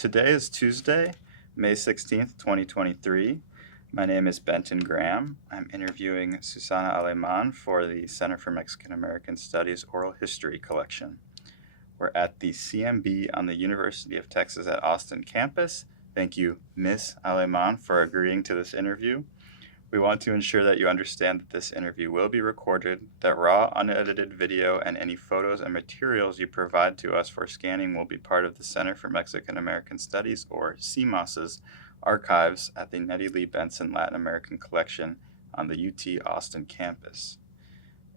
Today is Tuesday, May 16th, 2023. My name is Benton Graham. I'm interviewing Susana Alemán for the Center for Mexican American Studies Oral History Collection. We're at the CMB on the University of Texas at Austin campus. Thank you, Ms. Alemán, for agreeing to this interview. We want to ensure that you understand that this interview will be recorded, that raw, unedited video and any photos and materials you provide to us for scanning will be part of the Center for Mexican American Studies, or CMAS's, archives at the Nettie Lee Benson Latin American Collection on the UT Austin campus.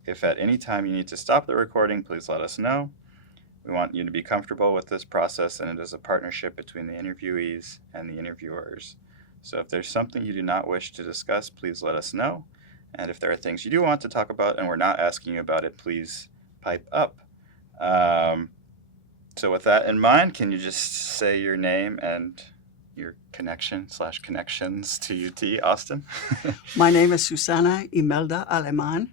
If at any time you need to stop the recording, please let us know. We want you to be comfortable with this process, and it is a partnership between the interviewees and the interviewers. So if there's something you do not wish to discuss, please let us know. And if there are things you do want to talk about and we're not asking you about it, please pipe up. So with that in mind, can you just say your name and your connections to UT Austin? My name is Susana Alemán.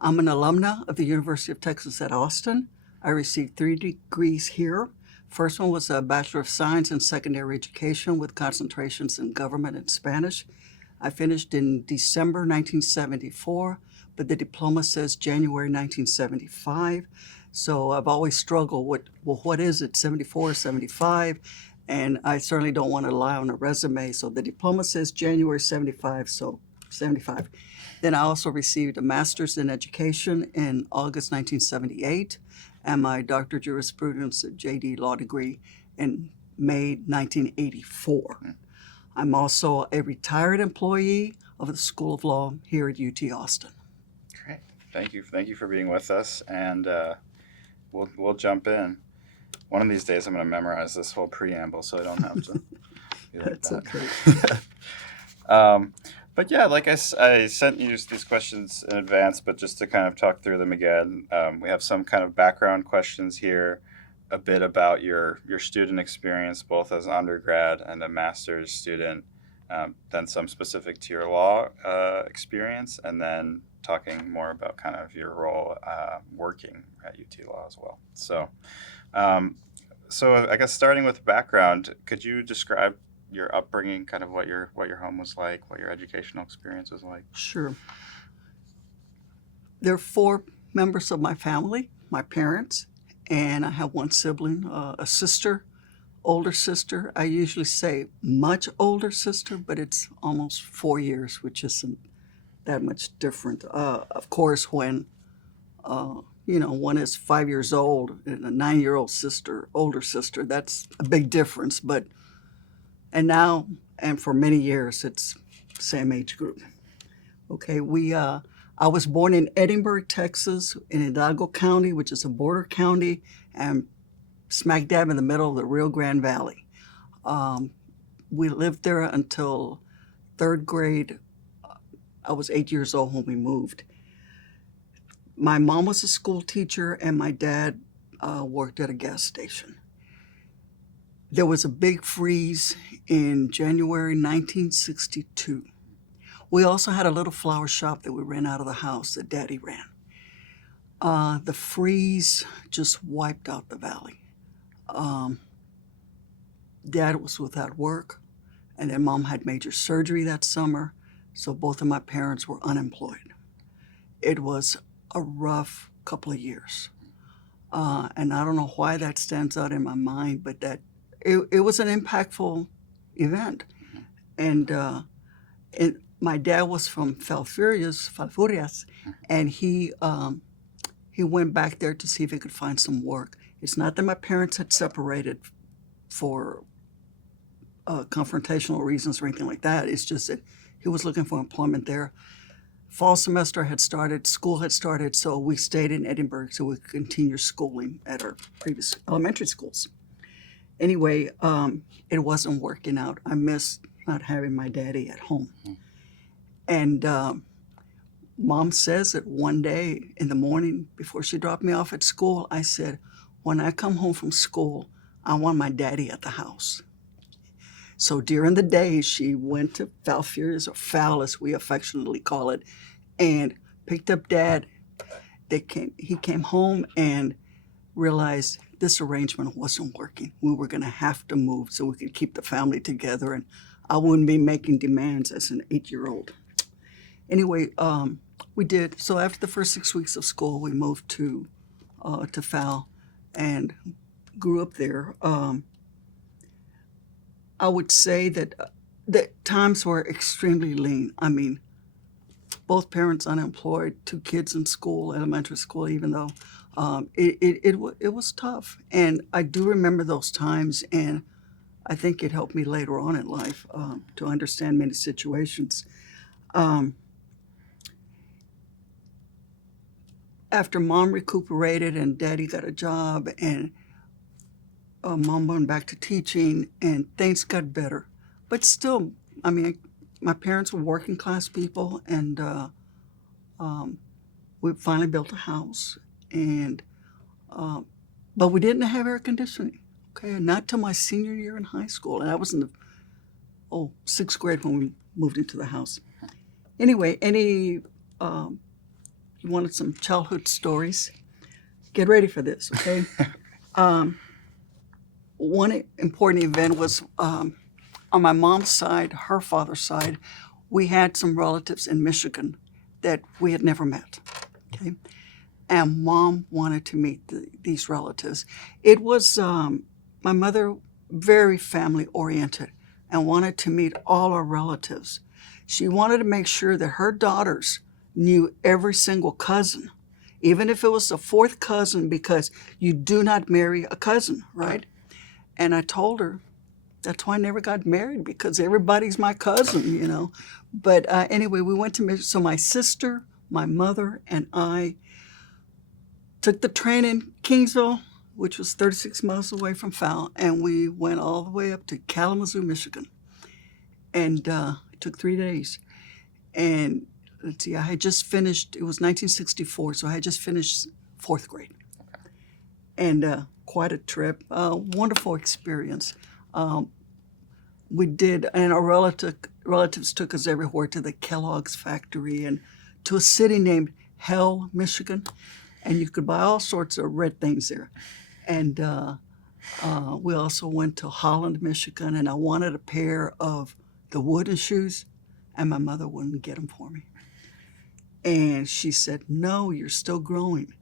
I'm an alumna of the University of Texas at Austin. I received 3 degrees here. First one was a Bachelor of Science in Secondary Education with concentrations in government and Spanish. I finished in December 1974, but the diploma says January 1975. So I've always struggled with, well, what is it, 74, 75? And I certainly don't want to lie on a resume. So the diploma says January 75, so 75. Then I also received a Master's in Education in August 1978. And my Doctor of Jurisprudence at JD Law degree in May 1984. I'm also a retired employee of the School of Law here at UT Austin. Great. Thank you for being with us, and we'll jump in. One of these days I'm going to memorize this whole preamble so I don't have to be like That's that. Okay. But yeah, like I sent you these questions in advance, but just to kind of talk through them again, we have some kind of background questions here, a bit about your student experience, both as an undergrad and a master's student, then some specific to your law experience, and then talking more about kind of your role working at UT Law as well. So I guess starting with background, could you describe your upbringing, kind of what your home was like, what your educational experience was like? Sure. There are 4 members of my family, my parents, and I have 1 sibling, a sister, older sister. I usually say much older sister, but it's almost 4 years, which isn't that much different. Of course, when one is 5 years old and a 9-year-old sister, older sister, that's a big difference. And now, and for many years, it's same age group. Okay, I was born in Edinburgh, Texas, in Hidalgo County, which is a border county, and smack dab in the middle of the Rio Grande Valley. We lived there until 3rd grade. I was 8 years old when we moved. My mom was a school teacher, and my dad worked at a gas station. There was a big freeze in January 1962. We also had a little flower shop that we ran out of the house that Daddy ran. The freeze just wiped out the valley. Dad was without work, and then Mom had major surgery that summer, so both of my parents were unemployed. It was a rough couple of years. And I don't know why that stands out in my mind, but it was an impactful event. And my dad was from Falfurrias, and he went back there to see if he could find some work. It's not that my parents had separated for confrontational reasons or anything like that. It's just that he was looking for employment there. Fall semester had started, school had started, so we stayed in Edinburgh so we could continue schooling at our previous elementary schools. Anyway, it wasn't working out. I missed not having my daddy at home. And Mom says that one day in the morning before she dropped me off at school, I said, when I come home from school, I want my daddy at the house. So during the day, she went to Falfurrias, or Fal as we affectionately call it, and picked up Dad. He came home and realized this arrangement wasn't working. We were going to have to move so we could keep the family together, and I wouldn't be making demands as an 8-year-old. Anyway, we did. So after the first 6 weeks of school, we moved to Fal and grew up there. I would say that the times were extremely lean. I mean, both parents unemployed, 2 kids in school, elementary school, even though it was tough. And I do remember those times, and I think it helped me later on in life to understand many situations. After Mom recuperated and Daddy got a job, and Mom went back to teaching, and things got better. But still, I mean, my parents were working class people, and we finally built a house, and but we didn't have air conditioning. Okay, not till my senior year in high school, and I was in the 6th grade when we moved into the house. Anyway, you wanted some childhood stories? Get ready for this, okay? One important event was on my mom's side, her father's side, we had some relatives in Michigan that we had never met, okay? And Mom wanted to meet these relatives. It was my mother, very family-oriented, and wanted to meet all our relatives. She wanted to make sure that her daughters knew every single cousin, even if it was a 4th cousin, because you do not marry a cousin, right? And I told her, that's why I never got married, because everybody's my cousin, you know. But anyway, we went to Michigan. So my sister, my mother, and I took the train in Kingsville, which was 36 miles away from Fal, and we went all the way up to Kalamazoo, Michigan. And it took 3 days. And let's see, I had just finished, it was 1964, so I had just finished 4th grade. And quite a trip, wonderful experience. We did, and our relatives took us everywhere, to the Kellogg's factory and to a city named Hell, Michigan. And you could buy all sorts of red things there. And we also went to Holland, Michigan, and I wanted a pair of the wooden shoes, and my mother wouldn't get them for me. And she said, no, you're still growing.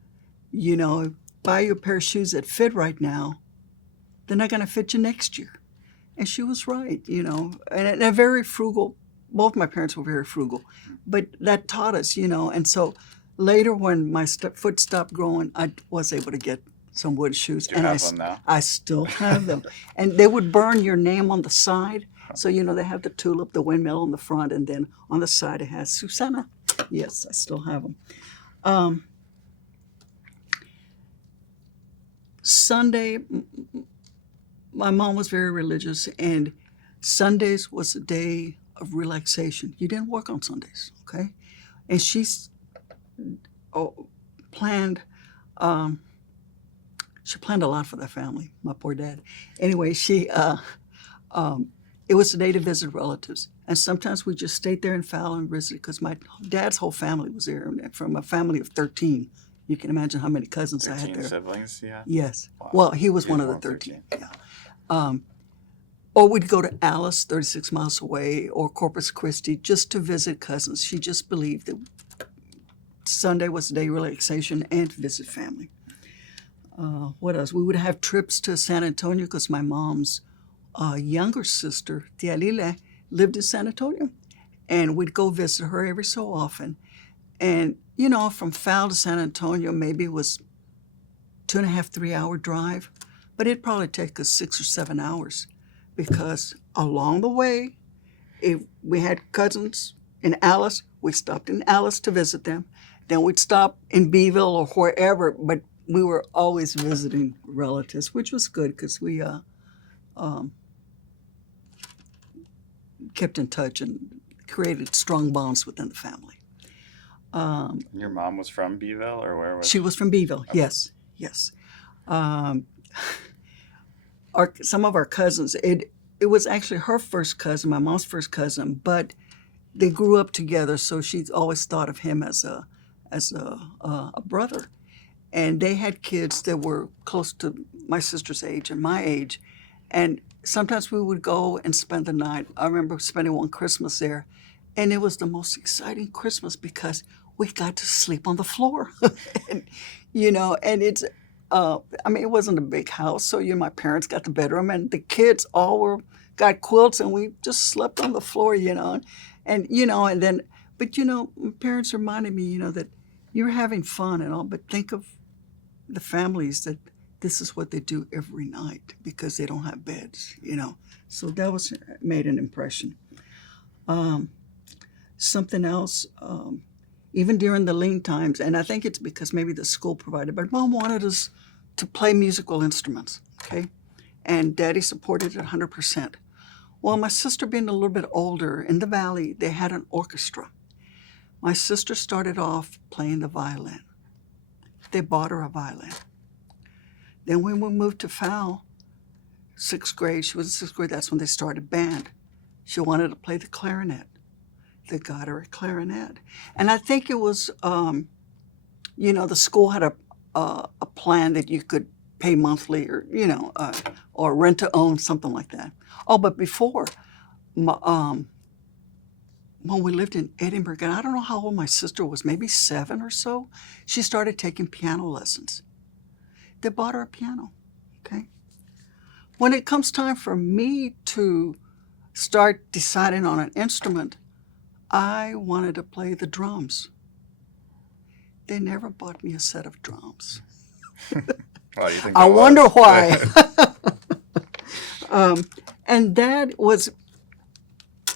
You know, buy you a pair of shoes that fit right now, they're not going to fit you next year. And she was right, you know, and they're very frugal. Both my parents were very frugal, but that taught us, you know. And so later, when my foot stopped growing, I was able to get some wood shoes. Do you have them now? I still have them. And they would burn your name on the side. So, you know, they have the tulip, the windmill on the front, and then on the side it has Susana. Yes, I still have them. Sunday, my mom was very religious, and Sundays was a day of relaxation. You didn't work on Sundays, okay? And she's planned a lot for the family, my poor dad. Anyway, it was a day to visit relatives. And sometimes we just stayed there in Fal and visited, because my dad's whole family was there. From a family of 13, you can imagine how many cousins I had there. 13 siblings, yeah? Yes. Wow. Well, he was one of the 13. Yeah. Or we'd go to Alice, 36 miles away, or Corpus Christi, just to visit cousins. She just believed that Sunday was a day of relaxation and to visit family. What else? We would have trips to San Antonio, because my mom's younger sister, Tia Lila, lived in San Antonio. And we'd go visit her every so often. And, you know, from Fal to San Antonio, maybe it was 2.5, 3 hour drive. But it'd probably take us 6 or 7 hours, because along the way, if we had cousins in Alice, we stopped in Alice to visit them. Then we'd stop in Beeville or wherever, but we were always visiting relatives, which was good, because we kept in touch and created strong bonds within the family. Your mom was from Beeville, or where was she? Was from Beeville, okay. Yes. Some of our cousins, it was actually her first cousin, my mom's first cousin, but they grew up together, so she's always thought of him as a brother. and they had kids that were close to my sister's age and my age, and sometimes we would go and spend the night. I remember spending one Christmas there, and it was the most exciting Christmas because we got to sleep on the floor. And, and it's, it wasn't a big house, so my parents got the bedroom, and the kids all got quilts, and we just slept on the floor, and then, but my parents reminded me, that you're having fun and all, but think of the families that this is what they do every night because they don't have beds, So that made an impression. Something else, even during the lean times, and I think it's because maybe the school provided, but Mom wanted us to play musical instruments, okay? And Daddy supported it 100%. Well, my sister being a little bit older, in the Valley, they had an orchestra. My sister started off playing the violin. They bought her a violin. Then when we moved to FAL, 6th grade, she was in 6th grade, that's when they started band. She wanted to play the clarinet. They got her a clarinet. And I think it was, the school had a plan that you could pay monthly or rent to own, something like that. Oh, but before, when we lived in Edinburgh, and I don't know how old my sister was, maybe 7 or so, she started taking piano lessons. They bought her a piano, okay? When it comes time for me to start deciding on an instrument, I wanted to play the drums. They never bought me a set of drums. Why do you think I wonder was? why. And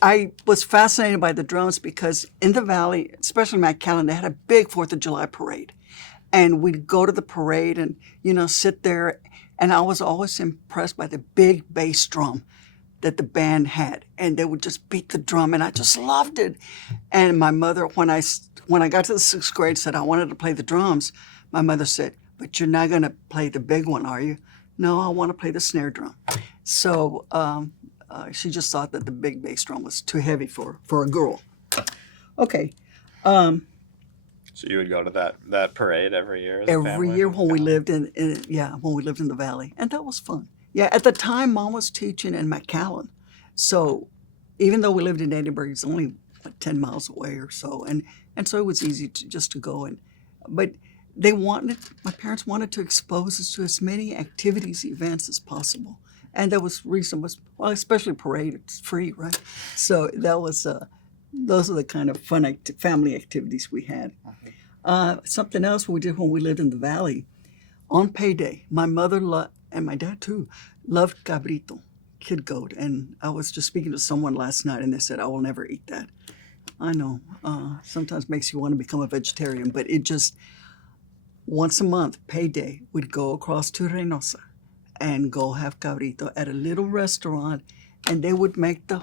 I was fascinated by the drums because in the Valley, especially McAllen, they had a big 4th of July parade. And we'd go to the parade and, sit there. And I was always impressed by the big bass drum that the band had. And they would just beat the drum, and I just loved it. And my mother, when I got to the 6th grade, said I wanted to play the drums. My mother said, "But you're not going to play the big one, are you?" "No, I want to play the snare drum." So she just thought that the big bass drum was too heavy for a girl. Okay. So you would go to that parade every year as a Every family? year when we lived in the Valley, and that was fun. Yeah, at the time, Mom was teaching in McAllen, so even though we lived in Edinburgh, it's only 10 miles away or so, and so it was easy to go. But my parents wanted to expose us to as many activities, events as possible, and that was reason well, especially parade. It's free, right? So that was those are the kind of fun family activities we had. Something else we did when we lived in the Valley, on payday, my mother and my dad too loved cabrito, kid goat. And I was just speaking to someone last night, and they said, "I will never eat that." I know, sometimes makes you want to become a vegetarian, but it just, once a month, payday, we'd go across to Reynosa and go have cabrito at a little restaurant. And they would make the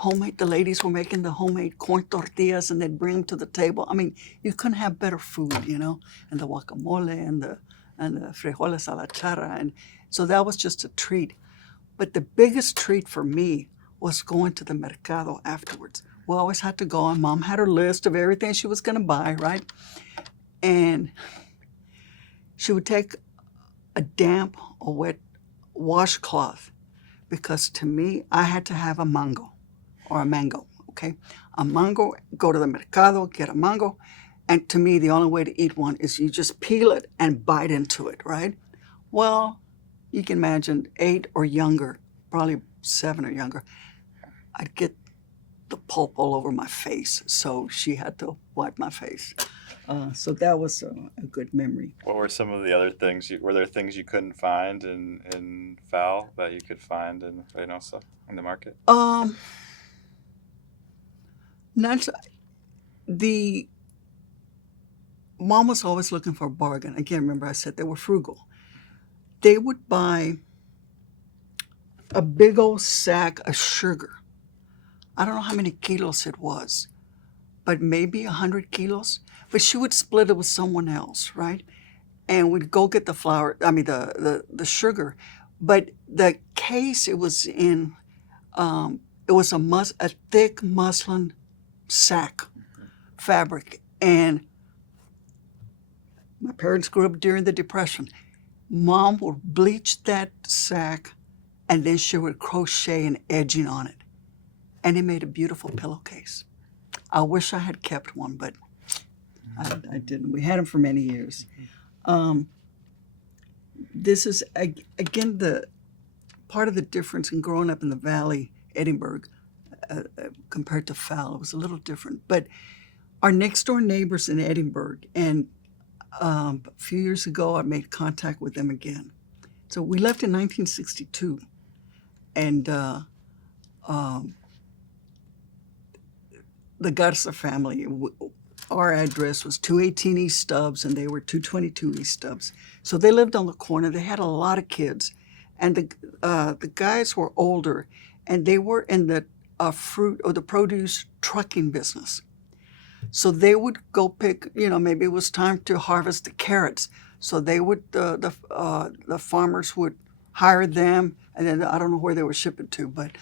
ladies were making the homemade corn tortillas, and they'd bring them to the table. I mean, you couldn't have better food, and the guacamole and the frijoles a la charra. And so that was just a treat. But the biggest treat for me was going to the mercado afterwards. We always had to go, and Mom had her list of everything she was going to buy, right? And she would take a damp or wet washcloth, because to me, I had to have a mango, okay? A mango, go to the mercado, get a mango, and to me, the only way to eat one is you just peel it and bite into it, right? Well, you can imagine 8 or younger, probably 7 or younger, I'd get the pulp all over my face, so she had to wipe my face. So that was a good memory. What were some of the other things? Were there things you couldn't find in FAL that you could find in Reynosa, in the market? Mom was always looking for a bargain. Again, remember I said they were frugal. They would buy a big old sack of sugar. I don't know how many kilos it was, but maybe 100 kilos. But she would split it with someone else, right? And we'd go get the sugar. But the case it was in, it was a thick muslin sack fabric. And My parents grew up during the Depression. Mom would bleach that sack, and then she would crochet an edging on it. And it made a beautiful pillowcase. I wish I had kept one, but I didn't. We had them for many years. This is, again, the part of the difference in growing up in the Valley, Edinburgh, compared to Fowl. It was a little different. But our next-door neighbors in Edinburgh, and a few years ago, I made contact with them again. So we left in 1962, and the Garza family, our address was 218 East Stubbs, and they were 222 East Stubbs. So they lived on the corner. They had a lot of kids, and the guys were older, and they were in the fruit or the produce trucking business. So they would go pick, maybe it was time to harvest the carrots. So they would, the farmers would hire them, and then I don't know where they were shipping to, but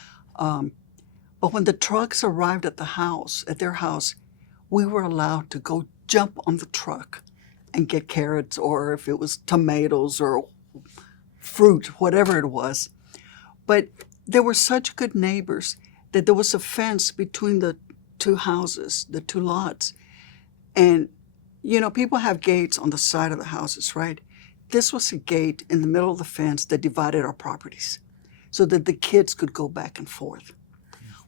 when the trucks arrived at their house, we were allowed to go jump on the truck and get carrots, or if it was tomatoes or fruit, whatever it was. But they were such good neighbors that there was a fence between the two houses, the two lots. And, people have gates on the side of the houses, right? This was a gate in the middle of the fence that divided our properties so that the kids could go back and forth.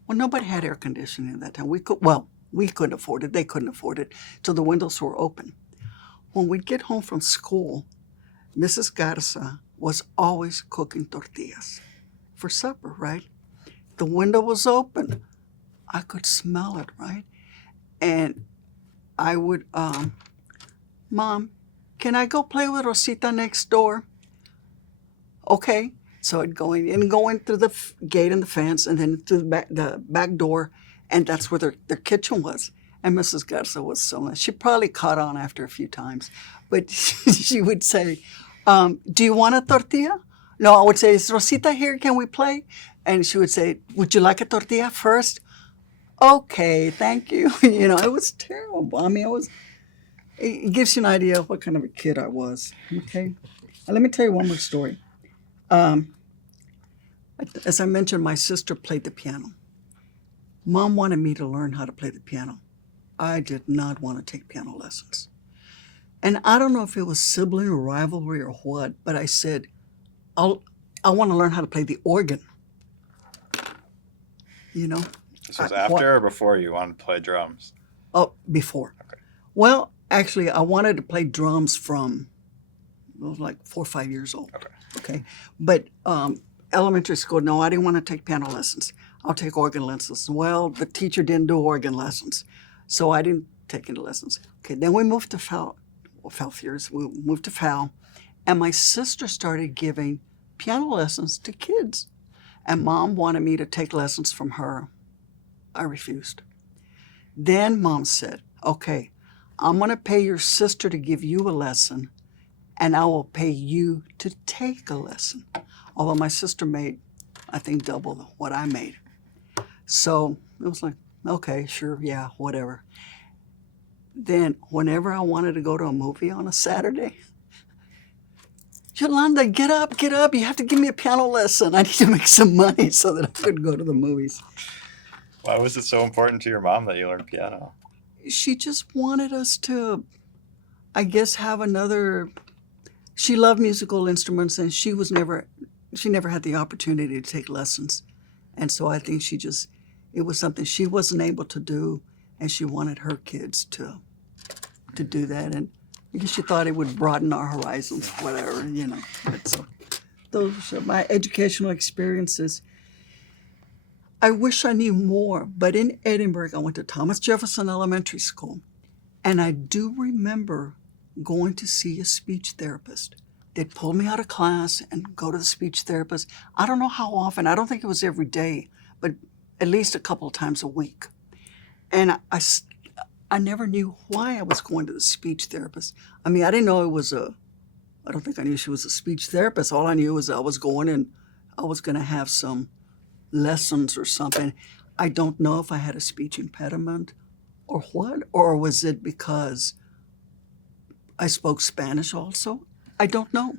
Well, nobody had air conditioning at that time. We couldn't afford it. They couldn't afford it. So the windows were open. When we'd get home from school, Mrs. Garza was always cooking tortillas for supper, right? The window was open. I could smell it, right? And I would, Mom, can I go play with Rosita next door? Okay. So I'd go in through the gate and the fence, and then through the back door, and that's where their kitchen was. And Mrs. Garza was so nice. She probably caught on after a few times, but she would say, do you want a tortilla? No, I would say, is Rosita here? Can we play? And she would say, would you like a tortilla first? Okay, thank you. It was terrible. I mean, it gives you an idea of what kind of a kid I was. Okay. Now, let me tell you one more story. As I mentioned, my sister played the piano. Mom wanted me to learn how to play the piano. I did not want to take piano lessons. And I don't know if it was sibling rivalry or what, but I said, I want to learn how to play the organ. This was after or before you wanted to play drums? Oh, before. Okay. Well, actually, I wanted to play drums from, I was like 4 or 5 years old. Okay. But elementary school, no, I didn't want to take piano lessons. I'll take organ lessons. Well, the teacher didn't do organ lessons, so I didn't take any lessons. Okay, then we moved to Falfears. We moved to Fal, and my sister started giving piano lessons to kids. And Mom wanted me to take lessons from her. I refused. Then Mom said, okay, I'm going to pay your sister to give you a lesson, and I will pay you to take a lesson. Although my sister made, I think, double what I made. So it was like, okay, sure, yeah, whatever. Then whenever I wanted to go to a movie on a Saturday, Yolanda, get up, you have to give me a piano lesson. I need to make some money so that I could go to the movies. Why was it so important to your mom that you learned piano? She just wanted us to, I guess, have another, she loved musical instruments, and she never had the opportunity to take lessons. And so I think it was something she wasn't able to do, and she wanted her kids to do that. And I guess she thought it would broaden our horizons, whatever, But so those are my educational experiences. I wish I knew more, but in Edinburgh, I went to Thomas Jefferson Elementary School, and I do remember going to see a speech therapist. They'd pull me out of class and go to the speech therapist. I don't know how often. I don't think it was every day, but at least a couple of times a week. And I never knew why I was going to the speech therapist. I mean, I didn't know I don't think I knew she was a speech therapist. All I knew was I was going and I was going to have some lessons or something. I don't know if I had a speech impediment or what, or was it because I spoke Spanish also. I don't know.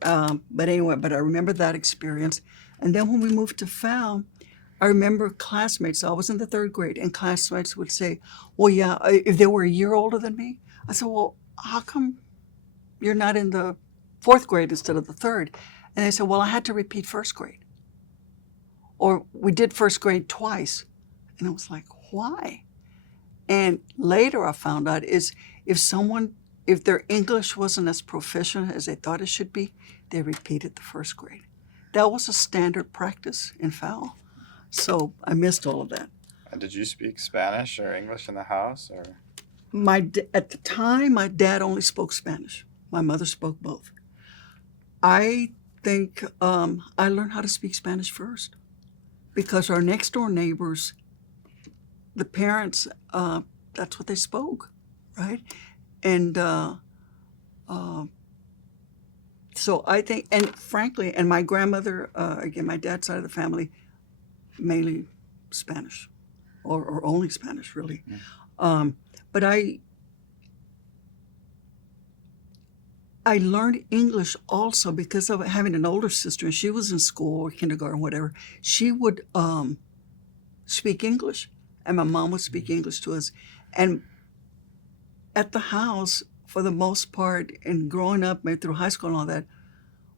But anyway, but I remember that experience. And then when we moved to FAL, I remember classmates, I was in the 3rd grade, and classmates would say, well, yeah, if they were a year older than me, I said, well, how come you're not in the 4th grade instead of the 3rd? And they said, well, I had to repeat 1st grade. Or we did 1st grade twice. And I was like, why? And later I found out is if their English wasn't as proficient as they thought it should be, they repeated the 1st grade. That was a standard practice in FAL. So I missed all of that. And did you speak Spanish or English in the house, or? At the time, my dad only spoke Spanish. My mother spoke both. I think I learned how to speak Spanish first because our next door neighbors, the parents, that's what they spoke, right? And so I think, and frankly, and my grandmother, again, my dad's side of the family, mainly Spanish, or only Spanish, really. But I learned English also because of having an older sister, and she was in school or kindergarten, whatever. She would speak English, and my mom would speak English to us. And at the house, for the most part, and growing up, maybe through high school and all that,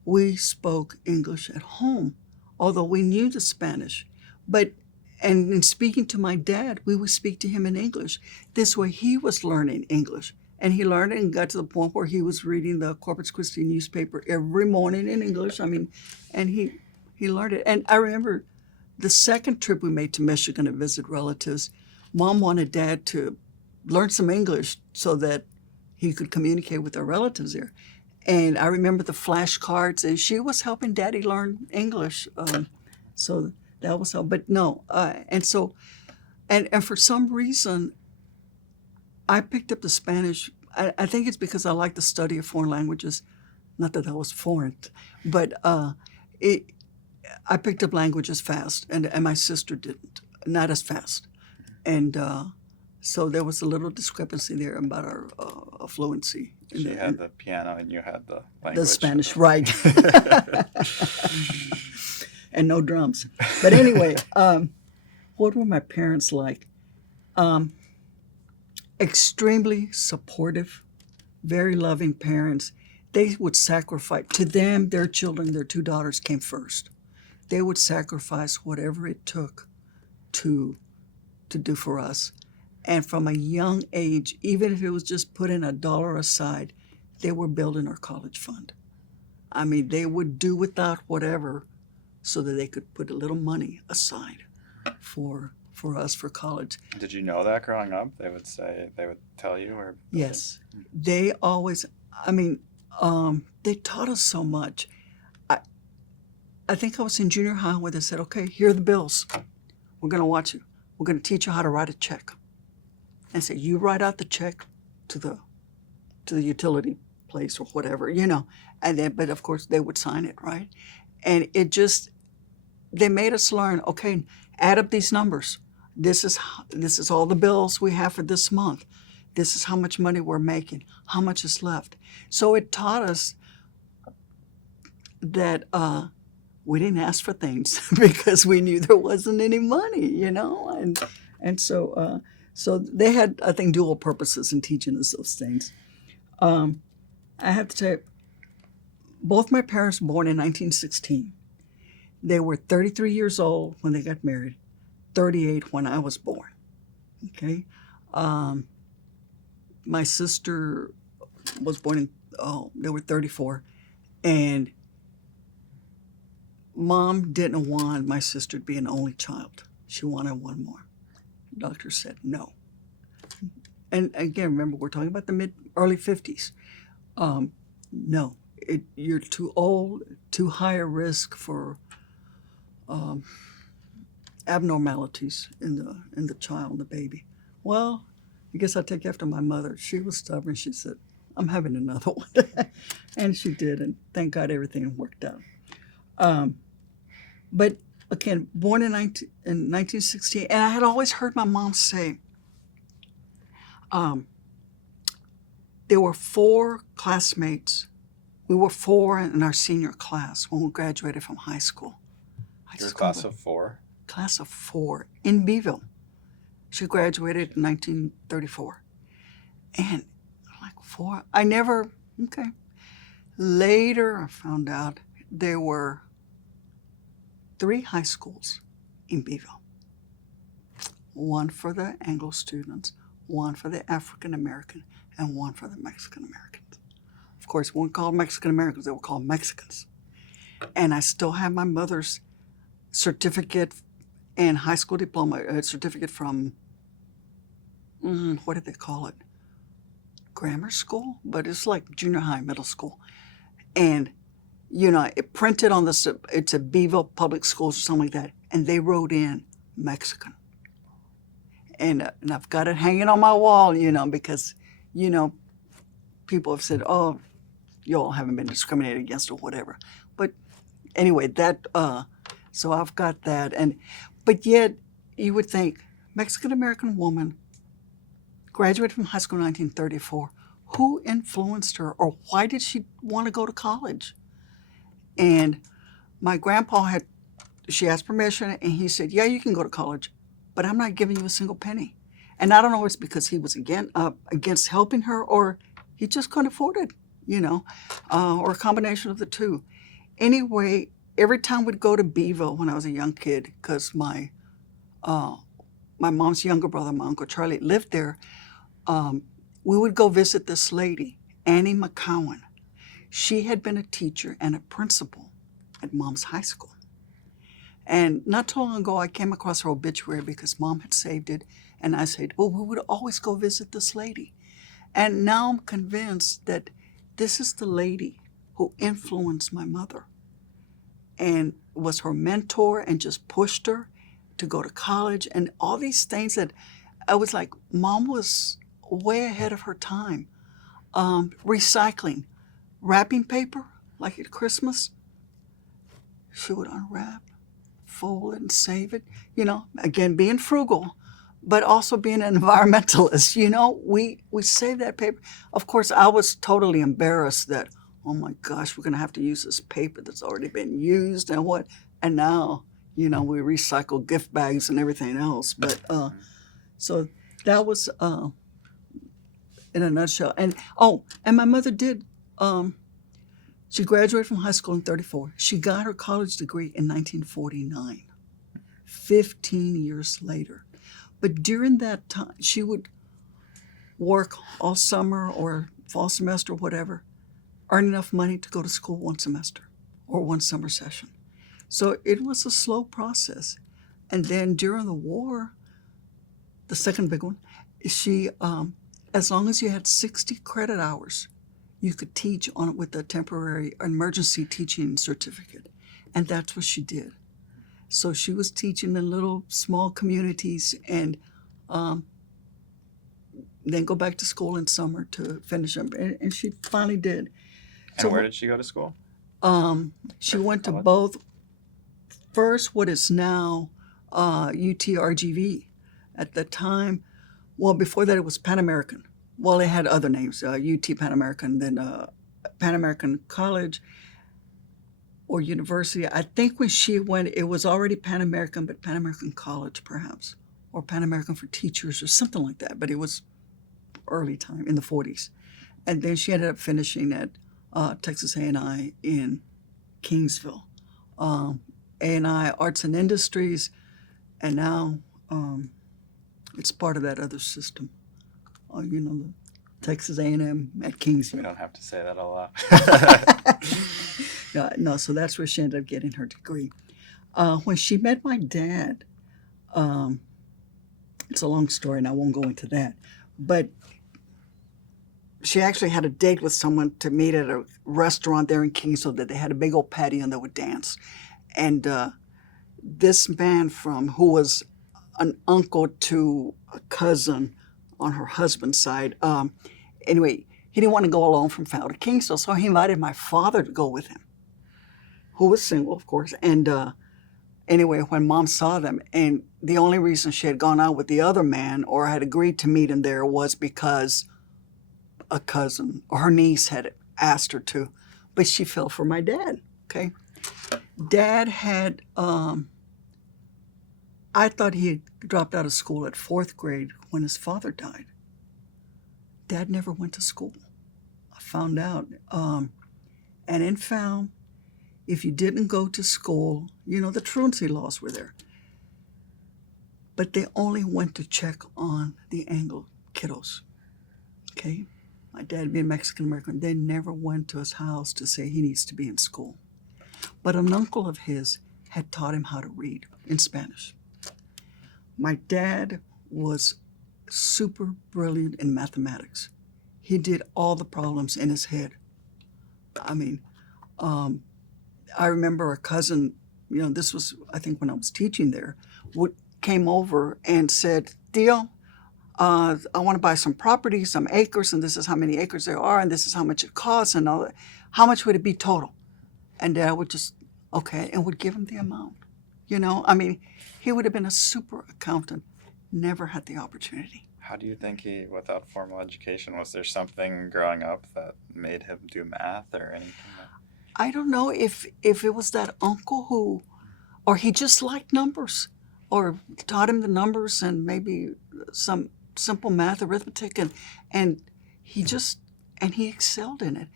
we spoke English at home, although we knew the Spanish. And in speaking to my dad, we would speak to him in English. This way he was learning English. And he learned it and got to the point where he was reading the Corpus Christi newspaper every morning in English. I mean, and he learned it. And I remember the second trip we made to Michigan to visit relatives, Mom wanted Dad to learn some English so that he could communicate with our relatives there. And I remember the flashcards, and she was helping Daddy learn English. So that was how, but no. And for some reason, I picked up the Spanish. I think it's because I like the study of foreign languages. Not that was foreign, but I picked up languages fast, and my sister didn't, not as fast. And so there was a little discrepancy there about our fluency. She had the piano and you had the language. The Spanish, right. And no drums. But anyway, what were my parents like? Extremely supportive, very loving parents. They would sacrifice, to them, their children, their 2 daughters came first. They would sacrifice whatever it took to do for us. And from a young age, even if it was just putting $1 aside, they were building our college fund. I mean, they would do without whatever so that they could put a little money aside for us for college. Did you know that growing up? They would tell you? Or Yes. They always, they taught us so much. I think I was in junior high where they said, okay, here are the bills. We're going to watch you. We're going to teach you how to write a check. And so you write out the check to the utility place or whatever, and then, but of course they would sign it, right? And they made us learn, okay, add up these numbers. This is all the bills we have for this month. This is how much money we're making, how much is left. So it taught us that we didn't ask for things because we knew there wasn't any money, and so they had, I think, dual purposes in teaching us those things. I have to tell you, both my parents were born in 1916. They were 33 years old when they got married, 38 when I was born. Okay, my sister was born they were 34, and Mom didn't want my sister to be an only child. She wanted one more. The doctor said no. And again, remember, we're talking about the early 50s. No, you're too old, too high a risk for abnormalities in the child, the baby. Well, I guess I'll take after my mother. She was stubborn. She said, I'm having another one. And she did, and thank God everything worked out. But again, born in 1968, and I had always heard my mom say, there were 4 classmates. We were 4 in our senior class when we graduated from high school. Your class of 4? Class of 4 in Beeville. She graduated in 1934. And like 4, okay. Later I found out there were 3 high schools in Beeville. One for the Anglo students, one for the African American, and one for the Mexican Americans. Of course, we weren't called Mexican Americans, they were called Mexicans. And I still have my mother's certificate and high school diploma, certificate from, what did they call it? Grammar school? But it's like junior high, middle school. And, it printed on it's a Beeville Public Schools or something like that, and they wrote in Mexican. And I've got it hanging on my wall, because, people have said, oh, you all haven't been discriminated against or whatever. But anyway, so I've got that. But yet, you would think, Mexican-American woman, graduated from high school in 1934. Who influenced her, or why did she want to go to college? And my grandpa she asked permission, and he said, yeah, you can go to college, but I'm not giving you a single penny. And I don't know if it's because he was against helping her, or he just couldn't afford it, or a combination of the two. Anyway, every time we'd go to Beeville when I was a young kid, because my mom's younger brother, my Uncle Charlie, lived there, we would go visit this lady, Annie McCowan. She had been a teacher and a principal at Mom's high school. And not too long ago, I came across her obituary because Mom had saved it. And I said, well, we would always go visit this lady. And now I'm convinced that this is the lady who influenced my mother and was her mentor and just pushed her to go to college and all these things that I was like, Mom was way ahead of her time. Recycling, wrapping paper, like at Christmas, she would unwrap, fold it, and save it. Again, being frugal, but also being an environmentalist. We save that paper. Of course, I was totally embarrassed that, oh my gosh, we're going to have to use this paper that's already been used and what. And now, we recycle gift bags and everything else. But so that was in a nutshell. And my mother did. She graduated from high school in 1934. She got her college degree in 1949, 15 years later. But during that time, she would work all summer or fall semester or whatever, earn enough money to go to school one semester or one summer session. So it was a slow process. And then during the war, the second big one, she, as long as you had 60 credit hours, you could teach on it with a temporary emergency teaching certificate. And that's what she did. So she was teaching in little small communities and then go back to school in summer to finish them. And she finally did. And where did she go to school? She went to both, first what is now UT-RGV. At the time, well, before that it was Pan American. Well, it had other names, UT Pan American, then Pan American College or University. I think when she went, it was already Pan American, but Pan American College perhaps, or Pan American for Teachers or something like that. But it was early time in the 40s. And then she ended up finishing at Texas A&I in Kingsville. A&I Arts and Industries, and now it's part of that other system. The Texas A&M at Kingsville. We don't have to say that a lot. No, so that's where she ended up getting her degree. When she met my dad, it's a long story and I won't go into that, but she actually had a date with someone to meet at a restaurant there in Kingsville that they had a big old patio and they would dance. And this man who was an uncle to a cousin on her husband's side. Anyway, he didn't want to go alone from Fowl to Kingsville, so he invited my father to go with him, who was single, of course. And anyway, when Mom saw them, and the only reason she had gone out with the other man or had agreed to meet him there was because a cousin or her niece had asked her to, but she fell for my dad. Okay, Dad had. I thought he had dropped out of school at 4th grade when his father died. Dad never went to school. I found out, and in found if you didn't go to school, the truancy laws were there. But they only went to check on the Anglo kiddos. Okay? My dad being Mexican American, they never went to his house to say he needs to be in school. But an uncle of his had taught him how to read in Spanish. My dad was super brilliant in mathematics. He did all the problems in his head. I mean, I remember a cousin, this was, I think, when I was teaching there, came over and said, Theo, I want to buy some property, some acres, and this is how many acres there are, and this is how much it costs, and all that. How much would it be total? And Dad would just, okay, and would give him the amount. I mean, he would have been a super accountant, never had the opportunity. How do you think he, without formal education, was there something growing up that made him do math or anything? I don't know if it was that uncle or he just liked numbers, or taught him the numbers and maybe some simple math, arithmetic, and he excelled in it.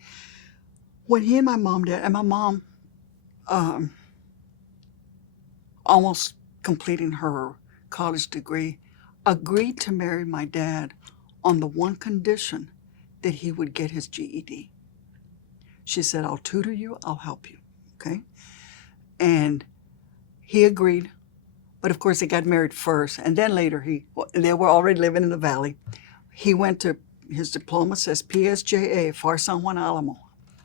When he and my mom did, and my mom, almost completing her college degree, agreed to marry my dad on the one condition that he would get his GED. She said, I'll tutor you, I'll help you, okay? And he agreed, but of course they got married first, and then later they were already living in the valley. He went to, his diploma says PSJA, Far San Juan Alamo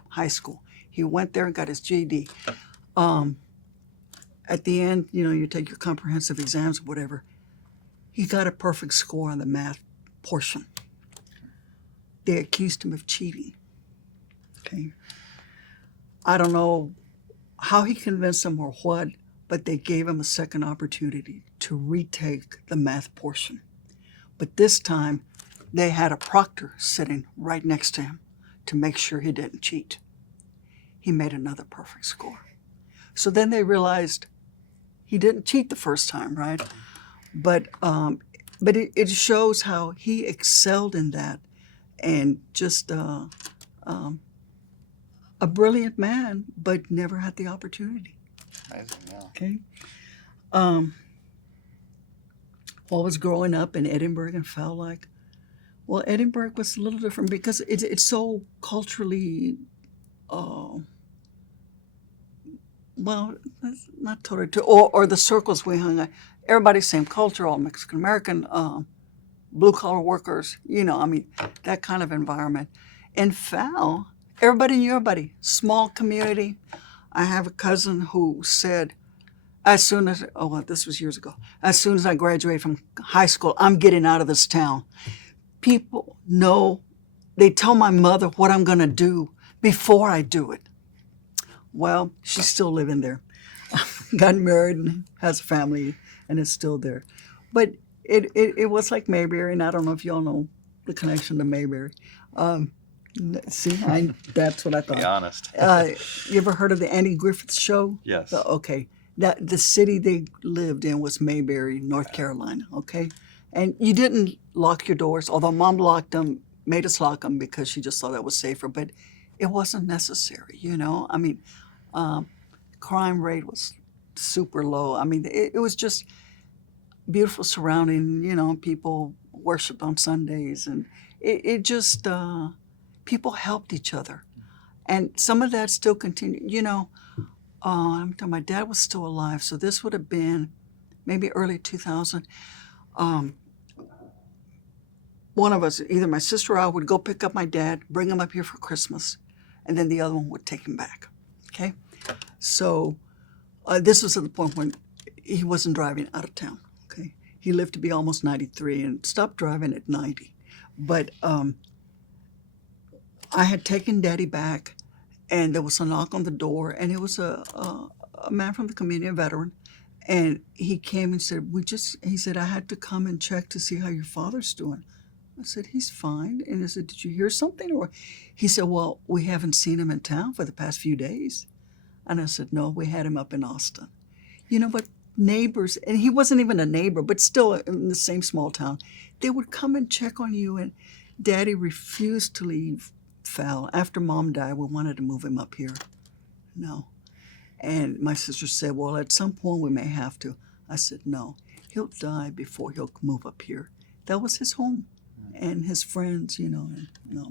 High School. He went there and got his GED. At the end, you take your comprehensive exams or whatever. He got a perfect score on the math portion. They accused him of cheating. Okay. I don't know how he convinced them or what, but they gave him a second opportunity to retake the math portion. But this time, they had a proctor sitting right next to him to make sure he didn't cheat. He made another perfect score. So then they realized he didn't cheat the first time, right? But it shows how he excelled in that, and just a brilliant man, but never had the opportunity. Amazing, yeah. Okay. What was growing up in Edinburgh and felt like? Well, Edinburgh was a little different because it's so culturally, well, not totally true. Or the circles we hung at, everybody's same culture, all Mexican American, blue collar workers, that kind of environment. In Fal, everybody knew everybody, small community. I have a cousin who said, this was years ago, as soon as I graduate from high school, I'm getting out of this town. People know, they tell my mother what I'm going to do before I do it. Well, she's still living there. Got married and has a family and is still there. But it was like Mayberry, and I don't know if y'all know the connection to Mayberry. That's what I thought. Be honest. You ever heard of the Andy Griffith Show? Yes. Okay. The city they lived in was Mayberry, North Carolina, okay? And you didn't lock your doors, although Mom locked them, made us lock them because she just thought that was safer, but it wasn't necessary, I mean, crime rate was super low. I mean, it was just beautiful surrounding, people worshiped on Sundays, and it just, people helped each other. And some of that still continued, I'm talking, my dad was still alive, so this would have been maybe early 2000. One of us, either my sister or I, would go pick up my dad, bring him up here for Christmas, and then the other one would take him back, okay? So this was at the point when he wasn't driving out of town, okay? He lived to be almost 93 and stopped driving at 90. But I had taken Daddy back, and there was a knock on the door, and it was a man from the community, a veteran, and he came and said, he said, I had to come and check to see how your father's doing. I said, he's fine. And I said, did you hear something? Or he said, well, we haven't seen him in town for the past few days. And I said, no, we had him up in Austin. But neighbors, and he wasn't even a neighbor, but still in the same small town, they would come and check on you. And Daddy refused to leave Fal. After Mom died, we wanted to move him up here. No. And my sister said, well, at some point we may have to. I said, no, he'll die before he'll move up here. That was his home and his friends, and,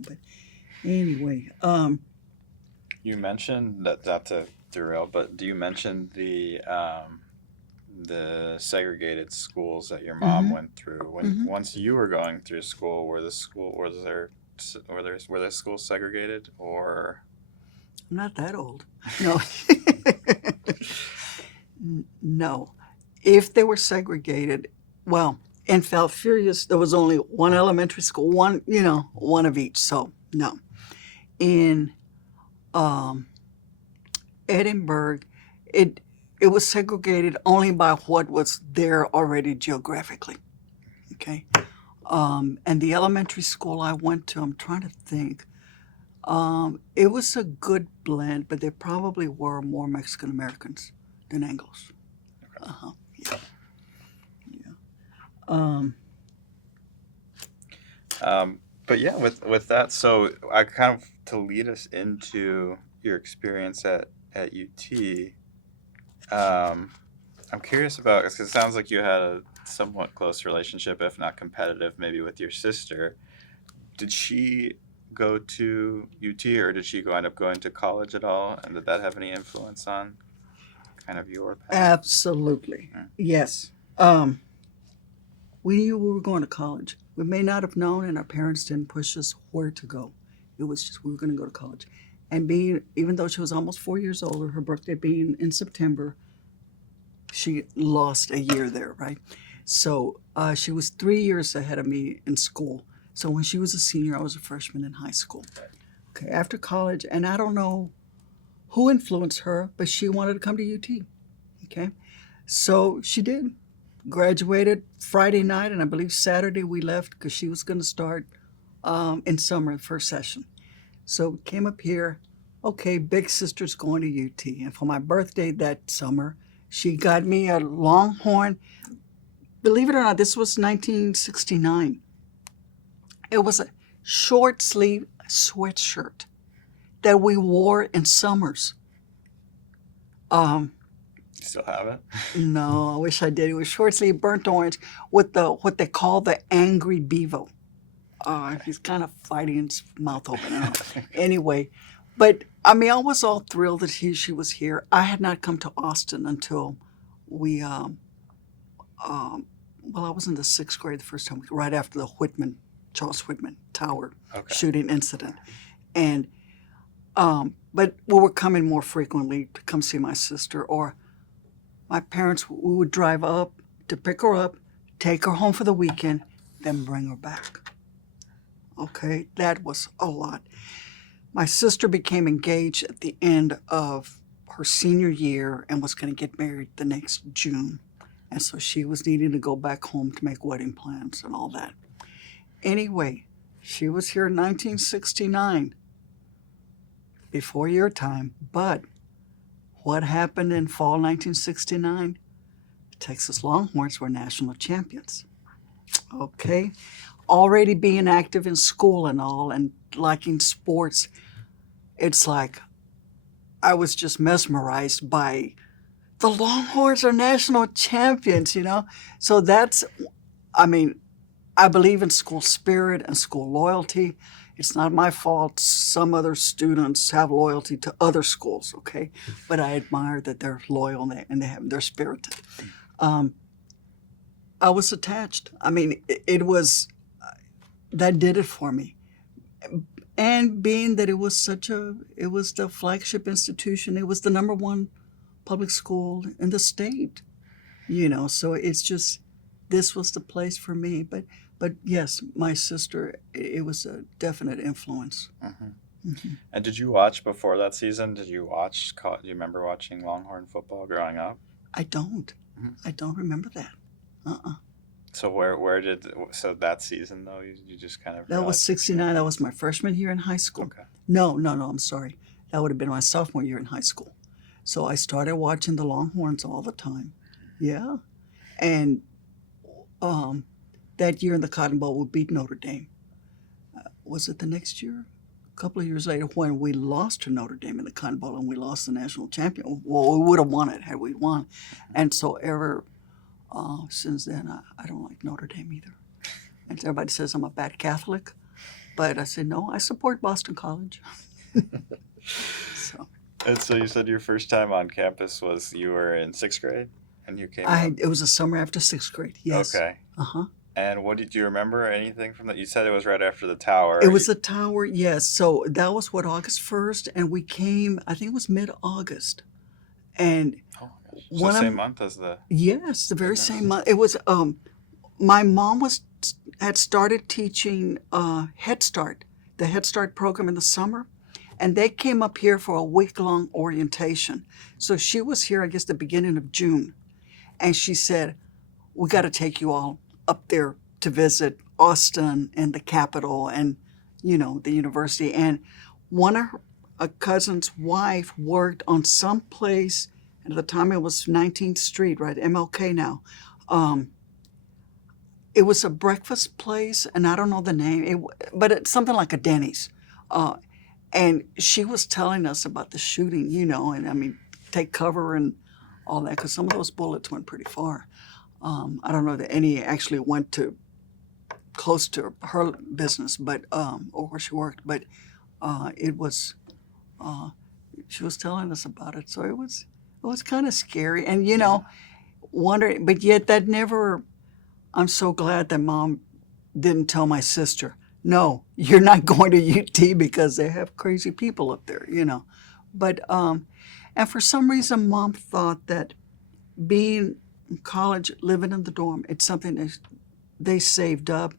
but anyway. You mentioned that, not to derail, but do you mention the segregated schools that your mom went through? Once you were going through school, were the schools segregated, or? I'm not that old. No. No. If they were segregated, well, in Falfurrias, there was only one elementary school, one of each. So, no. In Edinburgh, it was segregated only by what was there already geographically. Okay. And the elementary school I went to, I'm trying to think, it was a good blend, but there probably were more Mexican Americans than Anglos. Okay. But yeah, with that, so I kind of, to lead us into your experience at UT, I'm curious about, because it sounds like you had a somewhat close relationship, if not competitive, maybe with your sister. Did she go to UT, or did she end up going to college at all? And did that have any influence on kind of your path? Absolutely. Yes. We knew we were going to college. We may not have known, and our parents didn't push us where to go. It was just we were going to go to college. And even though she was almost 4 years older, her birthday being in September, she lost a year there, right? So she was 3 years ahead of me in school. So when she was a senior, I was a freshman in high school. Okay, after college, and I don't know who influenced her, but she wanted to come to UT. Okay, so she did. Graduated Friday night, and I believe Saturday we left because she was going to start in summer, the first session. So came up here. Okay, big sister's going to UT, and for my birthday that summer, she got me a Longhorn. Believe it or not, this was 1969. It was a short sleeve sweatshirt that we wore in summers. Still have it? No, I wish I did. It was short sleeve, burnt orange, with what they call the angry bevo. He's kind of fighting his mouth open. Anyway, but I was all thrilled that she was here. I had not come to Austin until we, I was in the 6th grade the first time, right after the Charles Whitman Tower shooting incident. And, but we were coming more frequently to come see my sister, or my parents, we would drive up to pick her up, take her home for the weekend, then bring her back. Okay, that was a lot. My sister became engaged at the end of her senior year and was going to get married the next June. And so she was needing to go back home to make wedding plans and all that. Anyway, she was here in 1969, before your time, but what happened in fall 1969? Texas Longhorns were national champions. Okay? Already being active in school and all and liking sports, it's like I was just mesmerized by the Longhorns are national champions, So that's, I believe in school spirit and school loyalty. It's not my fault some other students have loyalty to other schools, okay? But I admire that they're loyal they're spirited. I was attached. It was, that did it for me. And being that it was the flagship institution, it was the #1 public school in the state, so it's just, this was the place for me. But yes, my sister, it was a definite influence. And did you watch before that season? Do you remember watching Longhorn football growing up? I don't. I don't remember that. So so that season though you just kind of That was realized. 69. That was my freshman year in high school. Okay. No, I'm sorry. That would have been my sophomore year in high school. So I started watching the Longhorns all the time. Yeah. And that year in the Cotton Bowl, we beat Notre Dame. Was it the next year? A couple of years later, when we lost to Notre Dame in the Cotton Bowl and we lost the national champion. Well, we would have won it had we won. And so since then, I don't like Notre Dame either. And everybody says I'm a bad Catholic. But I said, no, I support Boston College. So And so you said your first time on campus was you were in 6th grade and you came up? it was a summer after 6th grade, yes. Okay. Uh-huh. And what did you remember anything from that? You said it was right after the tower. It was the tower, yes. So that was August 1st, and we came, I think it was mid-August. And Oh my gosh. So the same month as the... yes, the very same month. It was, my mom had started teaching Head Start, the Head Start program in the summer. And they came up here for a week-long orientation. So she was here, I guess, the beginning of June. And she said, we got to take you all up there to visit Austin and the Capitol and, the university. And one of her cousin's wife worked on some place, and at the time it was 19th Street, right, MLK now. It was a breakfast place, and I don't know the name, but it's something like a Denny's. And she was telling us about the shooting, and I mean, take cover and all that, because some of those bullets went pretty far. I don't know that any actually went to close to her business, but or where she worked, but it was. She was telling us about it, so it was kind of scary, and wondering, but yet that never. I'm so glad that Mom didn't tell my sister, no, you're not going to UT because they have crazy people up there, But and for some reason, Mom thought that being in college, living in the dorm, it's something that they saved up.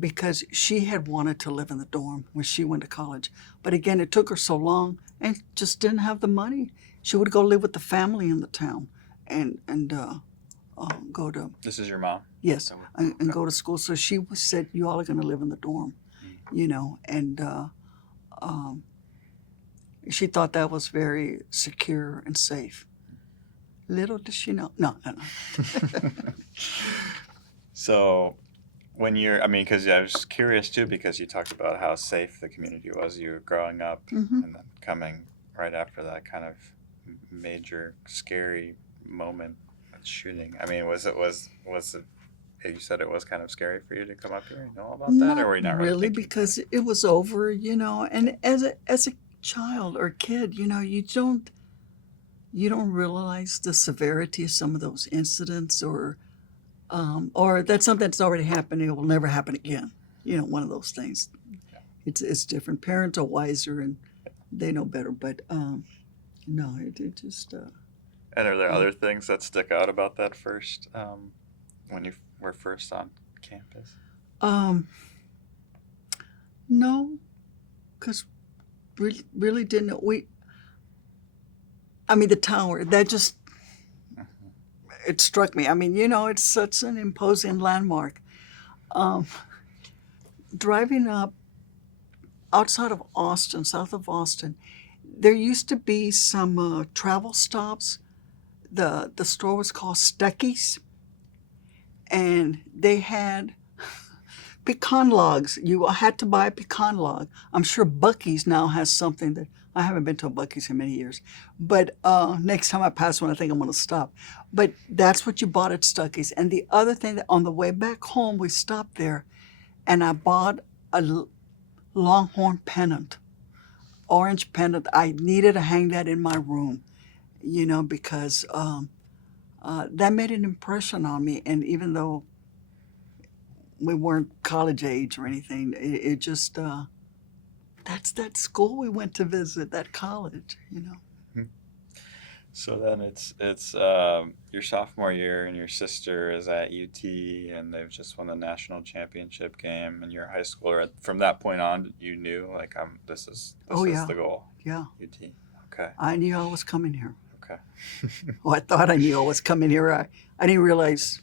Because she had wanted to live in the dorm when she went to college. But again, it took her so long and just didn't have the money. She would go live with the family in the town and go to... This is your mom? Yes, and go to school. So she said, you all are going to live in the dorm, and she thought that was very secure and safe. Little does she know. No. So when because I was curious too, because you talked about how safe the community was. You were growing up Mm-hmm. and then coming right after that kind of major scary moment of shooting. I mean, was it? You said it was kind of scary for you to come up here and know about that, or were you not really thinking because it was over, and as a child or kid, you don't realize the severity of some of those incidents, or that's something that's already happened. It will never happen again. One of those things. Yeah. It's different. Parents are wiser and they know better. But no, it just. And are there other things that stick out about that first when you were first on campus? No, because really didn't. The tower, that just, it struck me. It's such an imposing landmark. Driving up outside of Austin, south of Austin, there used to be some travel stops. The store was called Stuckey's, and they had pecan logs. You had to buy a pecan log. I'm sure Buc-ee's now has something that I haven't been to a Buc-ee's in many years. But next time I pass one, I think I'm going to stop. But that's what you bought at Stuckey's. And the other thing, that on the way back home, we stopped there, and I bought a Longhorn pennant, orange pennant. I needed to hang that in my room, because that made an impression on me. And even though we weren't college age or anything, it just, that's that school we went to visit, that college, So then it's your sophomore year, and your sister is at UT, and they've just won the national championship game, and you're a high schooler. From that point on, you knew, like, this is the goal. Yeah. UT. Okay. I knew I was coming here. Okay. Well, I thought I knew I was coming here. I didn't realize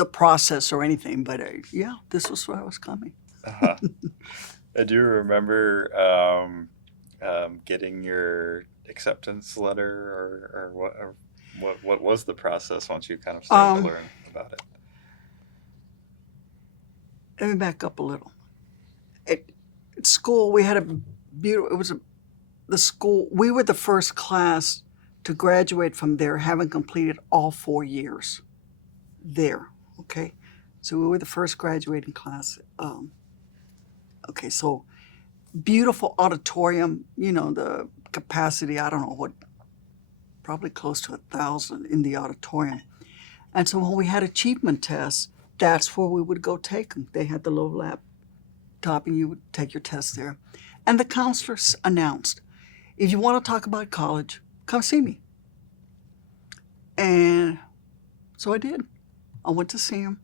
the process or anything, but yeah, this was where I was coming. Uh-huh. Do you remember getting your acceptance letter, or what was the process once you kind of started to learn about it? Let me back up a little. At school, we had a beautiful. It was the school. We were the first class to graduate from there, having completed all 4 years there. Okay, so we were the first graduating class. Okay, so beautiful auditorium. You know, the capacity. I don't know what, probably close to 1,000 in the auditorium. And so when we had achievement tests, that's where we would go take them. They had the little laptop, and you would take your test there. And the counselors announced, if you want to talk about college, come see me. And so I did. I went to see him.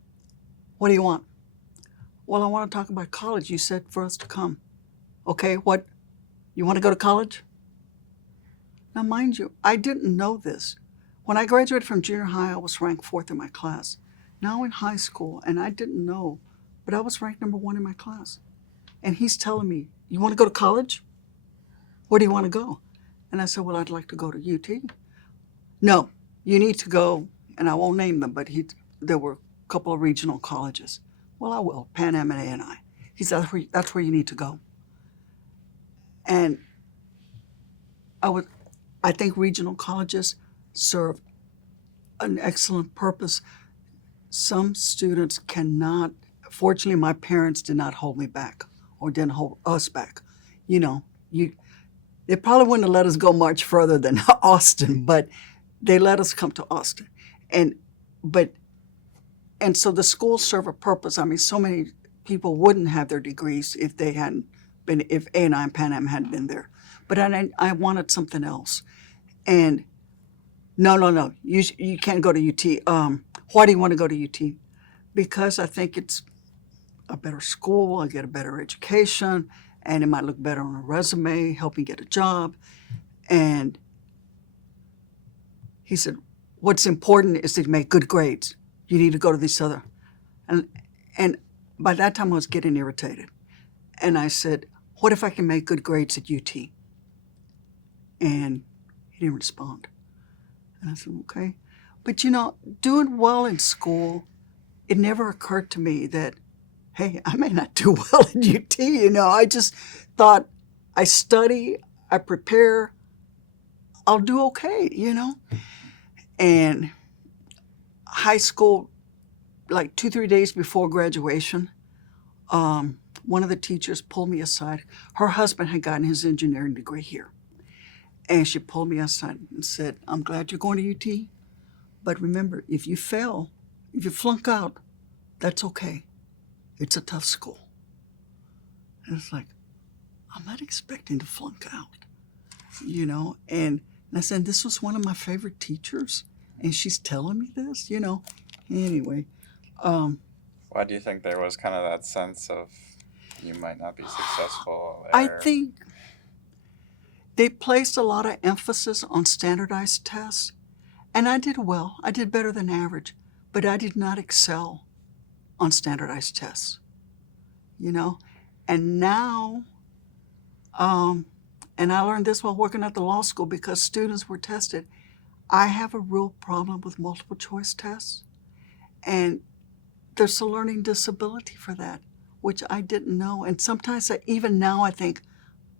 What do you want? Well, I want to talk about college. You said for us to come. Okay, what? You want to go to college? Now, mind you, I didn't know this. When I graduated from junior high, I was ranked 4th in my class. Now in high school, and I didn't know, but I was ranked number 1 in my class. And he's telling me, you want to go to college? Where do you want to go? And I said, well, I'd like to go to UT. No, you need to go, and I won't name them, but there were a couple of regional colleges. Well, I will, Pan Am and A&I. He said, that's where you need to go. And I think regional colleges serve an excellent purpose. Some students cannot, fortunately, my parents did not hold me back or didn't hold us back. You know, they probably wouldn't have let us go much further than Austin, but they let us come to Austin. And so the schools serve a purpose. I mean, so many people wouldn't have their degrees if they hadn't been, if A&I and Pan Am hadn't been there. But I wanted something else. And no, you can't go to UT. Why do you want to go to UT? Because I think it's a better school, I get a better education, and it might look better on a resume, help me get a job. And he said, what's important is to make good grades. You need to go to this other. And by that time I was getting irritated. And I said, what if I can make good grades at UT? And he didn't respond. And I said, okay. But you know, doing well in school, it never occurred to me that, hey, I may not do well at UT, you know. I just thought, I study, I prepare, I'll do okay, you know. And high school, like 2-3 days before graduation, one of the teachers pulled me aside. Her husband had gotten his engineering degree here. And she pulled me aside and said, I'm glad you're going to UT, but remember, if you fail, if you flunk out, that's okay. It's a tough school. And it's like, I'm not expecting to flunk out, you know? And I said, this was one of my favorite teachers, and she's telling me this, you know? Anyway. Why do you think there was kind of that sense of you might not be successful there? I think they placed a lot of emphasis on standardized tests, and I did well. I did better than average, but I did not excel on standardized tests, you know? And now, and I learned this while working at the law school because students were tested. I have a real problem with multiple choice tests, and there's a learning disability for that, which I didn't know. And sometimes, even now, I think,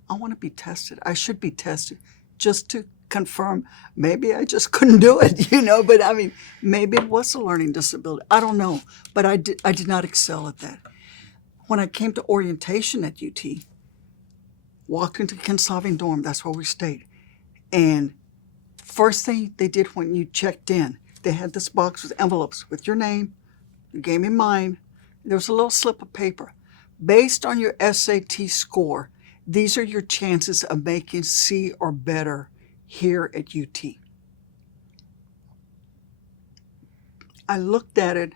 I want to be tested. I should be tested just to confirm. Maybe I just couldn't do it, you know, but I mean, maybe it was a learning disability. I don't know, but I did not excel at that. When I came to orientation at UT, walked into Kinsolving dorm, that's where we stayed. And first thing they did when you checked in, they had this box with envelopes with your name. You gave me mine. There was a little slip of paper. Based on your SAT score, these are your chances of making C or better here at UT. I looked at it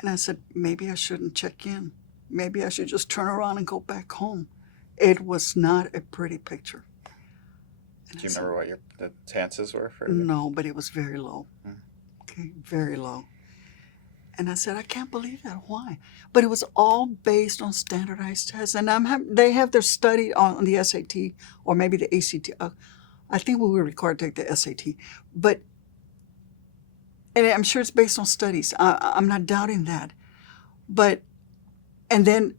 and I said, maybe I shouldn't check in. Maybe I should just turn around and go back home. It was not a pretty picture. And do you remember what the chances were for you? No, but it was very low. Okay, very low. And I said, I can't believe that. Why? But it was all based on standardized tests. And they have their study on the SAT or maybe the ACT. I think we were required to take the SAT. But, and I'm sure it's based on studies. I'm not doubting that. But, and then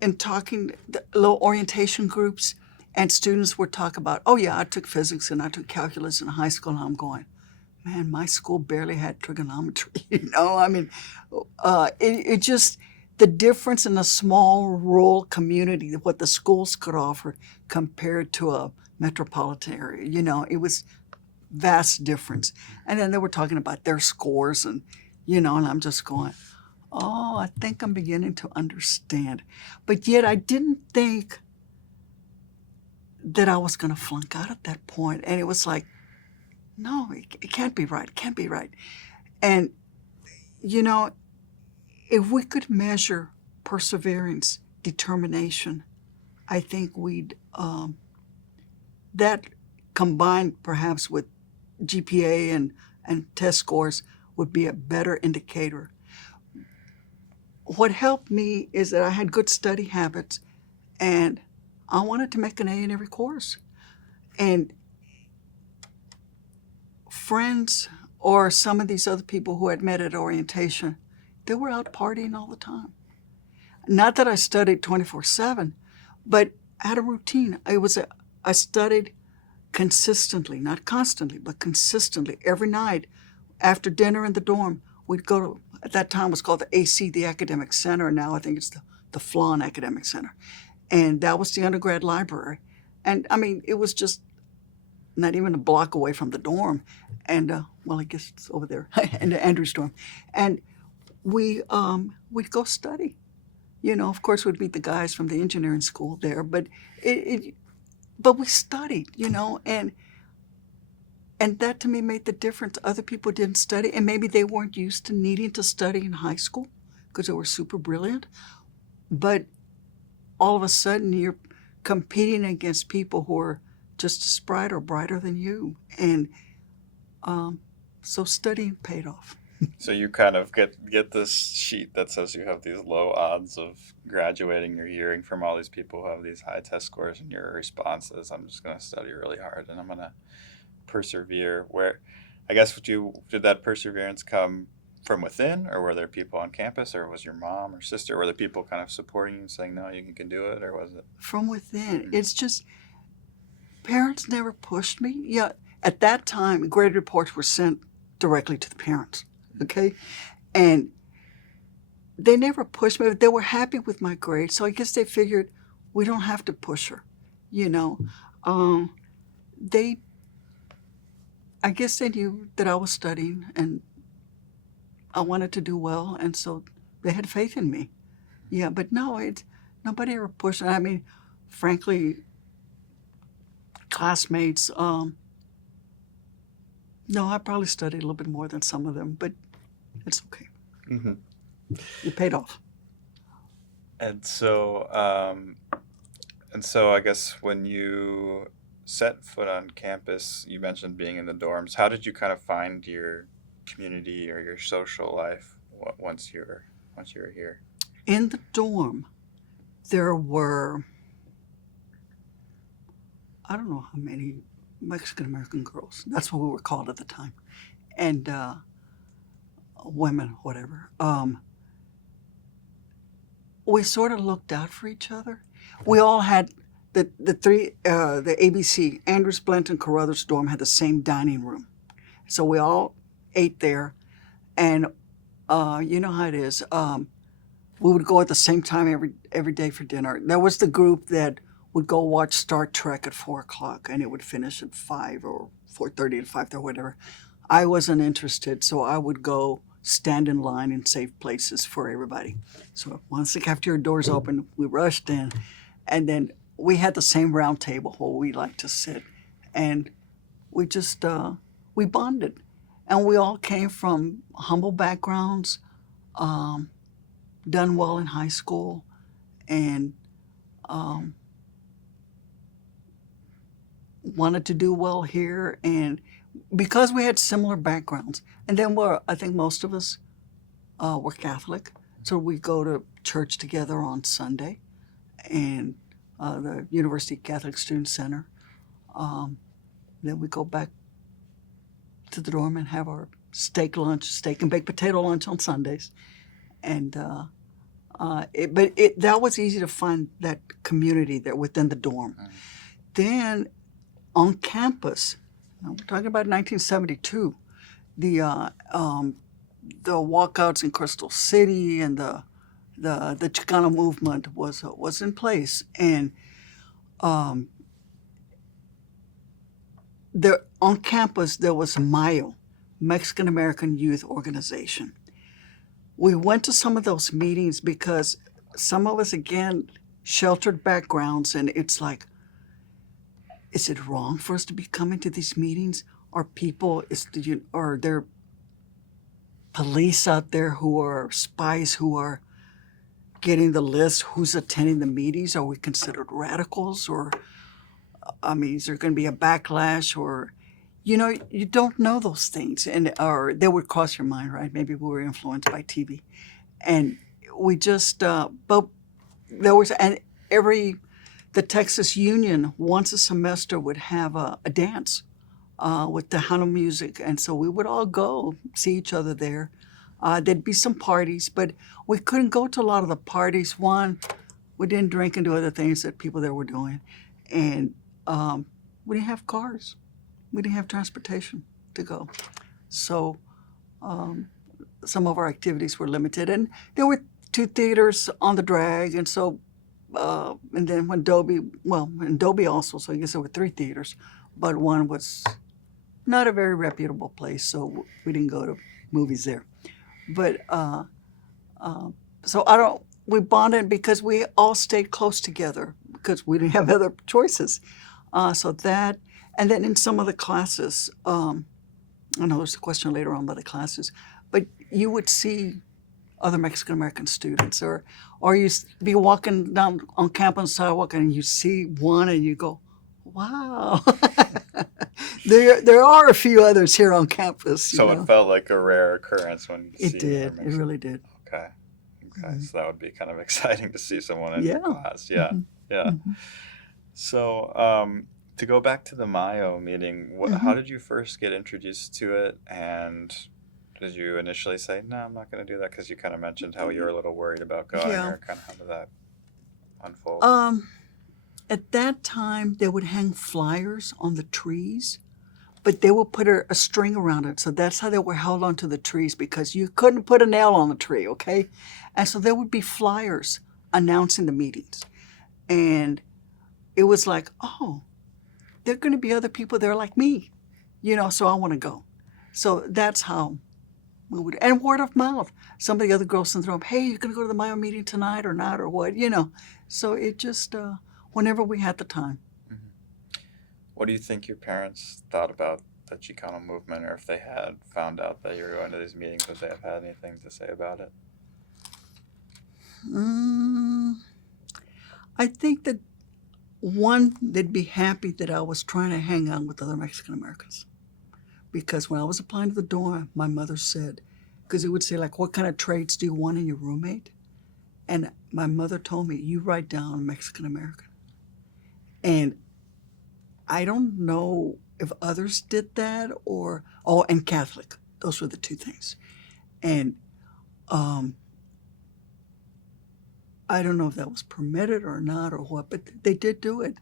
in talking, the little orientation groups and students would talk about, oh yeah, I took physics and I took calculus in high school. And I'm going, man, my school barely had trigonometry, I mean, it just, the difference in a small rural community, what the schools could offer compared to a metropolitan area, it was vast difference. And then they were talking about their scores and I'm just going, oh, I think I'm beginning to understand. But yet I didn't think that I was going to flunk out at that point. And it was like, no, it can't be right. It can't be right. And, if we could measure perseverance, determination, I think we'd, that combined perhaps with GPA and test scores would be a better indicator. What helped me is that I had good study habits and I wanted to make an A in every course. And friends or some of these other people who I'd met at orientation, they were out partying all the time. Not that I studied 24/7, but I had a routine. I studied consistently, not constantly, but consistently every night. After dinner in the dorm, we'd go to, at that time it was called the AC, the Academic Center, and now I think it's the Flan Academic Center. And that was the undergrad library. And I mean, it was just not even a block away from the dorm. And, well, I guess it's over there, in the Andrews dorm. And we'd go study. Of course, we'd meet the guys from the engineering school there, but but we studied, and that to me made the difference. Other people didn't study, and maybe they weren't used to needing to study in high school because they were super brilliant. But all of a sudden, you're competing against people who are just as bright or brighter than you. And so studying paid off. So you kind of get this sheet that says you have these low odds of graduating. You're hearing from all these people who have these high test scores, and your response is, I'm just going to study really hard and I'm going to persevere. Where, I guess, did that perseverance come from within, or were there people on campus, or was your mom or sister, were there people kind of supporting you and saying, no, you can do it, or was it? From within. It's just, parents never pushed me. Yeah, at that time, grade reports were sent directly to the parents, okay? And they never pushed me. They were happy with my grades, so I guess they figured we don't have to push her, I guess they knew that I was studying and I wanted to do well, and so they had faith in me. Yeah, but no, nobody ever pushed. I mean, frankly, classmates, no, I probably studied a little bit more than some of them, but it's okay. Mm-hmm. It paid off. And so I guess when you set foot on campus, you mentioned being in the dorms. How did you kind of find your community or your social life once you were here? In the dorm, there were, I don't know how many Mexican-American girls. That's what we were called at the time. And women, whatever. We sort of looked out for each other. We all had the ABC, Andrews, Blanton, Carruthers dorm had the same dining room. So we all ate there. And you know how it is. We would go at the same time every day for dinner. There was the group that would go watch Star Trek at 4 o'clock, and it would finish at 5 or 4:30 to 5 or whatever. I wasn't interested, so I would go stand in line and save places for everybody. So once the cafeteria doors opened, we rushed in, and then we had the same round table where we liked to sit, and we just we bonded, and we all came from humble backgrounds, done well in high school, and wanted to do well here, and because we had similar backgrounds, and then I think most of us were Catholic, so we go to church together on Sunday, and the University Catholic Student Center. Then we go back to the dorm and have our steak and baked potato lunch on Sundays, and that was easy to find that community there within the dorm. Mm. Then on campus, now we're talking about 1972, the walkouts in Crystal City and the Chicano movement was in place, and there on campus there was Mayo, Mexican American Youth Organization. We went to some of those meetings because some of us, again, sheltered backgrounds, and it's like, is it wrong for us to be coming to these meetings? Are there police out there who are spies who are getting the list who's attending the meetings? Are we considered radicals? Or, is there going to be a backlash? Or, you don't know those things. Or they would cross your mind, right? Maybe we were influenced by TV. And we just, but there was, and the Texas Union once a semester would have a dance with Tejano music. And so we would all go see each other there. There'd be some parties, but we couldn't go to a lot of the parties. One, we didn't drink and do other things that people there were doing. And we didn't have cars. We didn't have transportation to go. So some of our activities were limited. And there were 2 theaters on the drag. And so, and then when Dobie also, so I guess there were 3 theaters. But one was not a very reputable place, so we didn't go to movies there. But we bonded because we all stayed close together because we didn't have other choices. So that, and then in some of the classes, I know there's a question later on about the classes, but you would see other Mexican American students, or you be walking down on campus sidewalk and you see one and you go, wow. There are a few others here on campus. So it felt like a rare occurrence when you see. It did. It really did. Okay. Mm-hmm. So that would be kind of exciting to see someone in your class. Yeah. Mm-hmm. Yeah. Mm-hmm. So to go back to the Mayo meeting, how did you first get introduced to it? And did you initially say, no, I'm not going to do that? Because you kind of mentioned how you were a little worried about going, or kind of how did that unfold? At that time, they would hang flyers on the trees, but they would put a string around it. So that's how they were held onto the trees, because you couldn't put a nail on the tree, okay? And so there would be flyers announcing the meetings. And it was like, oh, there are going to be other people there like me, so I want to go. So that's how we would, and word of mouth. Some of the other girls in the room, hey, you're going to go to the Mayo meeting tonight or not, or what, So it just, whenever we had the time. Mm-hmm. What do you think your parents thought about the Chicano movement, or if they had found out that you were going to these meetings, would they have had anything to say about it? I think that, one, they'd be happy that I was trying to hang out with other Mexican Americans. Because when I was applying to the dorm, my mother said, because it would say, like, what kind of traits do you want in your roommate? And my mother told me, you write down Mexican American. And I don't know if others did that and Catholic. Those were the 2 things. And I don't know if that was permitted or not or what, but they did do it,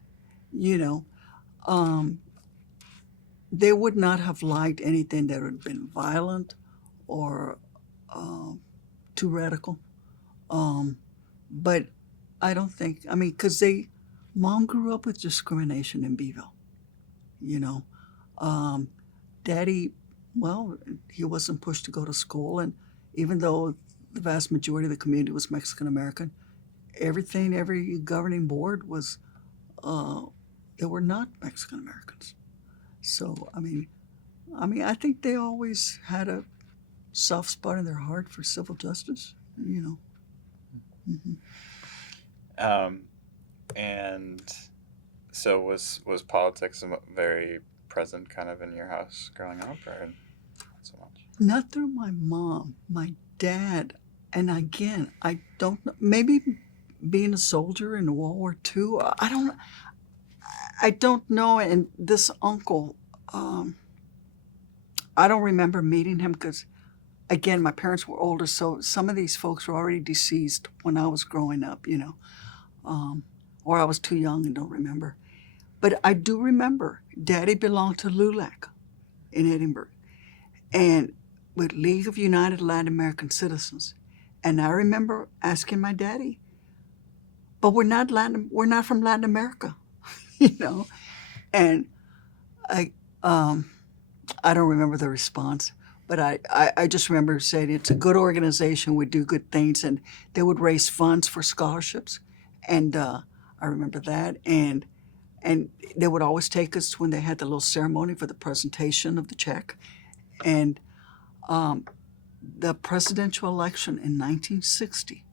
They would not have liked anything that would have been violent or too radical. But I don't think, because Mom grew up with discrimination in Beeville, Daddy, well, he wasn't pushed to go to school. And even though the vast majority of the community was Mexican American, every governing board was, they were not Mexican Americans. So, I think they always had a soft spot in their heart for civil justice, Mm-hmm. And so was politics very present kind of in your house growing up, or not so much? Not through my mom. My dad, and again, I don't know, maybe being a soldier in World War II, I don't know. And this uncle, I don't remember meeting him because, again, my parents were older, so some of these folks were already deceased when I was growing up, or I was too young and don't remember. But I do remember Daddy belonged to LULAC in Edinburgh, and with League of United Latin American Citizens. And I remember asking my daddy, but we're not from Latin America, And I don't remember the response, but I just remember saying it's a good organization, we do good things, and they would raise funds for scholarships. And I remember that. And they would always take us when they had the little ceremony for the presentation of the check. And the presidential election in 1960,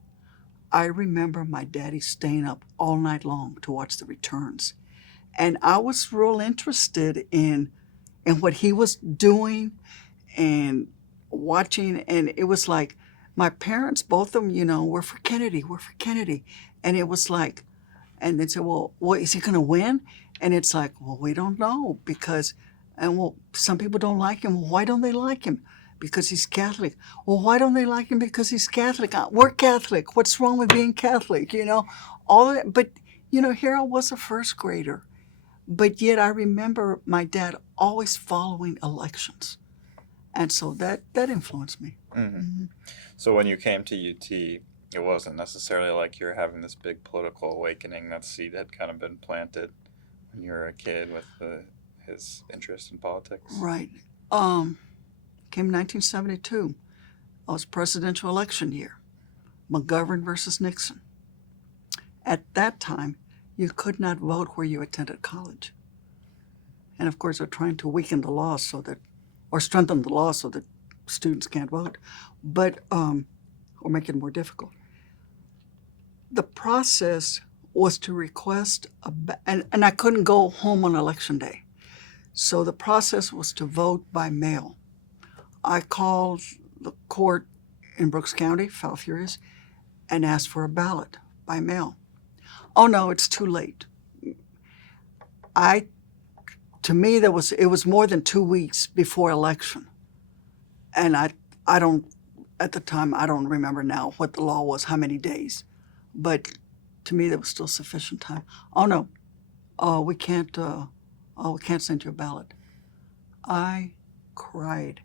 I remember my daddy staying up all night long to watch the returns. And I was real interested in what he was doing and watching. And it was like my parents, both of them, we're for Kennedy. And it was like, and they'd say, well, is he going to win? And it's like, well, we don't know some people don't like him. Well, why don't they like him? Because he's Catholic. Well, why don't they like him? Because he's Catholic. We're Catholic. What's wrong with being Catholic? All of that. But, here I was a first grader. But yet I remember my dad always following elections. And so that influenced me. Mm-hmm. Mm-hmm. So when you came to UT, it wasn't necessarily like you were having this big political awakening. That seed had kind of been planted when you were a kid with his interest in politics. Right. Came 1972. It was presidential election year. McGovern versus Nixon. At that time, you could not vote where you attended college. And of course, they're trying to weaken the law or strengthen the law so that students can't vote, but or make it more difficult. The process was to request and I couldn't go home on election day. So the process was to vote by mail. I called the court in Brooks County, Falfurrias, and asked for a ballot by mail. Oh no, it's too late. To me, it was more than 2 weeks before election. And I don't, at the time, I don't remember now what the law was, how many days. But to me, there was still sufficient time. Oh no, we can't send you a ballot. I cried.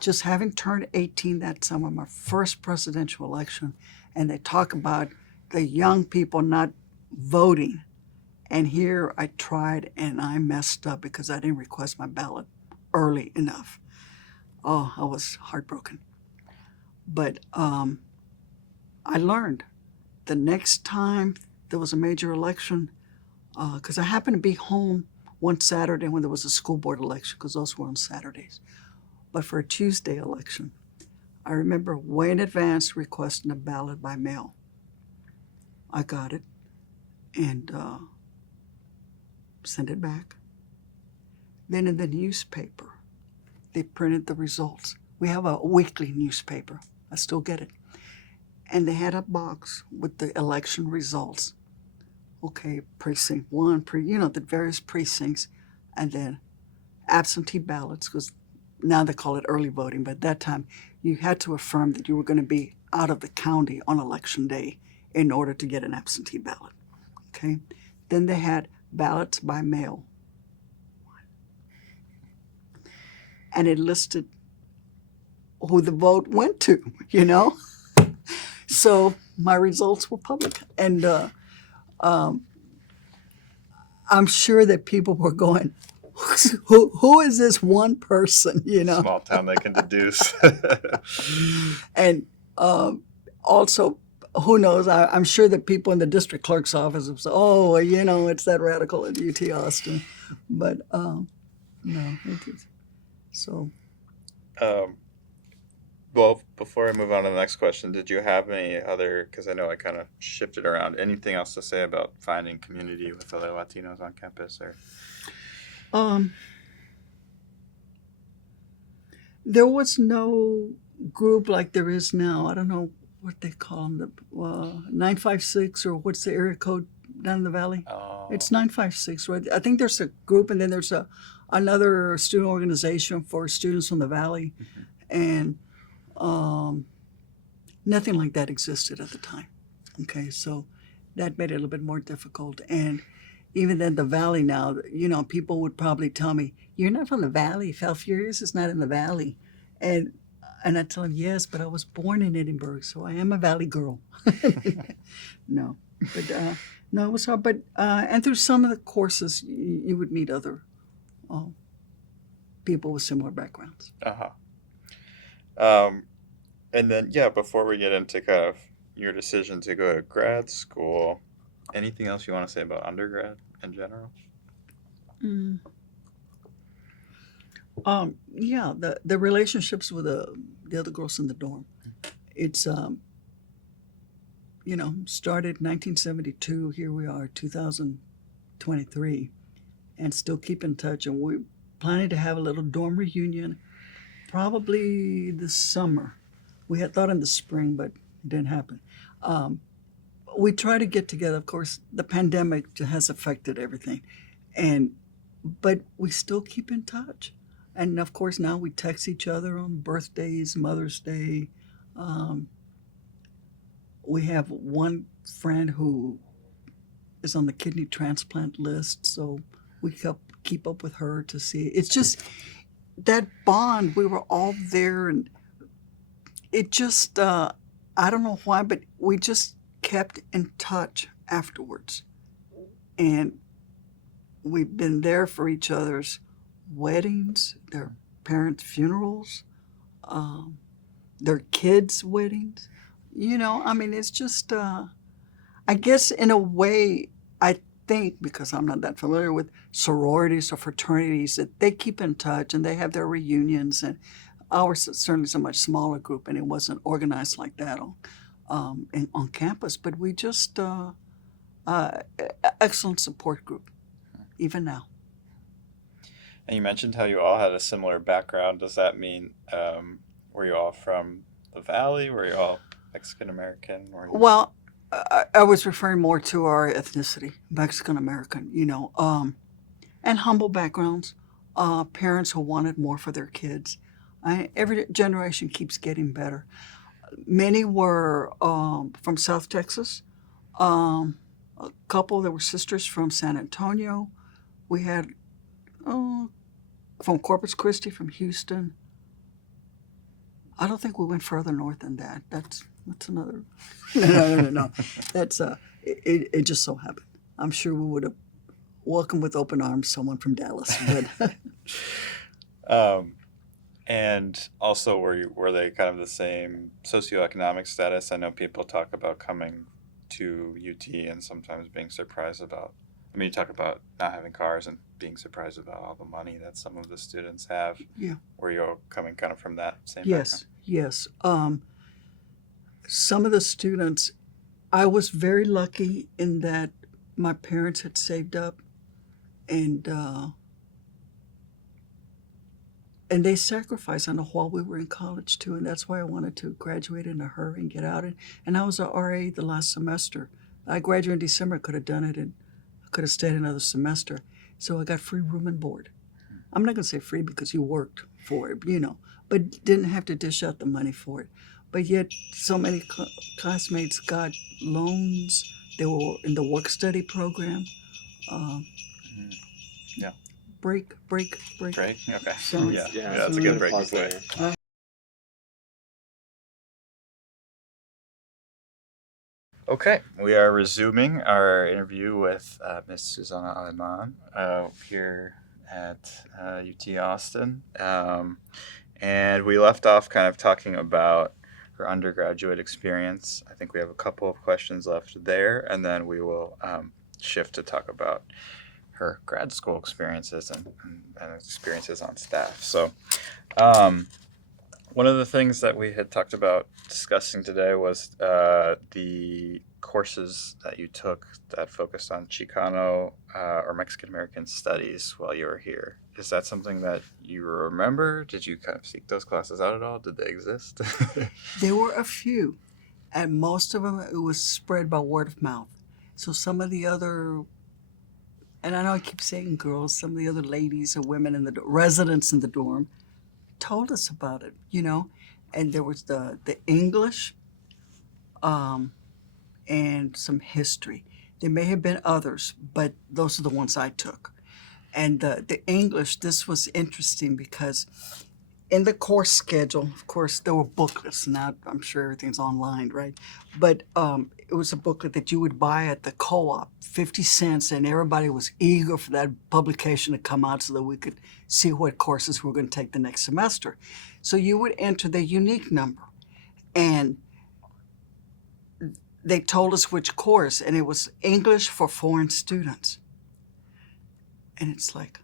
Just having turned 18 that summer, my first presidential election, and they talk about the young people not voting. And here I tried and I messed up because I didn't request my ballot early enough. Oh, I was heartbroken. But I learned the next time there was a major election, because I happened to be home one Saturday when there was a school board election, because those were on Saturdays. But for a Tuesday election, I remember way in advance requesting a ballot by mail. I got it and sent it back. Then in the newspaper, they printed the results. We have a weekly newspaper. I still get it. And they had a box with the election results. Okay, precinct 1, the various precincts, and then absentee ballots, because now they call it early voting, but at that time you had to affirm that you were going to be out of the county on election day in order to get an absentee ballot. Okay? Then they had ballots by mail. And it listed who the vote went to, So my results were public. And I'm sure that people were going, who is this one person, Small town they can deduce. And also, who knows, I'm sure that people in the district clerk's office will say, oh, it's that radical at UT Austin. But no, it is. So. Well, before I move on to the next question, did you have any other, because I know I kind of shifted around, anything else to say about finding community with other Latinos on campus? Or There was no group like there is now. I don't know what they call them, the 956, or what's the area code down in the valley? Oh, It's 956, right? I think there's a group, and then there's another student organization for students from the valley, and nothing like that existed at the time. Okay, so that made it a little bit more difficult. And even then, the valley now, people would probably tell me, "You're not from the valley. Falfurrias is not in the valley," and I tell them, "Yes, but I was born in Edinburgh, so I am a valley girl." No, but no, it was hard. But and through some of the courses, you would meet other people with similar backgrounds. uh-huh. And then, yeah, before we get into kind of your decision to go to grad school, anything else you want to say about undergrad in general? Yeah, the relationships with the other girls in the dorm. It's started 1972. Here we are, 2023, and still keep in touch. And we're planning to have a little dorm reunion, probably this summer. We had thought in the spring, but it didn't happen. We try to get together. Of course, the pandemic has affected everything, but we still keep in touch. And of course, now we text each other on birthdays, Mother's Day. We have one friend who is on the kidney transplant list, so we keep up with her to see. It's just that bond. We were all there, and it just, I don't know why, but we just kept in touch afterwards. And we've been there for each other's weddings, their parents' funerals, their kids' weddings. It's just, I guess in a way, I think, because I'm not that familiar with sororities or fraternities, that they keep in touch and they have their reunions. And ours certainly is a much smaller group, and it wasn't organized like that on campus. But we just, excellent support group, even now. And you mentioned how you all had a similar background. Does that mean, were you all from the Valley? Were you all Mexican American? Well, I was referring more to our ethnicity, Mexican American, and humble backgrounds, parents who wanted more for their kids. Every generation keeps getting better. Many were from South Texas. A couple that were sisters from San Antonio. We had from Corpus Christi, from Houston. I don't think we went further north than that. That's another. No. That's it just so happened. I'm sure we would have welcomed with open arms someone from Dallas, but. And also, were they kind of the same socioeconomic status? I know people talk about coming to UT and sometimes being surprised about. I mean, you talk about not having cars and being surprised about all the money that some of the students have. Yeah. Were you all coming kind of from that same Yes, background? yes. Some of the students, I was very lucky in that my parents had saved up, and they sacrificed. I know while we were in college too, and that's why I wanted to graduate in a hurry and get out. And I was a RA the last semester. I graduated in December. Could have done it, and I could have stayed another semester. So I got free room and board. I'm not going to say free because you worked for it, but didn't have to dish out the money for it. But yet, so many classmates got loans. They were in the work-study program. Yeah. Break. Break? Okay. So, Yeah, Yeah, that's a good break to pause say. there. Okay, we are resuming our interview with Ms. Susana Alemán here at UT Austin. And we left off kind of talking about her undergraduate experience. I think we have a couple of questions left there, and then we will shift to talk about her grad school experiences and experiences on staff. So one of the things that we had talked about discussing today was the courses that you took that focused on Chicano or Mexican American studies while you were here. is that something that you remember? Did you kind of seek those classes out at all? Did they exist? There were a few, and most of them it was spread by word of mouth. So some of the other, and I know I keep saying girls, some of the other ladies or women in the residents in the dorm told us about it, you know. And there was the English, and some history. There may have been others, but those are the ones I took. And the English, this was interesting because in the course schedule, of course, there were booklets. Now I'm sure everything's online, right? But it was a booklet that you would buy at the co-op, 50 cents, and everybody was eager for that publication to come out so that we could see what courses we were going to take the next semester. So you would enter the unique number, and they told us which course, and it was English for foreign students. And it's like,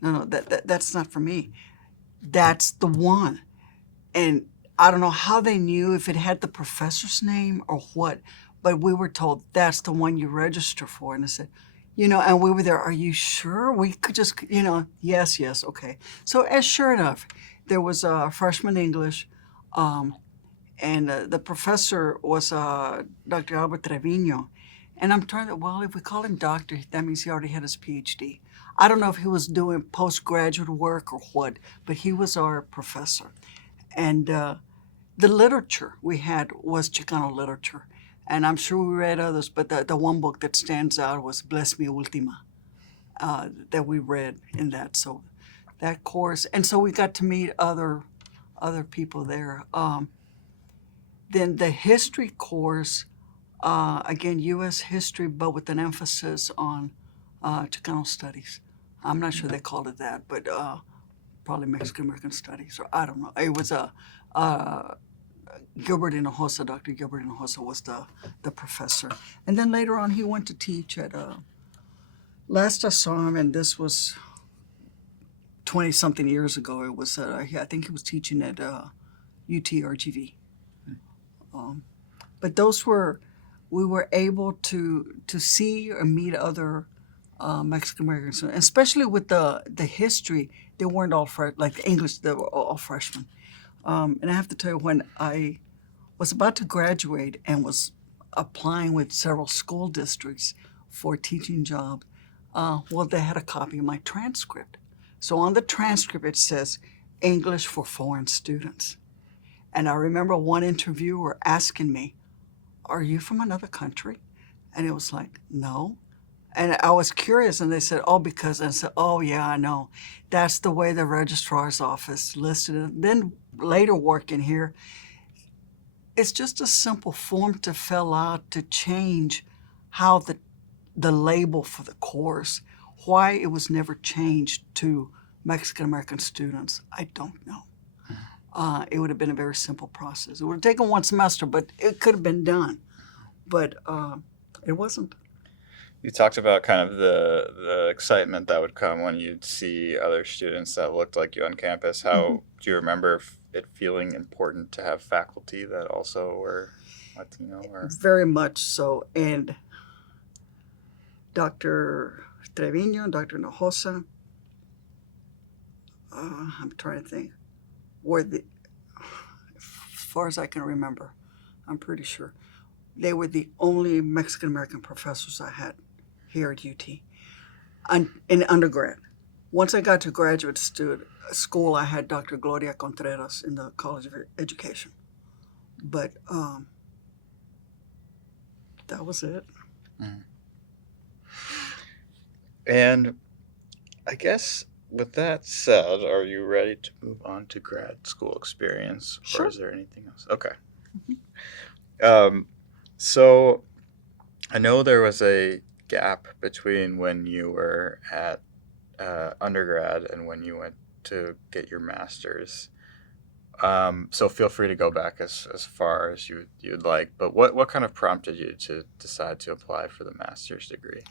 no, that's not for me. That's the one. And I don't know how they knew, if it had the professor's name or what, but we were told that's the one you register for. And I said, and we were there, are you sure? We could just, yes, okay. So as sure enough, there was a freshman English, and the professor was Dr. Albert Trevino. And I'm trying to, well, if we call him doctor, that means he already had his PhD. I don't know if he was doing postgraduate work or what, but he was our professor. And the literature we had was Chicano literature. And I'm sure we read others, but the one book that stands out was Bless Me Ultima, that we read in that. So that course, and so we got to meet other people there. Then the history course, again, U.S. history, but with an emphasis on Chicano studies. I'm not sure they called it that, but probably Mexican-American studies, or I don't know. It was Gilbert Hinojosa, Dr. Gilbert Hinojosa was the professor. And then later on, he went to teach at, last I saw him, and this was 20-something years ago, it was, I think he was teaching at UT RGV. But those we were able to see or meet other Mexican Americans, especially with the history. They weren't all like the English; they were all freshmen. And I have to tell you, when I was about to graduate and was applying with several school districts for a teaching job, well, they had a copy of my transcript. So on the transcript it says English for foreign students. And I remember one interviewer asking me, "Are you from another country?" And it was like, "No." And I was curious, and they said, "Oh, because," and I said, "Oh, yeah, I know. That's the way the registrar's office listed it." Then later working here, it's just a simple form to fill out to change how the label for the course. Why it was never changed to Mexican-American students, I don't know. It would have been a very simple process. It would have taken one semester, but it could have been done. But it wasn't. You talked about kind of the excitement that would come when you'd see other students that looked like you on campus. How do you remember it feeling important to have faculty that also were Latino? Or? Very much so. And Dr. Trevino, Dr. Hinojosa, I'm trying to think, were as far as I can remember, I'm pretty sure, they were the only Mexican-American professors I had here at UT in undergrad. Once I got to graduate school, I had Dr. Gloria Contreras in the College of Education. But that was it. Mm. And I guess with that said, are you ready to move on to grad school experience? Sure. Or is there anything else? Okay. Mm-hmm. So I know there was a gap between when you were at undergrad and when you went to get your master's. So feel free to go back as far as you'd like. But what kind of prompted you to decide to apply for the master's degree?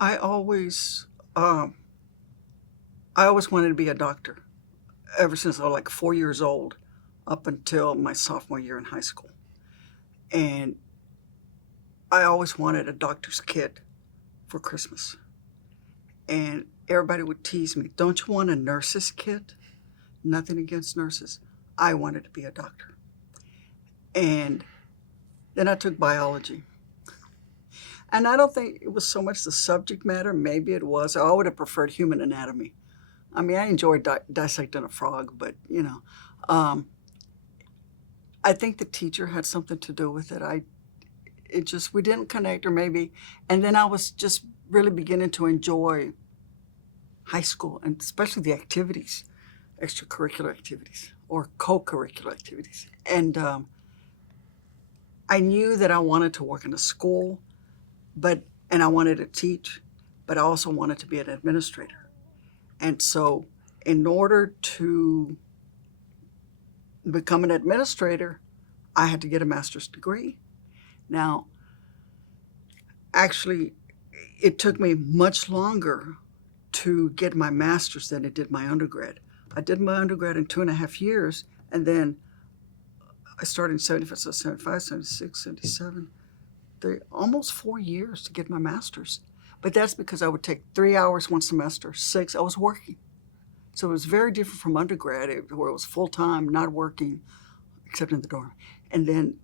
I always wanted to be a doctor ever since I was like 4 years old up until my sophomore year in high school. And I always wanted a doctor's kit for Christmas. And everybody would tease me, don't you want a nurse's kit? Nothing against nurses. I wanted to be a doctor. And then I took biology. And I don't think it was so much the subject matter. Maybe it was. I would have preferred human anatomy. I mean, I enjoyed dissecting a frog, but, I think the teacher had something to do with it. We didn't connect, or maybe, and then I was just really beginning to enjoy high school, and especially the activities, extracurricular activities or co-curricular activities. And I knew that I wanted to work in a school, and I wanted to teach, but I also wanted to be an administrator. And so in order to become an administrator, I had to get a master's degree. Now, actually, it took me much longer to get my master's than it did my undergrad. I did my undergrad in 2.5 years, and then I started in 75, so 75, 76, 77, almost 4 years to get my master's. But that's because I would take 3 hours one semester, 6, I was working. So it was very different from undergrad, where it was full-time, not working, except in the dorm. And then,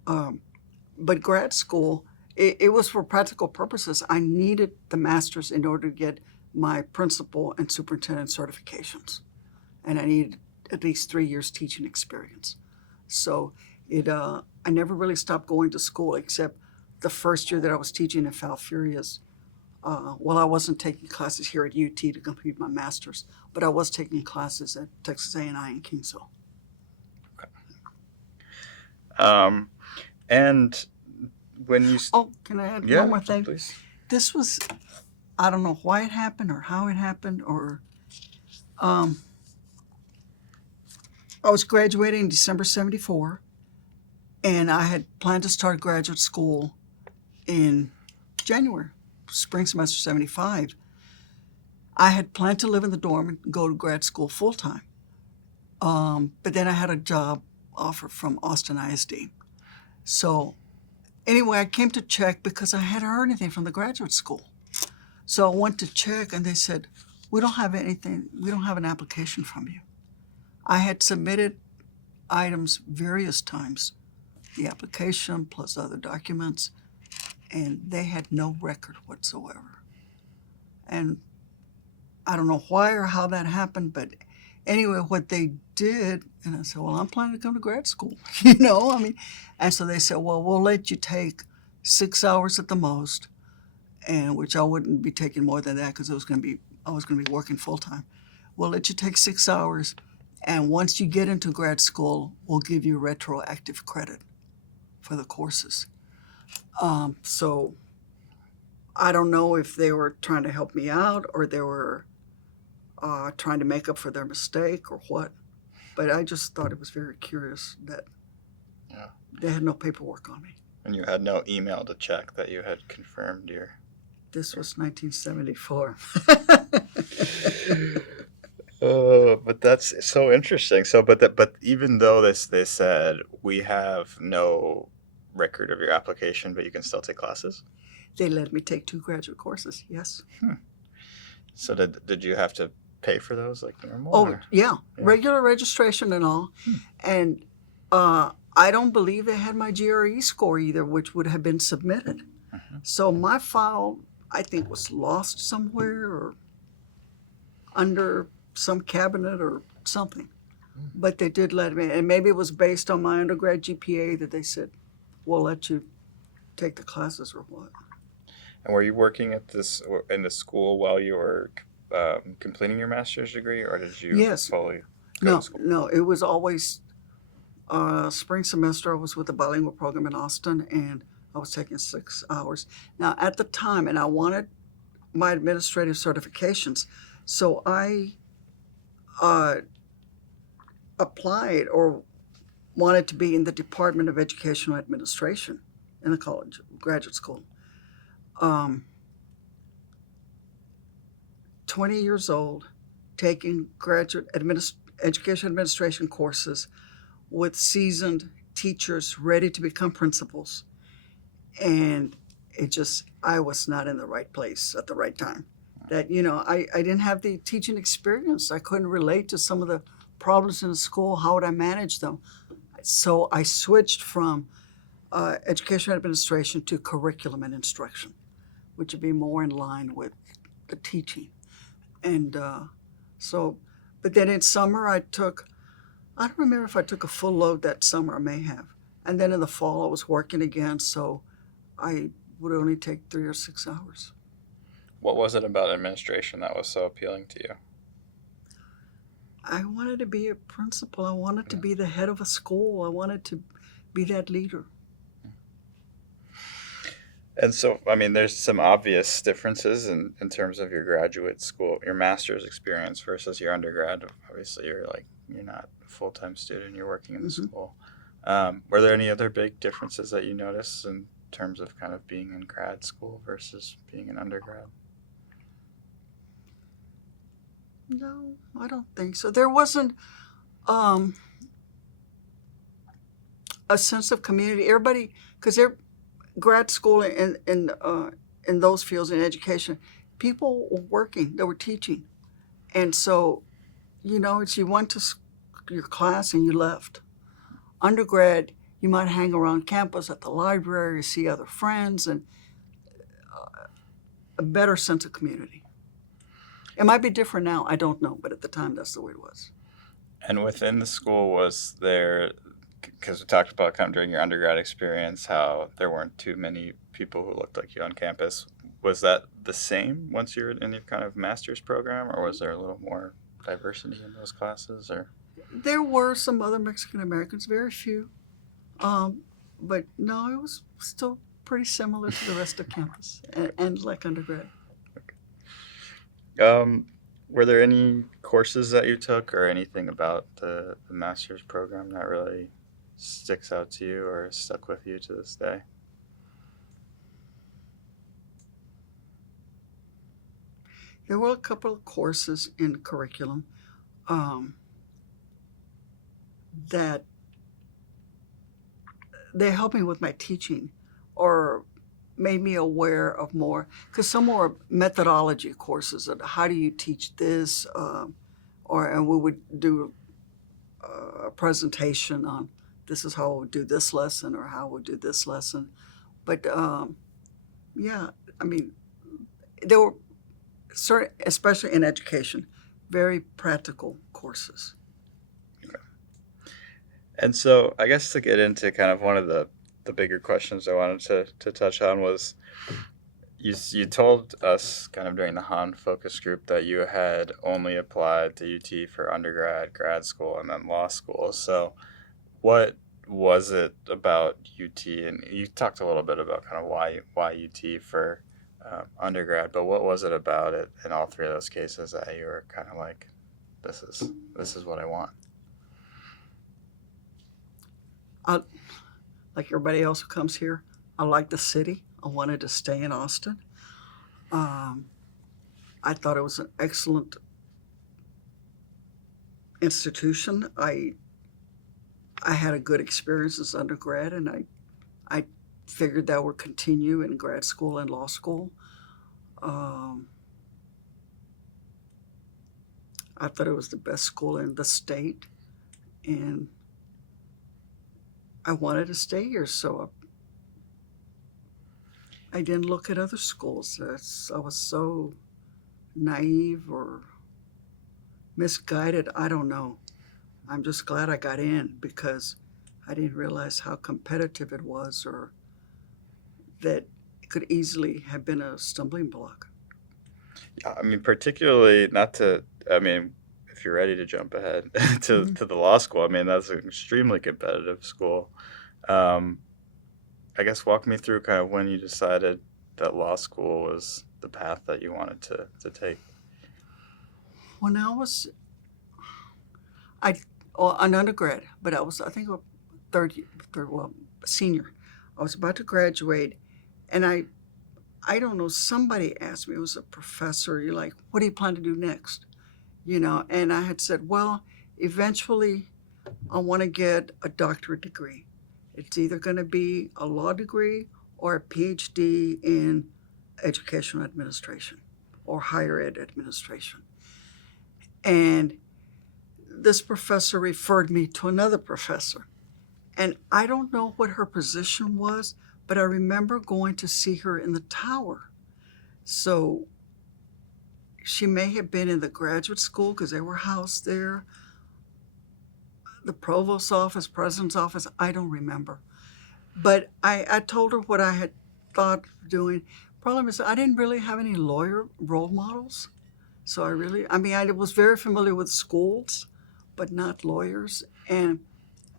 but grad school, it was for practical purposes. I needed the master's in order to get my principal and superintendent certifications. And I needed at least 3 years teaching experience. So I never really stopped going to school, except the first year that I was teaching at Falfurrias. Well, I wasn't taking classes here at UT to complete my master's, but I was taking classes at Texas A&I in Kingsville. Okay. And when you... Oh, can I add one more thing? Please. This was, I don't know why it happened or how it happened, or I was graduating in December 74, and I had planned to start graduate school in January, spring semester 75. I had planned to live in the dorm and go to grad school full-time. But then I had a job offer from Austin ISD. So anyway, I came to check because I hadn't heard anything from the graduate school. So I went to check, and they said, we don't have anything, we don't have an application from you. I had submitted items various times, the application plus other documents, and they had no record whatsoever. And I don't know why or how that happened, but anyway, what they did, and I said, well, I'm planning to come to grad school, and so they said, well, we'll let you take 6 hours at the most, and which I wouldn't be taking more than that because I was going to be working full time. We'll let you take 6 hours, and once you get into grad school, we'll give you retroactive credit for the courses. So I don't know if they were trying to help me out or they were trying to make up for their mistake or what. But I just thought it was very curious that they had no paperwork on me. And you had no email to check that you had confirmed your... This was 1974. But that's so interesting. So, but even though they said we have no record of your application, but you can still take classes? They let me take 2 graduate courses, yes. So did you have to pay for those like normal? Oh, yeah. Regular registration and all. And I don't believe they had my GRE score either, which would have been submitted. So my file, I think, was lost somewhere or under some cabinet or something. But they did let me, and maybe it was based on my undergrad GPA that they said, we'll let you take the classes or what. And were you working in the school while you were completing your master's degree, or did you fully go to school? No, it was always spring semester. I was with a bilingual program in Austin, and I was taking 6 hours. Now, at the time, and I wanted my administrative certifications, so I applied or wanted to be in the Department of Educational Administration in the college, graduate school. 20 years old, taking graduate education administration courses with seasoned teachers ready to become principals. And I was not in the right place at the right time. that, I didn't have the teaching experience. I couldn't relate to some of the problems in the school. How would I manage them? So I switched from education administration to curriculum and instruction, which would be more in line with the teaching. And but then in summer I don't remember if I took a full load that summer. I may have. And then in the fall I was working again, so I would only take 3 or 6 hours. What was it about administration that was so appealing to you? I wanted to be a principal. I wanted to be the head of a school. I wanted to be that leader. And so, I mean, there's some obvious differences in terms of your graduate school, your master's experience versus your undergrad. Obviously, you're not a full-time student, you're working in the school. Were there any other big differences that you noticed in terms of kind of being in grad school versus being an undergrad? No, I don't think so. There wasn't a sense of community. Everybody, because they're grad school in those fields in education, people were working, they were teaching. And so, it's you went to your class and you left. Undergrad, you might hang around campus at the library, see other friends, and a better sense of community. It might be different now, I don't know, but at the time that's the way it was. And within the school, was there, because we talked about kind of during your undergrad experience how there weren't too many people who looked like you on campus, was that the same once you were in your kind of master's program, or was there a little more diversity in those classes? Or there were some other Mexican Americans, very few, but no, it was still pretty similar to the rest of campus and like undergrad. Were there any courses that you took or anything about the master's program that really sticks out to you or stuck with you to this day? There were a couple of courses in curriculum that they helped me with my teaching or made me aware of more, because some more methodology courses of how do you teach this, and we would do a presentation on this is how we'll do this lesson or how we'll do this lesson. But yeah, I mean, there were certain, especially in education, very practical courses. Okay. And so I guess to get into kind of one of the bigger questions I wanted to touch on was, you told us kind of during the Han focus group that you had only applied to UT for undergrad, grad school, and then law school. So what was it about UT? And you talked a little bit about kind of why UT for undergrad, but what was it about it in all three of those cases that you were kind of like, this is what I want? Like everybody else who comes here, I like the city. I wanted to stay in Austin. I thought it was an excellent institution. I had a good experience as undergrad, and I figured that would continue in grad school and law school. I thought it was the best school in the state, and I wanted to stay here, so I didn't look at other schools. I was so naive or misguided. I don't know. I'm just glad I got in, because I didn't realize how competitive it was, or that it could easily have been a stumbling block. I mean, particularly if you're ready to jump ahead to the law school, I mean, that's an extremely competitive school. I guess walk me through kind of when you decided that law school was the path that you wanted to take. When I was an undergrad, but I think a senior. I was about to graduate, and I don't know, somebody asked me, it was a professor, you're like, what do you plan to do next? And I had said, well, eventually I want to get a doctorate degree. It's either going to be a law degree or a PhD in educational administration. or higher ed administration. And this professor referred me to another professor. And I don't know what her position was, but I remember going to see her in the tower. So she may have been in the graduate school because they were housed there. The provost's office, president's office, I don't remember. But I told her what I had thought of doing. Problem is, I didn't really have any lawyer role models. So I was very familiar with schools, but not lawyers. And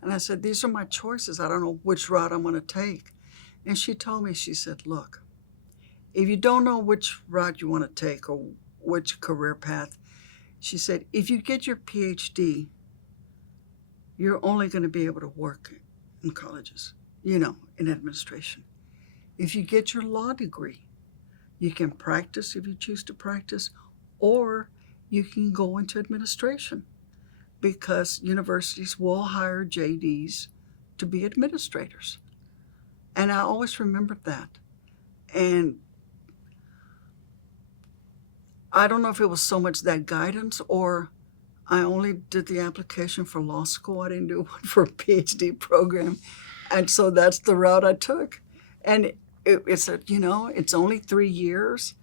I said, these are my choices. I don't know which route I'm going to take. And she told me, she said, look, if you don't know which route you want to take or which career path, she said, if you get your PhD, you're only going to be able to work in colleges, in administration. If you get your law degree, you can practice if you choose to practice, or you can go into administration because universities will hire JDs to be administrators. And I always remembered that. And I don't know if it was so much that guidance or I only did the application for law school. I didn't do one for a PhD program. And so that's the route I took. And it said, it's only 3 years.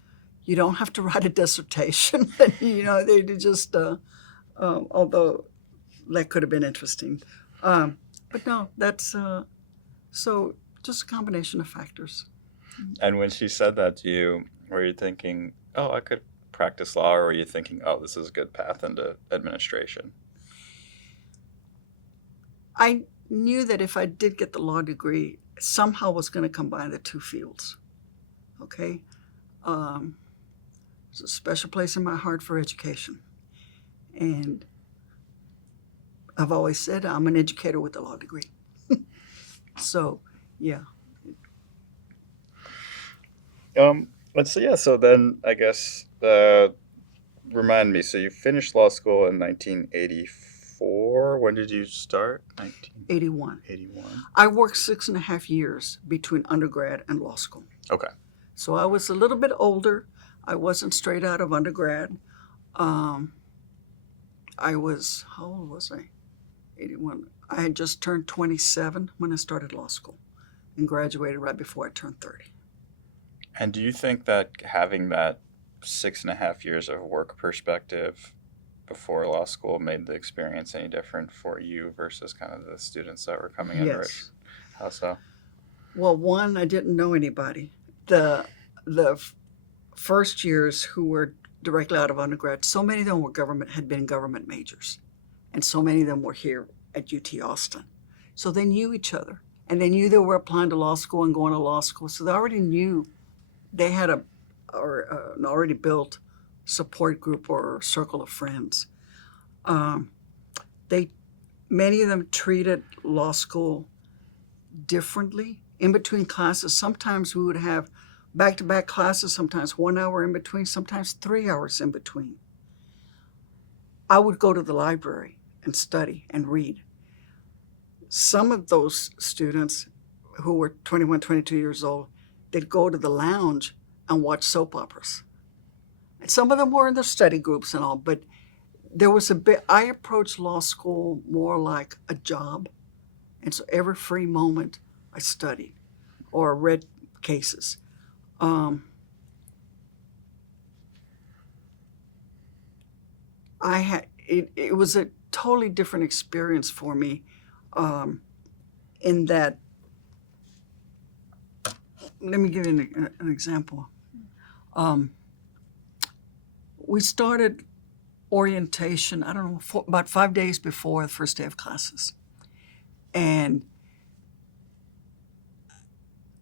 You don't have to write a dissertation. They just, although that could have been interesting. But no, that's, so just a combination of factors. And when she said that to you, were you thinking, oh, I could practice law, or were you thinking, oh, this is a good path into administration? I knew that if I did get the law degree, somehow was going to combine the two fields. Okay? There's a special place in my heart for education. And I've always said I'm an educator with a law degree. So, yeah. Let's see. Yeah. So then, I guess, remind me. So you finished law school in 1984. When did you start? 1981. 81. I worked 6.5 years between undergrad and law school. Okay. So I was a little bit older. I wasn't straight out of undergrad. How old was I? 81. I had just turned 27 when I started law school and graduated right before I turned 30. And do you think that having that 6.5 years of work perspective before law school made the experience any different for you versus kind of the students that were coming in? Yes. How so? Well, one, I didn't know anybody. The first years who were directly out of undergrad, so many of them had been government majors. And so many of them were here at UT Austin. So they knew each other. And they knew they were applying to law school and going to law school. So they already knew they had an already built support group or circle of friends. Many of them treated law school differently. In between classes, sometimes we would have back-to-back classes, sometimes 1 hour in between, sometimes 3 hours in between. I would go to the library and study and read. Some of those students who were 21, 22 years old, they'd go to the lounge and watch soap operas. And some of them were in their study groups and all, but there was I approached law school more like a job. And so every free moment I studied or read cases. It was a totally different experience for me in that, let me give you an example. We started orientation, I don't know, about 5 days before the first day of classes. And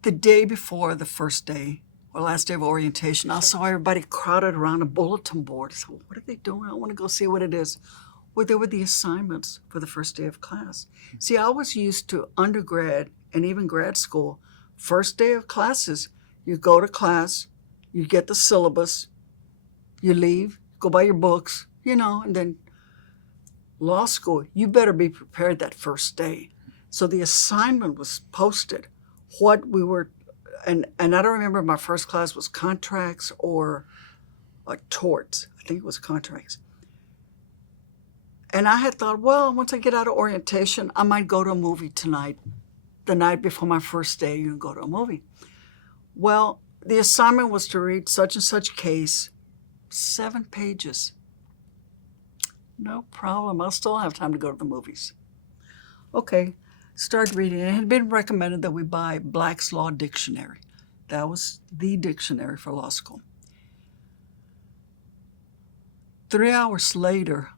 the day before the first day, or last day of orientation, I saw everybody crowded around a bulletin board. So what are they doing? I want to go see what it is. Well, they were the assignments for the first day of class. See, I was used to undergrad and even grad school. First day of classes, you go to class, you get the syllabus, you leave, go buy your books, and then law school, you better be prepared that first day. So the assignment was posted. What we were, and I don't remember if my first class was contracts or torts. I think it was contracts. And I had thought, well, once I get out of orientation, I might go to a movie tonight, the night before my first day, go to a movie. Well, the assignment was to read such and such case, 7 pages. No problem. I'll still have time to go to the movies. Okay, start reading. It had been recommended that we buy Black's Law Dictionary. That was the dictionary for law school. 3 hours later,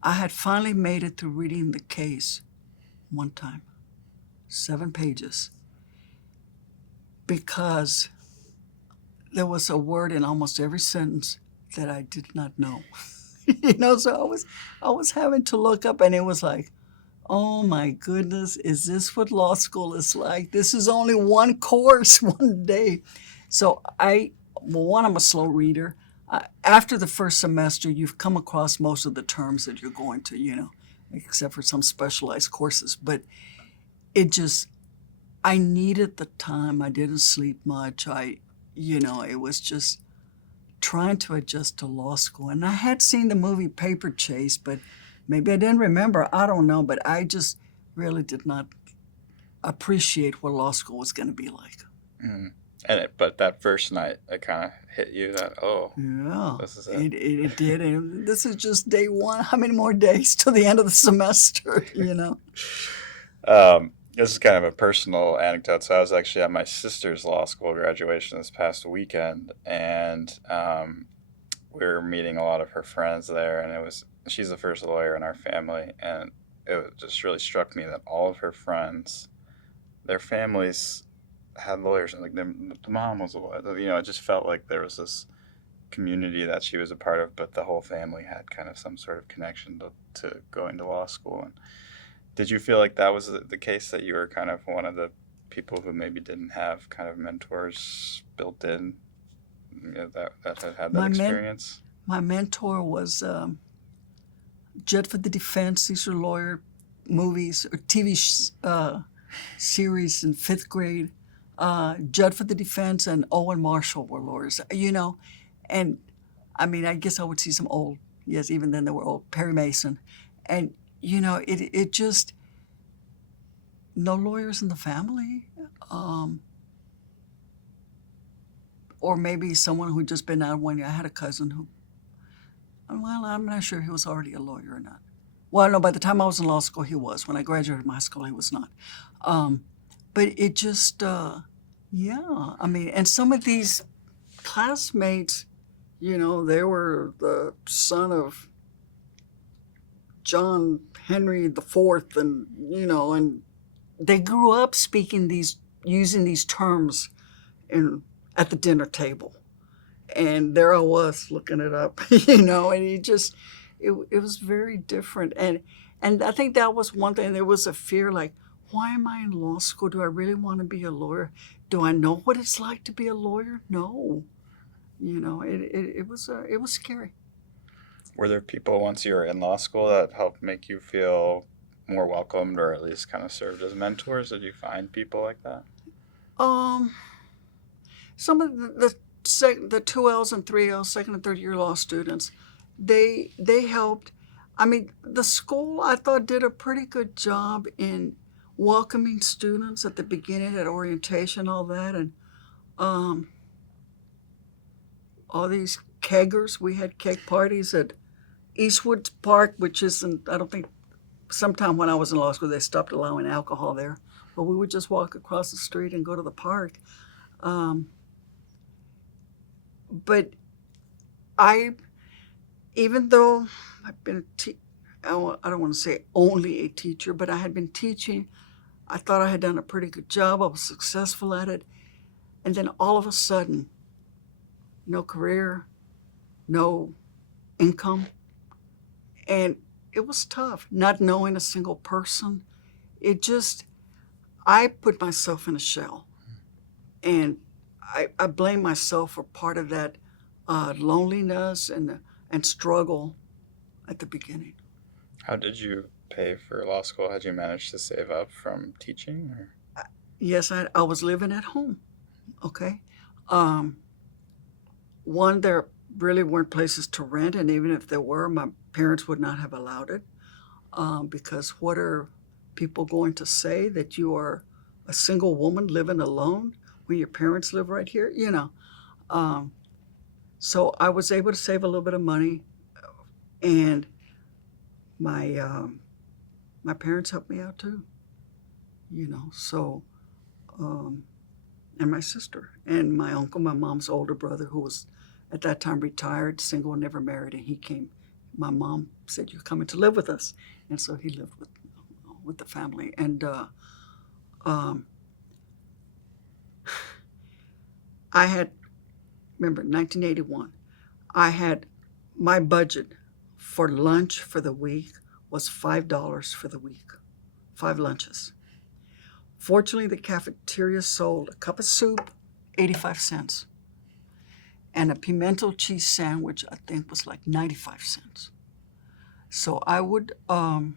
I had finally made it through reading the case one time, 7 pages, because there was a word in almost every sentence that I did not know. So I was having to look up, and it was like, oh my goodness, is this what law school is like? This is only one course, one day. So I'm a slow reader. After the first semester, you've come across most of the terms that you're going to, except for some specialized courses. But I needed the time. I didn't sleep much. It was just trying to adjust to law school. And I had seen the movie Paper Chase, but maybe I didn't remember. I don't know. But I just really did not appreciate what law school was going to be like. Mm. But that first night, it kind of hit you that, this is it. It did. And this is just day one. How many more days till the end of the semester, This is kind of a personal anecdote. So I was actually at my sister's law school graduation this past weekend, and we were meeting a lot of her friends there, and she's the first lawyer in our family, and it just really struck me that all of her friends, their families had lawyers, and like the mom was a lawyer. It just felt like there was this community that she was a part of, but the whole family had kind of some sort of connection to going to law school. And did you feel like that was the case, that you were kind of one of the people who maybe didn't have kind of mentors built in, that had that experience? My mentor was Jet for the Defense. These are lawyer movies or TV series in 5th grade. Judd for the Defense and Owen Marshall were lawyers, and I guess I would see some old, yes, even then they were old, Perry Mason. And, it just, no lawyers in the family, or maybe someone who'd just been out one year. I had a cousin who, well, I'm not sure he was already a lawyer or not. Well, no, by the time I was in law school, he was. When I graduated from high school, he was not. But it just, and some of these classmates, they were the son of John Henry IV, and, and they grew up using these terms at the dinner table. And there I was looking it up, and it was very different. And I think that was one thing. There was a fear like, why am I in law school? Do I really want to be a lawyer? Do I know what it's like to be a lawyer? No. It was scary. Were there people once you were in law school that helped make you feel more welcomed, or at least kind of served as mentors? Did you find people like that? Some of the 2Ls and 3Ls, second and third year law students, they helped. The school, I thought, did a pretty good job in welcoming students at the beginning, at orientation, all that. And all these keggers, we had keg parties at Eastwood Park, which isn't, I don't think, sometime when I was in law school, they stopped allowing alcohol there. But we would just walk across the street and go to the park. But even though I've been I don't want to say only a teacher, but I had been teaching. I thought I had done a pretty good job. I was successful at it. And then all of a sudden, no career, no income. And it was tough, not knowing a single person. I put myself in a shell. And I blame myself for part of that loneliness and struggle at the beginning. How did you pay for law school? Had you managed to save up from teaching? Or? Yes, I was living at home. Okay. One, there really weren't places to rent, and even if there were, my parents would not have allowed it, because what are people going to say, that you are a single woman living alone when your parents live right here? So I was able to save a little bit of money, and my parents helped me out too. So and my sister and my uncle, my mom's older brother, who was at that time retired, single, never married, and he came. My mom said, "You're coming to live with us," and so he lived with the family. And I had, remember, 1981. I had my budget for lunch for the week was $5 for the week, 5 lunches. Fortunately, the cafeteria sold a cup of soup, 85 cents, and a pimento cheese sandwich, I think, was like 95 cents. So I would go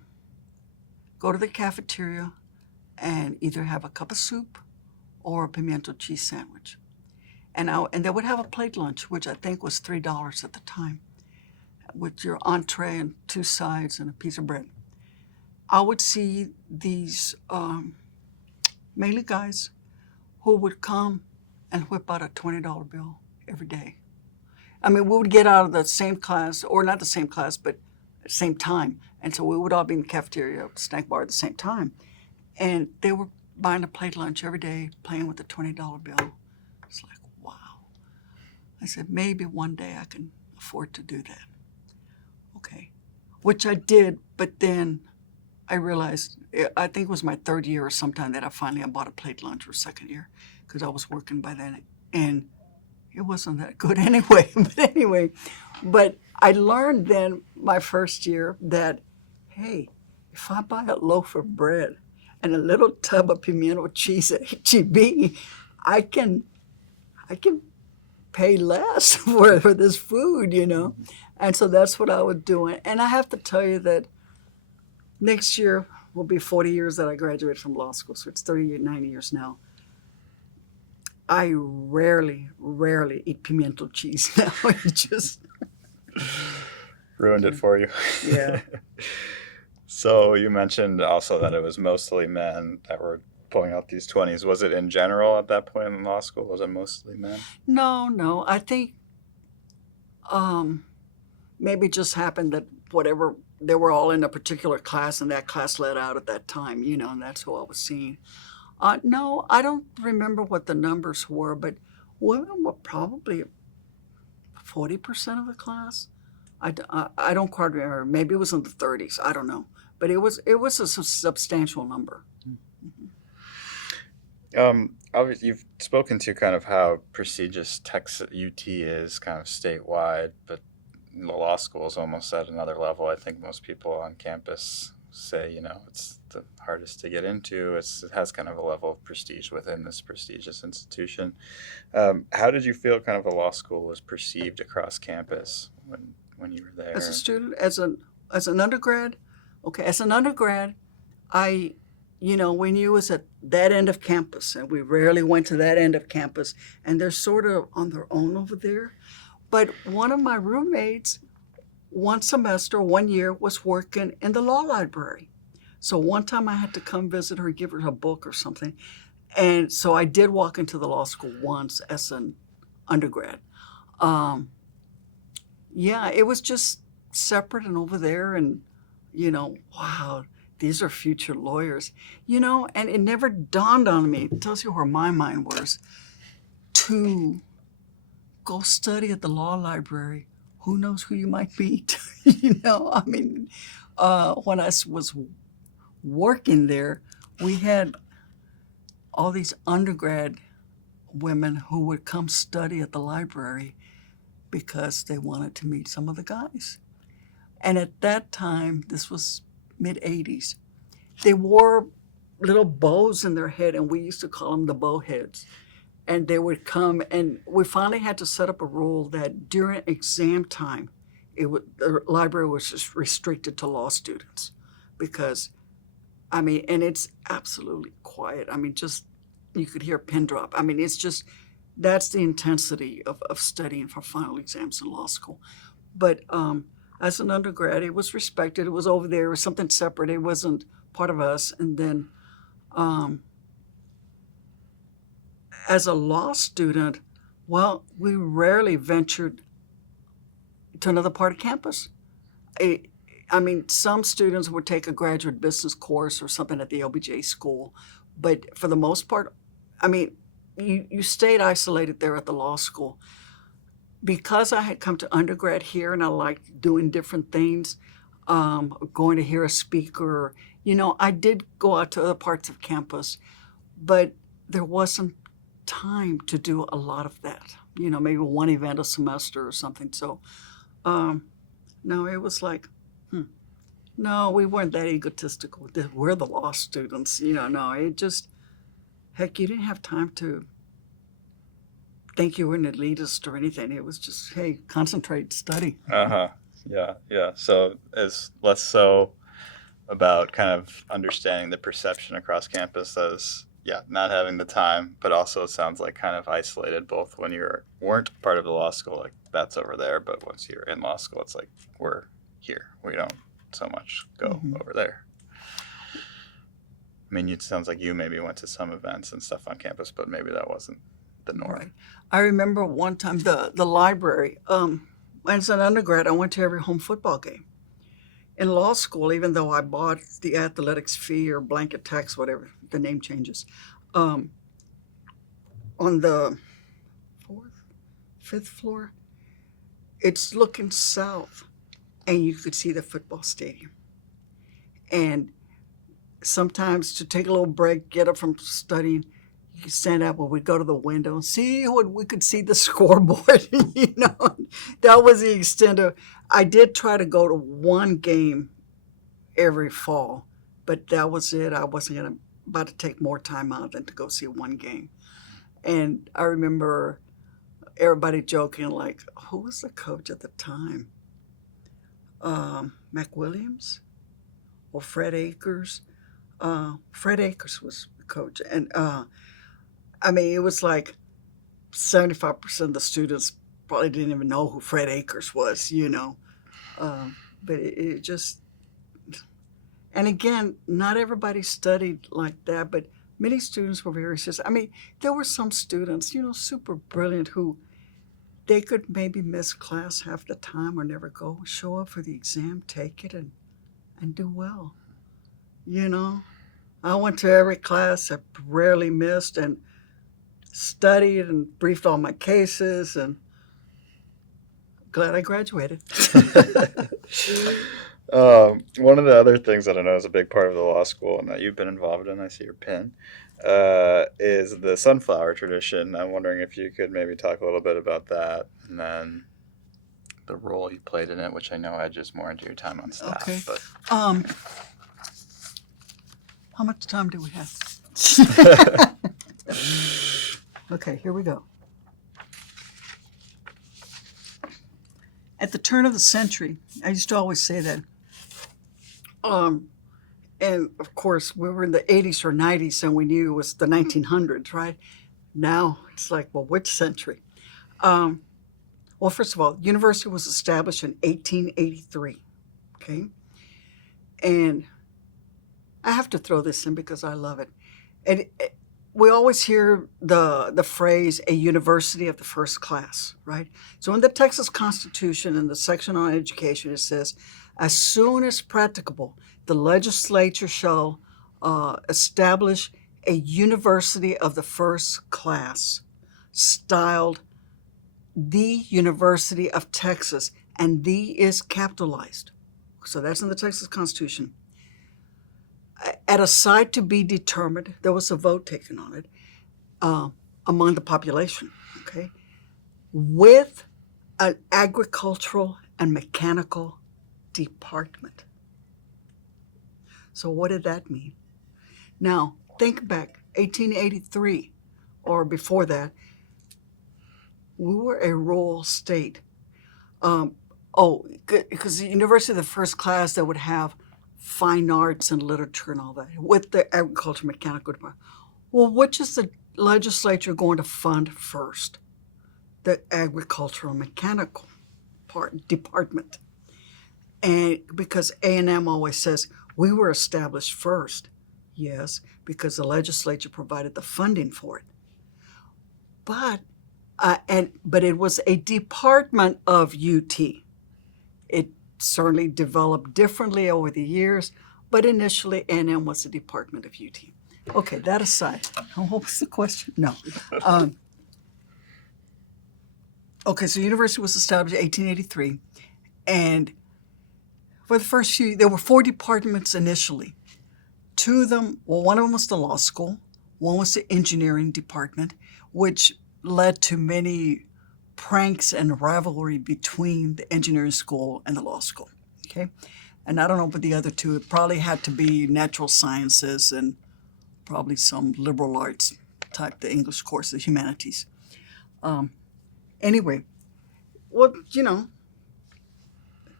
to the cafeteria and either have a cup of soup or a pimento cheese sandwich. And they would have a plate lunch, which I think was $3 at the time, with your entree and 2 sides and a piece of bread. I would see these mainly guys who would come and whip out a $20 bill every day. I mean, we would get out of the same class, or not the same class, but same time. And so we would all be in the cafeteria, snack bar at the same time. And they were buying a plate lunch every day, playing with the $20 bill. It's like, wow. I said, maybe one day I can afford to do that. Okay. Which I did, but then I realized, I think it was my 3rd year or sometime that I bought a plate lunch, or 2nd year, because I was working by then. And it wasn't that good anyway. But I learned then my 1st year that, hey, if I buy a loaf of bread and a little tub of pimento cheese at H-E-B, I can pay less for this food, And so that's what I was doing. And I have to tell you that next year will be 40 years that I graduated from law school, so it's 39 years now. I rarely eat pimento cheese now. It just ruined it for you. Yeah. So you mentioned also that it was mostly men that were pulling out these 20s. Was it in general at that point in law school? Was it mostly men? No. I think maybe it just happened that whatever, they were all in a particular class, and that class let out at that time, and that's who I was seeing. No, I don't remember what the numbers were, but women were probably 40% of the class. I don't quite remember. Maybe it was in the 30s. I don't know. But it was a substantial number. Obviously, you've spoken to kind of how prestigious Texas UT is kind of statewide, but the law school is almost at another level. I think most people on campus say, it's the hardest to get into. It has kind of a level of prestige within this prestigious institution. How did you feel kind of the law school was perceived across campus when you were there? As a student, as an undergrad, I, we knew it was at that end of campus, and we rarely went to that end of campus, and they're sort of on their own over there. But one of my roommates, one semester, 1 year, was working in the law library. So one time I had to come visit her, give her a book or something. And so I did walk into the law school once as an undergrad. It was just separate and over there, and, wow, these are future lawyers. And it never dawned on me, it tells you where my mind was, to go study at the law library. Who knows who you might meet? When I was working there, we had all these undergrad women who would come study at the library because they wanted to meet some of the guys. And at that time, this was mid-'80s, they wore little bows in their head, and we used to call them the bow heads. And they would come, and we finally had to set up a rule that during exam time, the library was just restricted to law students, because, and it's absolutely quiet. Just, you could hear a pin drop. It's just, that's the intensity of studying for final exams in law school. But as an undergrad, it was respected. It was over there. It was something separate. It wasn't part of us. And then as a law student, well, we rarely ventured to another part of campus. I mean, some students would take a graduate business course or something at the LBJ school, but for the most part, I mean, you stayed isolated there at the law school. Because I had come to undergrad here and I liked doing different things, going to hear a speaker, I did go out to other parts of campus, but there wasn't time to do a lot of that. Maybe one event a semester or something. So, no, it was like, no, we weren't that egotistical. We're the law students, no, it just, heck, you didn't have time to think you were an elitist or anything. It was just, hey, concentrate, study. Yeah. So it's less so about kind of understanding the perception across campus as, not having the time, but also it sounds like kind of isolated, both when you weren't part of the law school, like that's over there, but once you're in law school, it's like we're here. We don't so much go over there. I mean, it sounds like you maybe went to some events and stuff on campus, but maybe that wasn't the norm. Right. I remember one time the library, as an undergrad, I went to every home football game. In law school, even though I bought the athletics fee or blanket tax, whatever the name changes, on the fifth floor, it's looking south, and you could see the football stadium. And sometimes to take a little break, get up from studying, you could stand up when we'd go to the window and see what we could see the scoreboard. That was the extent of. I did try to go to one game every fall, but that was it. I wasn't about to take more time out than to go see one game. And I remember everybody joking, like, who was the coach at the time? McWilliams or Fred Akers? Fred Akers was the coach. And I mean, it was like 75% of the students probably didn't even know who Fred Akers was, but it just, and again, not everybody studied like that, but many students were very serious. I mean, there were some students, super brilliant who they could maybe miss class half the time or never go, show up for the exam, take it, and do well. I went to every class, I rarely missed, and studied and briefed all my cases, and glad I graduated. One of the other things that I know is a big part of the law school and that you've been involved in, I see your pin, is the sunflower tradition. I'm wondering if you could maybe talk a little bit about that and then the role you played in it, which I know edges more into your time on staff. Okay. But how much time do we have? Okay, here we go. At the turn of the century, I used to always say that, and of course, we were in the 80s or 90s, and we knew it was the 1900s, right? Now, it's like, well, which century? Well, first of all, the university was established in 1883, okay? And I have to throw this in because I love it. And we always hear the phrase, a university of the first class, right? So in the Texas Constitution, in the section on education, it says, as soon as practicable, the legislature shall establish a university of the first class, styled the University of Texas, and the is capitalized. So that's in the Texas Constitution. At a site to be determined, there was a vote taken on it among the population, okay, with an agricultural and mechanical department. So what did that mean? Now, think back, 1883 or before that, we were a rural state. Because the University of the First Class, that would have fine arts and literature and all that, with the agriculture mechanical department. Well, which is the legislature going to fund first the agricultural mechanical department. And because A&M always says, we were established first. Yes, because the legislature provided the funding for it. But it was a department of UT. It certainly developed differently over the years, but initially A&M was a department of UT. Okay, that aside, what was the question? No. Okay, so the university was established in 1883, and for the first few, there were 4 departments initially. 2 of them, well, one of them was the law school, one was the engineering department, which led to many pranks and rivalry between the engineering school and the law school, okay? And I don't know about the other 2. It probably had to be natural sciences and probably some liberal arts type, the English course, the humanities. Anyway, well,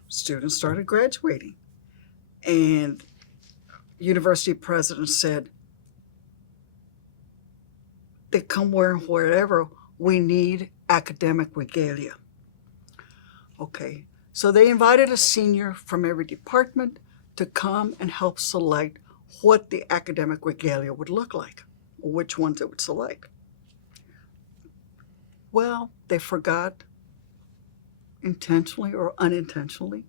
students started graduating. And university president said, they come wherever, we need academic regalia. Okay, so they invited a senior from every department to come and help select what the academic regalia would look like, or which ones it would select. Well, they forgot, intentionally or unintentionally,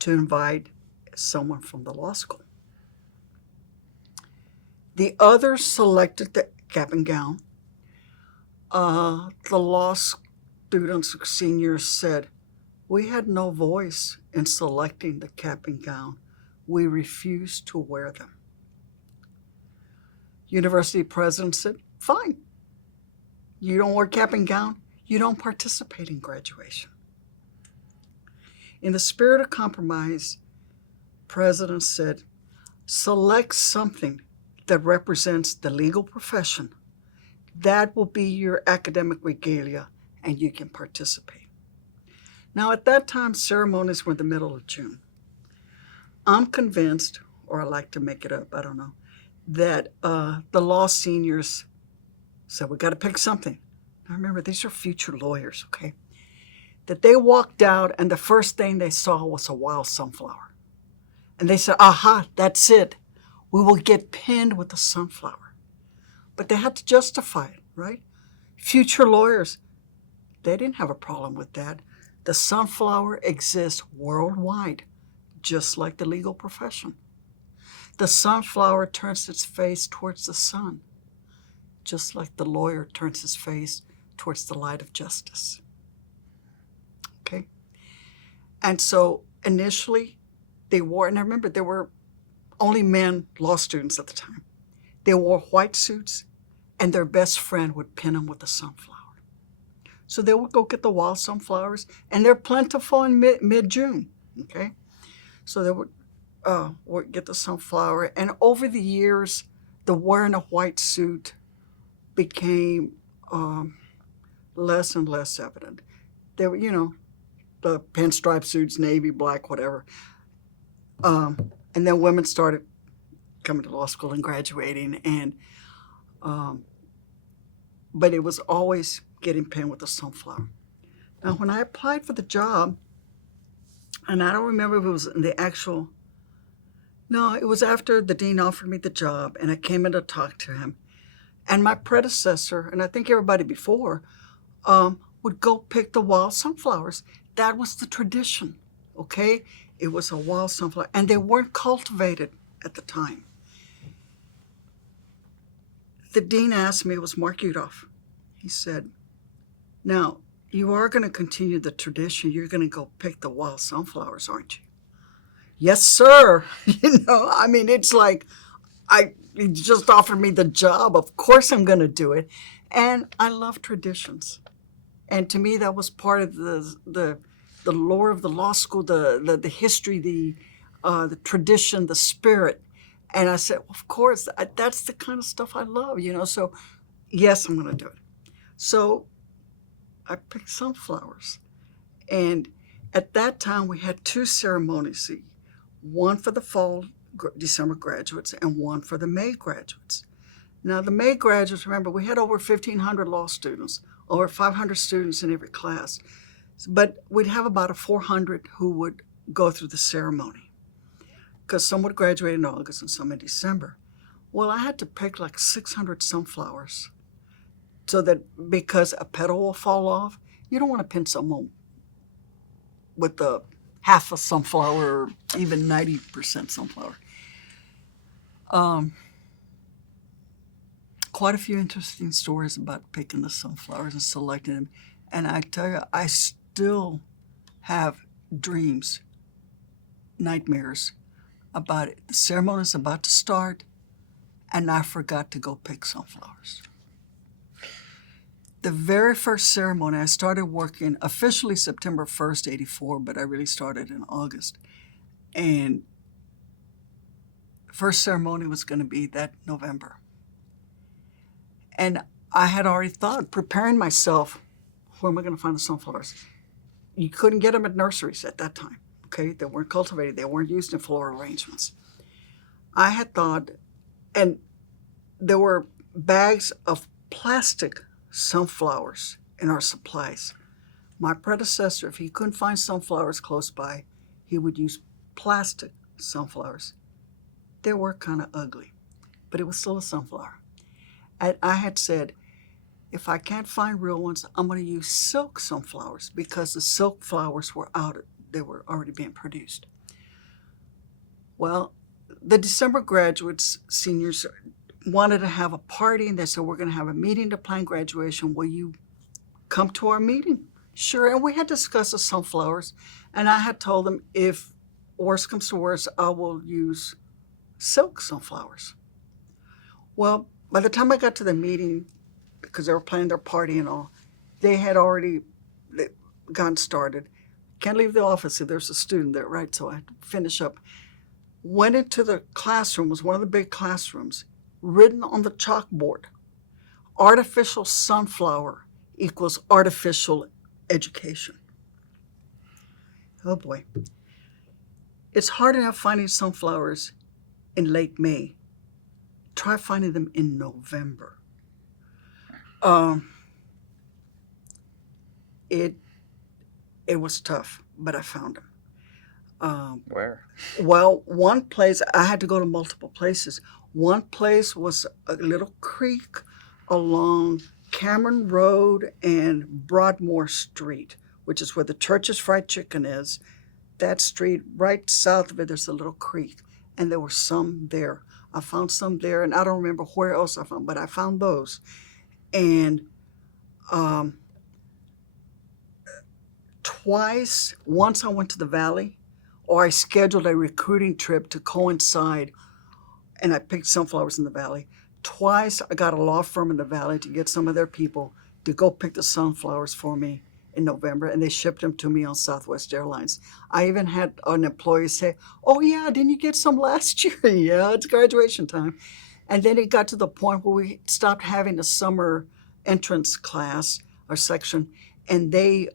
to invite someone from the law school. The others selected the cap and gown. The law students, seniors, said, we had no voice in selecting the cap and gown. We refused to wear them. University president said, fine. You don't wear cap and gown, you don't participate in graduation. In the spirit of compromise, president said, select something that represents the legal profession. That will be your academic regalia, and you can participate. Now, at that time, ceremonies were in the middle of June. I'm convinced, or I like to make it up, I don't know, that the law seniors said, we got to pick something. Now, remember, these are future lawyers, okay? That they walked out, and the first thing they saw was a wild sunflower. And they said, aha, that's it. We will get pinned with the sunflower. But they had to justify it, right? Future lawyers, they didn't have a problem with that. The sunflower exists worldwide, just like the legal profession. The sunflower turns its face towards the sun, just like the lawyer turns his face towards the light of justice. Okay? And so initially, they wore, and I remember there were only men law students at the time. They wore white suits, and their best friend would pin them with a sunflower. So they would go get the wild sunflowers, and they're plentiful in mid-June, okay? So they would get the sunflower, and over the years, the wearing a white suit became less and less evident. They were, the pinstripe suits, navy, black, whatever. And then women started coming to law school and graduating, and but it was always getting pinned with a sunflower. Now, when I applied for the job, and I don't remember if it was in the actual, no, it was after the dean offered me the job, and I came in to talk to him. And my predecessor, and I think everybody before, would go pick the wild sunflowers. That was the tradition, okay? It was a wild sunflower, and they weren't cultivated at the time. The dean asked me, it was Mark Udoff. He said, now, you are going to continue the tradition. You're going to go pick the wild sunflowers, aren't you? Yes, sir. It's like, he just offered me the job. Of course I'm going to do it. And I love traditions. And to me, that was part of the lore of the law school, the history, the tradition, the spirit. And I said, of course, that's the kind of stuff I love, So, yes, I'm going to do it. So I picked sunflowers. And at that time, we had 2 ceremonies, one for the fall December graduates and one for the May graduates. Now, the May graduates, remember, we had over 1,500 law students, over 500 students in every class. But we'd have about 400 who would go through the ceremony because some would graduate in August and some in December. Well, I had to pick like 600 sunflowers so that because a petal will fall off, you don't want to pin someone with the half a sunflower or even 90% sunflower. Quite a few interesting stories about picking the sunflowers and selecting them. And I tell you, I still have dreams, nightmares about it. The ceremony is about to start, and I forgot to go pick sunflowers. The very first ceremony, I started working officially September 1st, 84, but I really started in August. And the first ceremony was going to be that November. And I had already thought, preparing myself, where am I going to find the sunflowers? You couldn't get them at nurseries at that time, okay? They weren't cultivated. They weren't used in floral arrangements. I had thought, and there were bags of plastic sunflowers in our supplies. My predecessor, if he couldn't find sunflowers close by, he would use plastic sunflowers. They were kind of ugly, but it was still a sunflower. I had said, if I can't find real ones, I'm going to use silk sunflowers because the silk flowers were out. They were already being produced. Well, the December graduates, seniors, wanted to have a party, and they said, we're going to have a meeting to plan graduation. Will you come to our meeting? Sure. And we had discussed the sunflowers, and I had told them, if worst comes to worst, I will use silk sunflowers. Well, by the time I got to the meeting, because they were planning their party and all, they had already gotten started. Can't leave the office if there's a student there, right? So I had to finish up. Went into the classroom, was one of the big classrooms, written on the chalkboard, artificial sunflower equals artificial education. Oh boy. It's hard enough finding sunflowers in late May. Try finding them in November. It was tough, but I found them. Where? Well, one place, I had to go to multiple places. One place was a little creek along Cameron Road and Broadmoor Street, which is where the Church's Fried Chicken is. That street, right south of it, there's a little creek, and there were some there. I found some there, and I don't remember where else I found, but I found those. And twice, once I went to the Valley, or I scheduled a recruiting trip to coincide, and I picked sunflowers in the Valley. Twice, I got a law firm in the Valley to get some of their people to go pick the sunflowers for me in November, and they shipped them to me on Southwest Airlines. I even had an employee say, oh yeah, didn't you get some last year? Yeah, it's graduation time. And then it got to the point where we stopped having a summer entrance class or section, and they,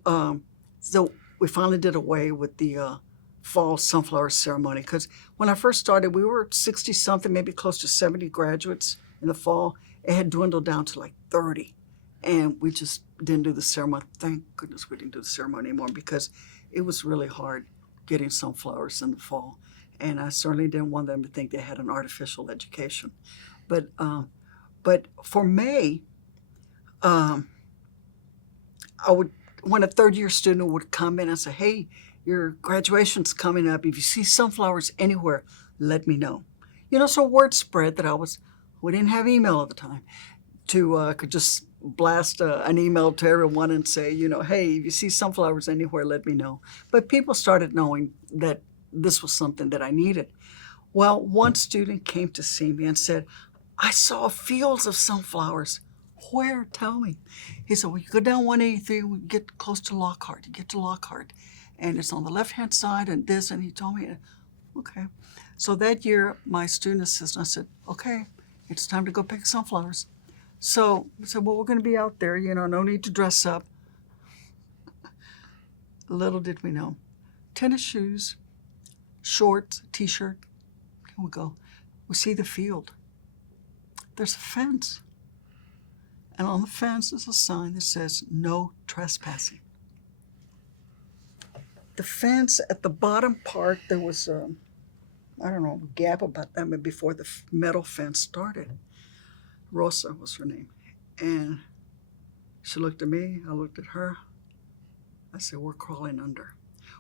so we finally did away with the fall sunflower ceremony, because when I first started, we were 60-something, maybe close to 70 graduates in the fall. It had dwindled down to like 30. And we just didn't do the ceremony. Thank goodness we didn't do the ceremony anymore, because it was really hard getting sunflowers in the fall. And I certainly didn't want them to think they had an artificial education. But for May, I would, when a third-year student would come in and say, hey, your graduation's coming up. If you see sunflowers anywhere, let me know. You know, so word spread that we didn't have email at the time, could just blast an email to everyone and say, you know, hey, if you see sunflowers anywhere, let me know. But people started knowing that this was something that I needed. Well, one student came to see me and said, I saw fields of sunflowers. Where? Tell me. He said, well, you go down 183, we get close to Lockhart. You get to Lockhart, and it's on the left-hand side and this, and he told me, okay. So that year, my student assistant, I said, okay, it's time to go pick sunflowers. So I said, well, we're going to be out there, you know, no need to dress up. Little did we know. Tennis shoes, shorts, t-shirt. Here we go. We see the field. there's a fence. And on the fence is a sign that says, no trespassing. The fence at the bottom part, there was a gap about that before the metal fence started. Rosa was her name. And she looked at me, I looked at her. I said, we're crawling under.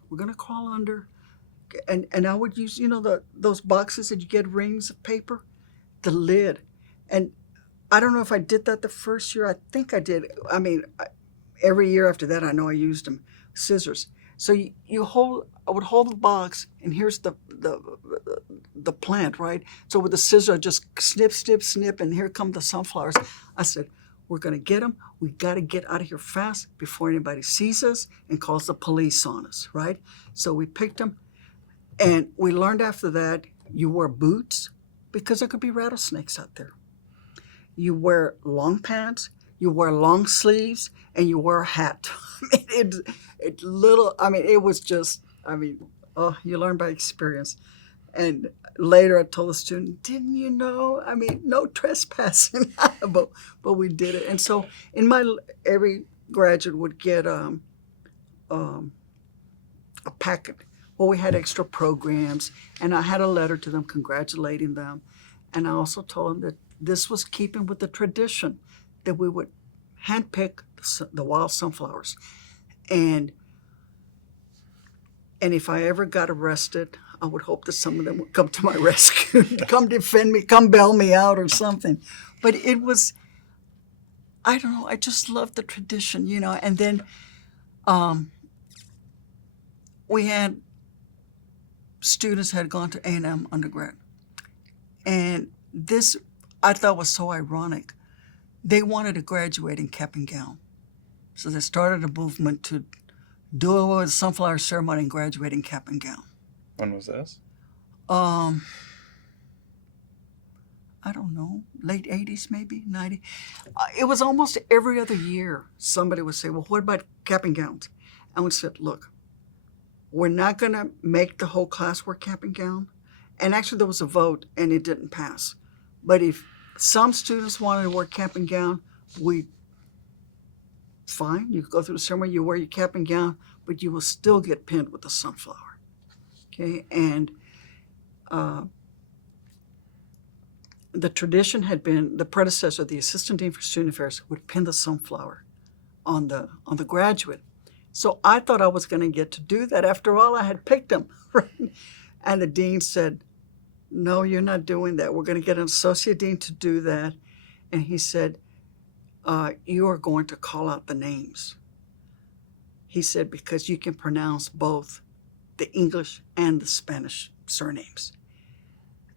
We're going to crawl under. And I would use, those boxes that you get rings of paper, the lid. And I don't know if I did that the first year. I think I did. I mean, every year after that, I know I used them. Scissors. So I would hold the box, and here's the plant, right? So with the scissor, I just snip, snip, snip, and here come the sunflowers. I said, we're going to get them. We got to get out of here fast before anybody sees us and calls the police on us, right? So we picked them, and we learned after that you wear boots because there could be rattlesnakes out there. You wear long pants, you wear long sleeves, and you wear a hat. You learn by experience. And later I told the student, didn't you know? I mean, no trespassing. but we did it. And so every graduate would get a packet. Well, we had extra programs, and I had a letter to them congratulating them. And I also told them that this was keeping with the tradition that we would handpick the wild sunflowers. And if I ever got arrested, I would hope that some of them would come to my rescue, come defend me, come bail me out or something. But it was, I don't know, I just loved the tradition, And then we had students had gone to A&M undergrad. And this I thought was so ironic. They wanted to graduate in cap and gown. So they started a movement to do a sunflower ceremony and graduate in cap and gown. When was this? I don't know, late 80s maybe, 90. It was almost every other year somebody would say, well, what about cap and gowns? And we said, look, we're not going to make the whole class wear cap and gown. And actually there was a vote and it didn't pass. But if some students wanted to wear cap and gown, fine, you go through the ceremony, you wear your cap and gown, but you will still get pinned with the sunflower. Okay, and the tradition had been the predecessor, the assistant dean for student affairs, would pin the sunflower on the graduate. So I thought I was going to get to do that. After all, I had picked them. Right? And the dean said, no, you're not doing that. We're going to get an associate dean to do that. And he said, you are going to call out the names. He said, because you can pronounce both the English and the Spanish surnames.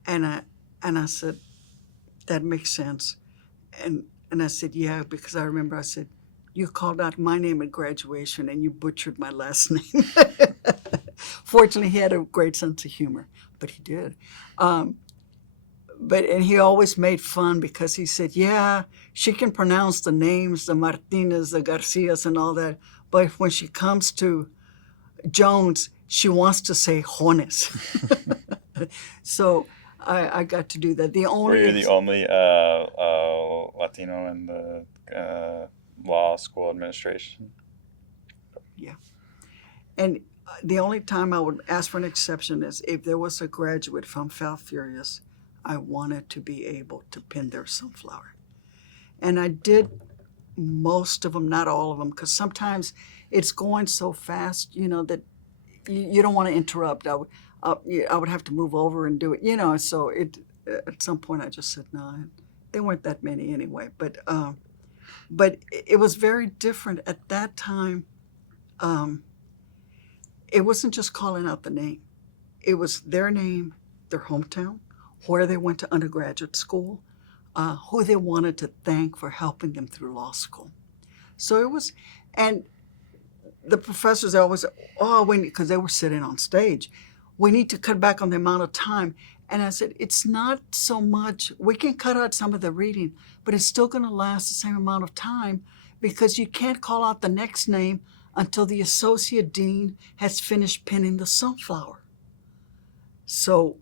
And I said, that makes sense. And I said, yeah, because I remember I said, you called out my name at graduation and you butchered my last name. Fortunately, he had a great sense of humor, but he did. And he always made fun because he said, yeah, she can pronounce the names, the Martinez, the Garcias and all that, but when she comes to Jones, she wants to say Jones. So I got to do that. Were you the only Latino in the law school administration? Yeah. And the only time I would ask for an exception is if there was a graduate from Falfurrias, I wanted to be able to pin their sunflower. And I did most of them, not all of them, because sometimes it's going so fast, that you don't want to interrupt. I would have to move over and do it, so at some point I just said, no, there weren't that many anyway. But it was very different at that time. It wasn't just calling out the name. It was their name, their hometown, where they went to undergraduate school, who they wanted to thank for helping them through law school. So it was, and the professors always, because they were sitting on stage, we need to cut back on the amount of time. And I said, it's not so much, we can cut out some of the reading, but it's still going to last the same amount of time because you can't call out the next name until the associate dean has finished pinning the sunflower. So,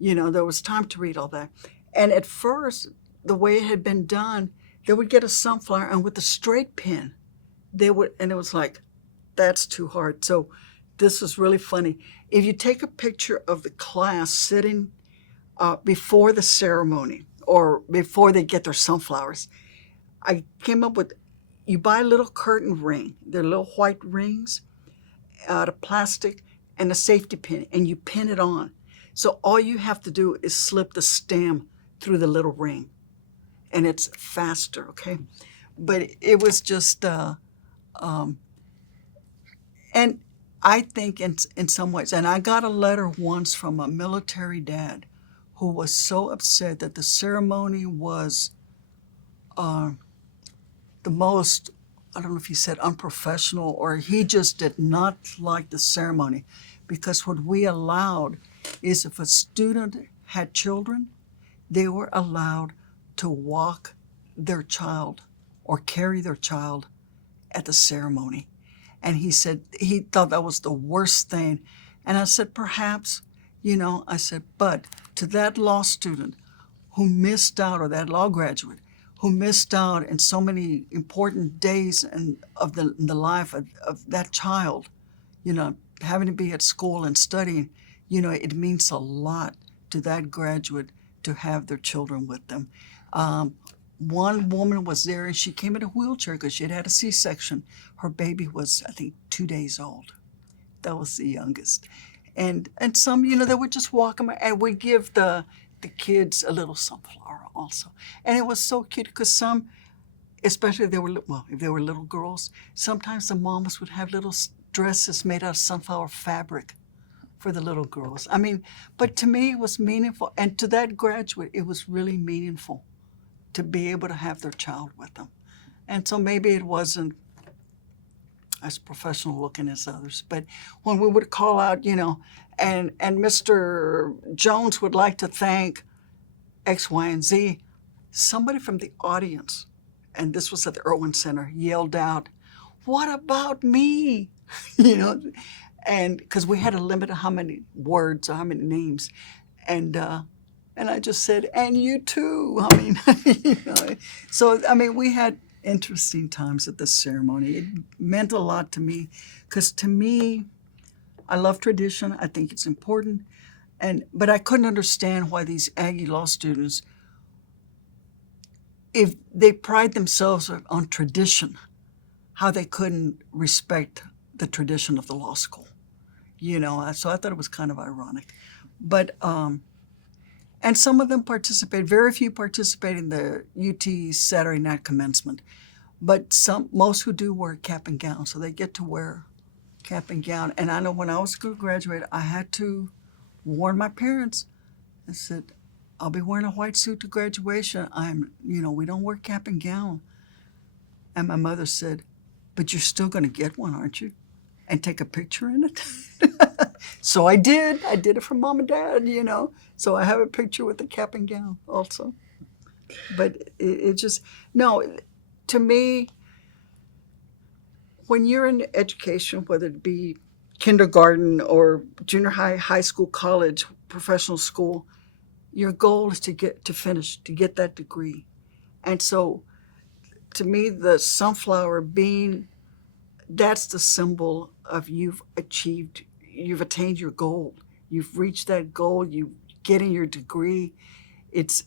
there was time to read all that. And at first, the way it had been done, they would get a sunflower, and with a straight pin, they would, and it was like, that's too hard. So this is really funny. If you take a picture of the class sitting before the ceremony or before they get their sunflowers, I came up with, you buy a little curtain ring. They're little white rings out of plastic and a safety pin, and you pin it on. So all you have to do is slip the stem through the little ring, and it's faster, okay? But it was just, and I think in some ways, and I got a letter once from a military dad who was so upset that the ceremony was the most, I don't know if he said unprofessional, or he just did not like the ceremony, because what we allowed is if a student had children, they were allowed to walk their child or carry their child at the ceremony. And he said he thought that was the worst thing. And I said, perhaps, I said, but to that law student who missed out, or that law graduate who missed out in so many important days of the life of that child, having to be at school and studying, it means a lot to that graduate to have their children with them. One woman was there, and she came in a wheelchair because she had had a C-section. Her baby was, I think, 2 days old. That was the youngest. And some, they would just walk them, and we give the kids a little sunflower also. And it was so cute because some, especially if they were little girls, sometimes the moms would have little dresses made out of sunflower fabric for the little girls. I mean, but to me it was meaningful. And to that graduate, it was really meaningful to be able to have their child with them. And so maybe it wasn't as professional looking as others. But when we would call out, and Mr. Jones would like to thank X, Y, and Z, somebody from the audience, and this was at the Irwin Center, yelled out, "What about me?" And because we had a limit of how many words or how many names. And I just said, "And you too." I mean, So, we had interesting times at this ceremony. It meant a lot to me because to me, I love tradition. I think it's important. But I couldn't understand why these Aggie law students, if they pride themselves on tradition, how they couldn't respect the tradition of the law school. So I thought it was kind of ironic. But, and some of them participated, very few participated in the UT Saturday night commencement. But most who do wear cap and gown, so they get to wear cap and gown. And I know when I was going to graduate, I had to warn my parents. I said, I'll be wearing a white suit to graduation. We don't wear cap and gown. And my mother said, but you're still going to get one, aren't you? And take a picture in it. So I did. I did it for mom and dad, So I have a picture with the cap and gown also. But it just, no, to me, when you're in education, whether it be kindergarten or junior high, high school, college, professional school, your goal is to get that degree. And so to me, the sunflower being, that's the symbol of you've attained your goal. You've reached that goal, you getting your degree. It's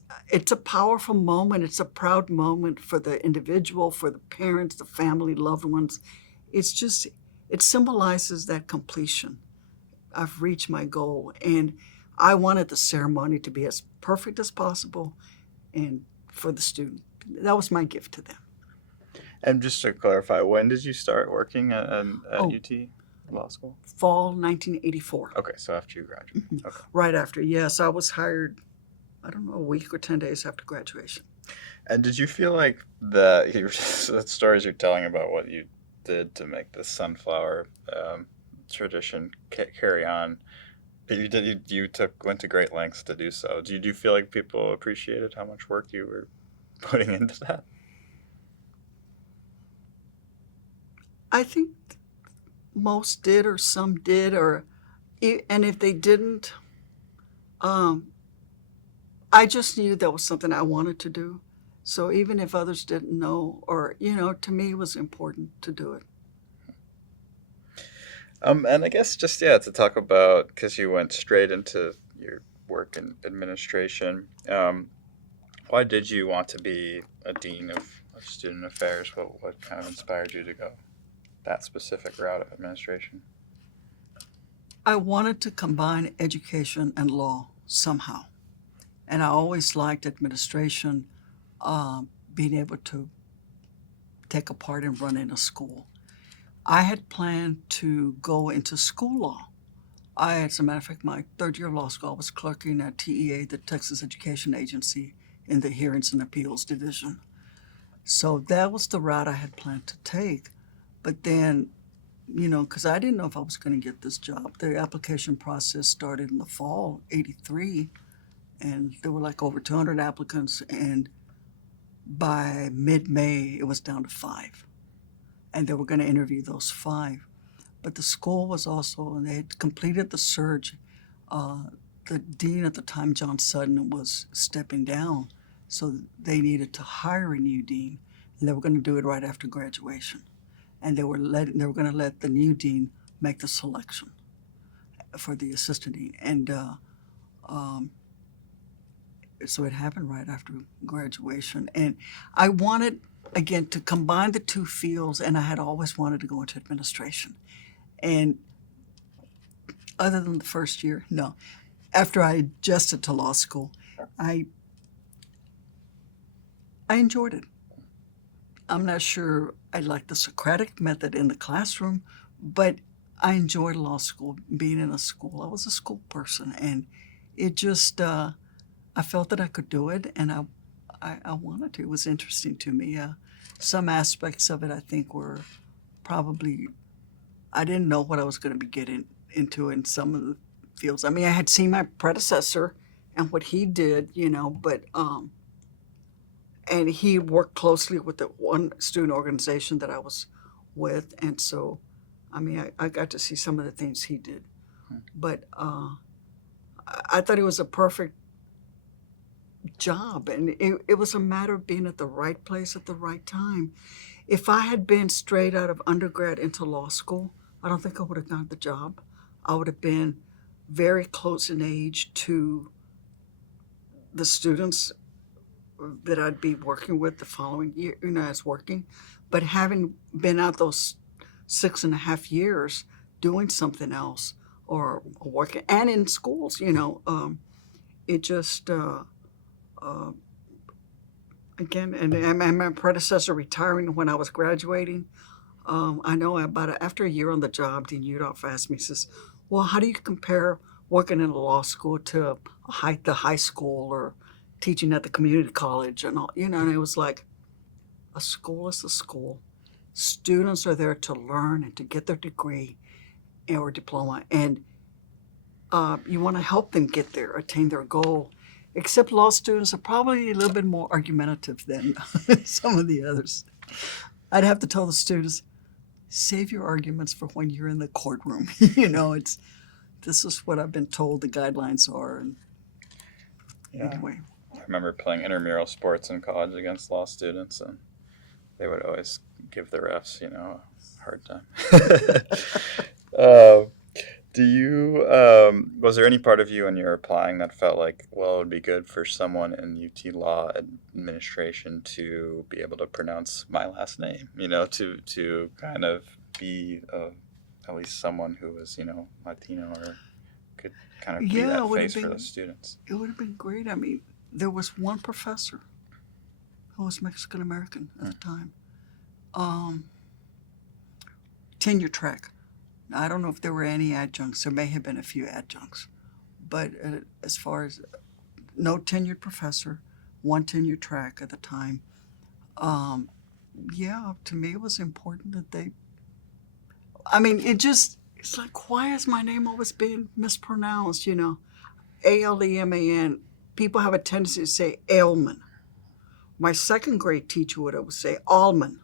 a powerful moment. It's a proud moment for the individual, for the parents, the family, loved ones. It symbolizes that completion. I've reached my goal. And I wanted the ceremony to be as perfect as possible and for the student. That was my gift to them. And just to clarify, when did you start working at UT Law School? Fall 1984. Okay, so after you graduated. Mm-hmm. Okay. Right after, yes. I was hired, I don't know, a week or 10 days after graduation. And did you feel like the stories you're telling about what you did to make the sunflower tradition carry on, you went to great lengths to do so. Do you feel like people appreciated how much work you were putting into that? I think most did, or some did, and if they didn't, I just knew that was something I wanted to do. So even if others didn't know, or, to me it was important to do it. And I guess just, to talk about, because you went straight into your work in administration, why did you want to be a dean of student affairs? What kind of inspired you to go that specific route of administration? I wanted to combine education and law somehow. And I always liked administration, being able to take a part in running a school. I had planned to go into school law. As a matter of fact, my third year of law school, I was clerking at TEA, the Texas Education Agency, in the Hearings and Appeals Division. So that was the route I had planned to take. But then, because I didn't know if I was going to get this job, the application process started in the fall, '83, and there were like over 200 applicants, and by mid-May, it was down to 5. And they were going to interview those 5. But the school was also, and they had completed the surge. The dean at the time, John Sutton, was stepping down, so they needed to hire a new dean, and they were going to do it right after graduation. And they were going to let the new dean make the selection for the assistant dean. And so it happened right after graduation. And I wanted, again, to combine the two fields, and I had always wanted to go into administration. And other than the first year, no. After I adjusted to law school, I enjoyed it. I'm not sure I liked the Socratic method in the classroom, but I enjoyed law school, being in a school. I was a school person, and it just, I felt that I could do it, and I wanted to. It was interesting to me. Some aspects of it, I think, were probably, I didn't know what I was going to be getting into in some of the fields. I mean, I had seen my predecessor and what he did, but, and he worked closely with the one student organization that I was with, and so, I mean, I got to see some of the things he did. But I thought it was a perfect job, and it was a matter of being at the right place at the right time. If I had been straight out of undergrad into law school, I don't think I would have gotten the job. I would have been very close in age to the students that I'd be working with the following year, as working. But having been out those 6.5 years doing something else or working, and in schools, it just, again, and my predecessor retiring when I was graduating, I know after a year on the job, Dean Udolph asked me, he says, well, how do you compare working in a law school to the high school or teaching at the community college and all, and it was like, a school is a school. Students are there to learn and to get their degree or diploma, and you want to help them get there, attain their goal. Except law students are probably a little bit more argumentative than some of the others. I'd have to tell the students, save your arguments for when you're in the courtroom. This is what I've been told the guidelines are. And anyway. I remember playing intramural sports in college against law students, and they would always give the refs, a hard time. Was there any part of you when you were applying that felt like, well, it would be good for someone in UT Law administration to be able to pronounce my last name, to kind of be at least someone who was, Latino or could kind of be that face for those students? It would have been great. I mean, there was one professor who was Mexican-American at the time. Tenure track. I don't know if there were any adjuncts. There may have been a few adjuncts. But as far as no tenured professor, one tenure track at the time, to me it was important that they, it's like, why is my name always being mispronounced, Aleman. People have a tendency to say Ailman. My second grade teacher would always say Allman.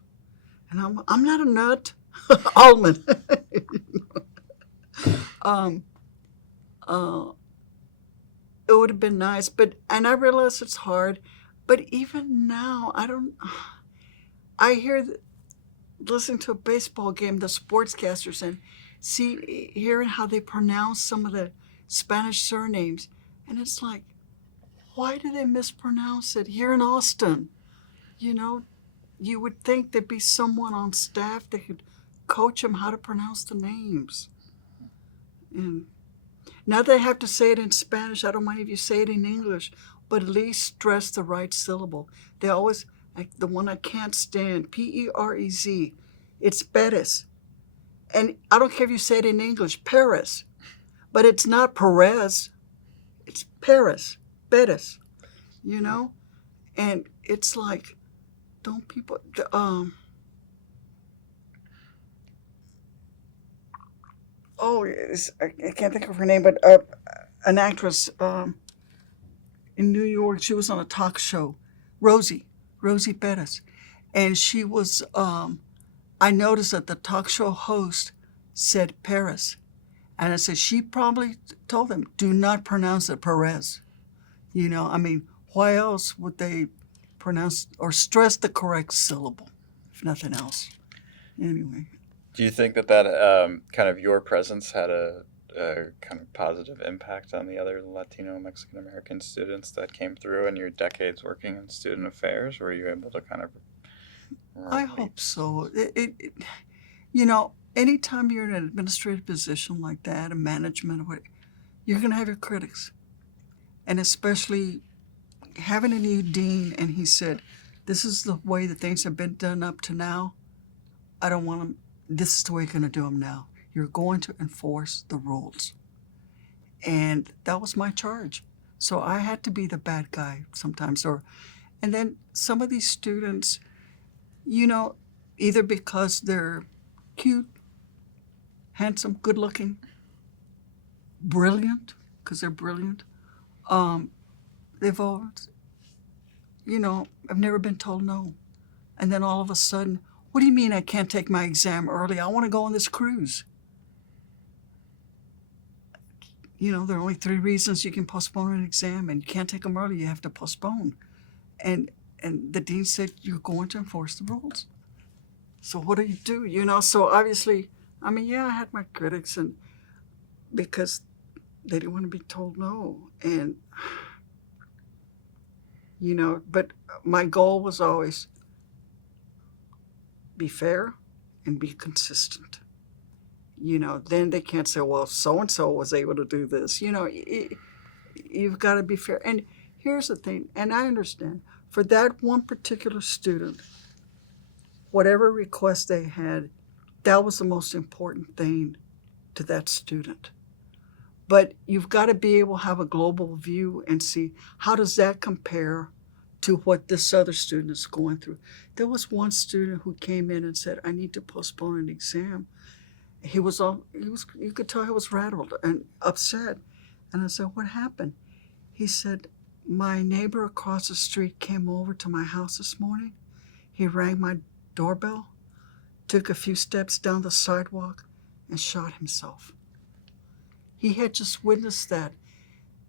And I'm not a nut. Allman. It would have been nice, and I realize it's hard. But even now, I listen to a baseball game, the sportscasters, and hearing how they pronounce some of the Spanish surnames. And it's like, why do they mispronounce it? Here in Austin, you would think there'd be someone on staff that could coach them how to pronounce the names. And now they have to say it in Spanish. I don't mind if you say it in English, but at least stress the right syllable. They always, like the one I can't stand, Perez. It's Perez. And I don't care if you say it in English, Perez. But it's not Perez. It's Perez. Perez. And it's like, don't people, I can't think of her name, but an actress in New York, she was on a talk show, Rosie Perez. And she was, I noticed that the talk show host said Perez. And I said, she probably told them, do not pronounce it Perez. Why else would they pronounce or stress the correct syllable, if nothing else? Anyway. Do you think that kind of your presence had a kind of positive impact on the other Latino Mexican American students that came through in your decades working in student affairs? Were you able to kind of? I hope so. Anytime you're in an administrative position like that, a management or what, you're going to have your critics, and especially having a new dean, and he said, "This is the way that things have been done up to now. I don't want them. This is the way you're going to do them now. You're going to enforce the rules." And that was my charge. So I had to be the bad guy sometimes. And then some of these students, either because they're cute, handsome, good looking, brilliant, because they're brilliant, they've always, I've never been told no. And then all of a sudden, what do you mean I can't take my exam early? I want to go on this cruise. There are only 3 reasons you can postpone an exam, and you can't take them early. You have to postpone. And the dean said, you're going to enforce the rules. So what do you do? So obviously, I had my critics, and because they didn't want to be told no. And, but my goal was always be fair and be consistent. Then they can't say, well, so-and-so was able to do this. You've got to be fair. And here's the thing, and I understand, for that one particular student, whatever request they had, that was the most important thing to that student. But you've got to be able to have a global view and see, how does that compare to what this other student is going through? There was one student who came in and said, I need to postpone an exam. You could tell he was rattled and upset. And I said, what happened? He said, my neighbor across the street came over to my house this morning. He rang my doorbell, took a few steps down the sidewalk, and shot himself. He had just witnessed that,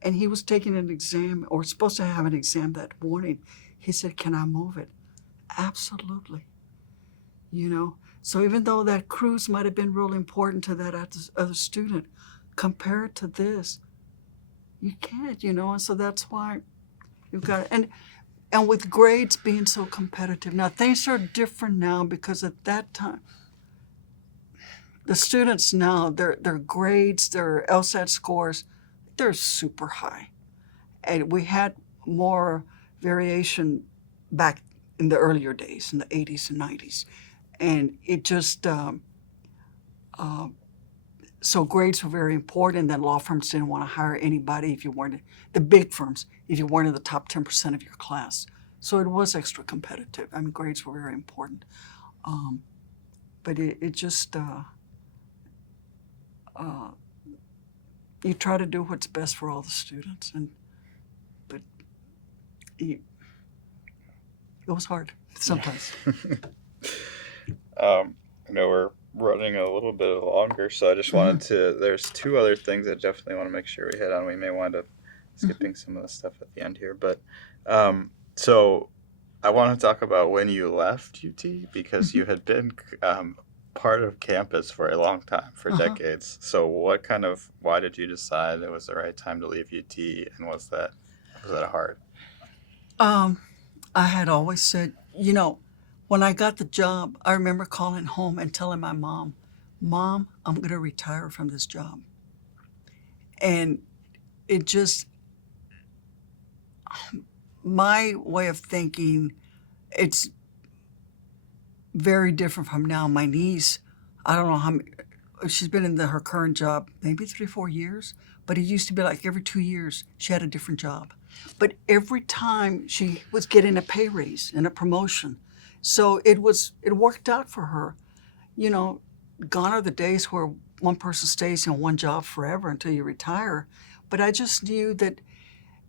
and he was taking an exam, or supposed to have an exam that morning. He said, can I move it? Absolutely. So even though that cruise might have been real important to that other student, compared to this, you can't, and so that's why you've got it. And with grades being so competitive, now things are different now, because at that time, the students now, their grades, their LSAT scores, they're super high. And we had more variation back in the earlier days, in the 80s and 90s. And it just, so grades were very important, and then law firms didn't want to hire anybody if you weren't, the big firms, if you weren't in the top 10% of your class. So it was extra competitive. Grades were very important. But it just, you try to do what's best for all the students, but it was hard sometimes. I know we're running a little bit longer, so I just wanted to, there's 2 other things I definitely want to make sure we hit on. We may wind up skipping some of the stuff at the end here, but So I want to talk about when you left UT because you had been part of campus for a long time, for Uh-huh. decades. So why did you decide it was the right time to leave UT, and was that hard? Um, I had always said, when I got the job, I remember calling home and telling my mom, Mom, I'm going to retire from this job. And it just, my way of thinking, it's very different from now. My niece, I don't know how many, she's been in her current job maybe 3 or 4 years, but it used to be like every 2 years she had a different job. But every time she was getting a pay raise and a promotion. So it worked out for her. You know, gone are the days where one person stays in one job forever until you retire. But I just knew that,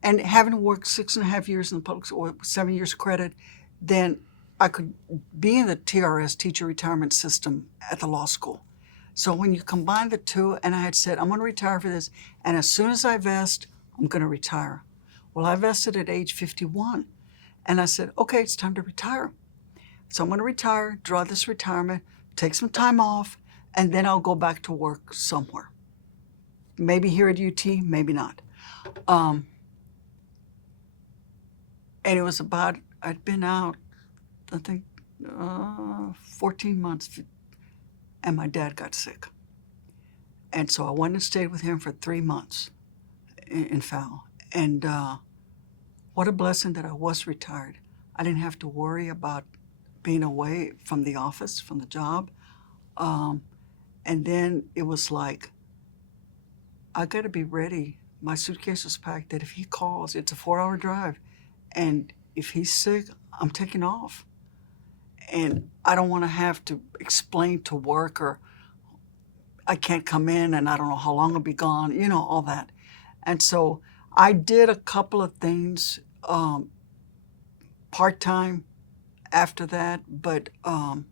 and having worked 6.5 years in the public, or 7 years credit, then I could be in the TRS, teacher retirement system, at the law school. So when you combine the two, and I had said, I'm going to retire for this, and as soon as I vest, I'm going to retire. Well, I vested at age 51, and I said, okay, it's time to retire. So I'm going to retire, draw this retirement, take some time off, and then I'll go back to work somewhere. Maybe here at UT, maybe not. Um, and it was about, I'd been out, I think, 14 months, and my dad got sick. And so I went and stayed with him for 3 months in FAL. And what a blessing that I was retired. I didn't have to worry about being away from the office, from the job. And then it was like, I got to be ready. My suitcase was packed that if he calls, it's a 4-hour drive. And if he's sick, I'm taking off. And I don't want to have to explain to work, or I can't come in and I don't know how long I'll be gone, all that. And so I did a couple of things part-time after that, but, and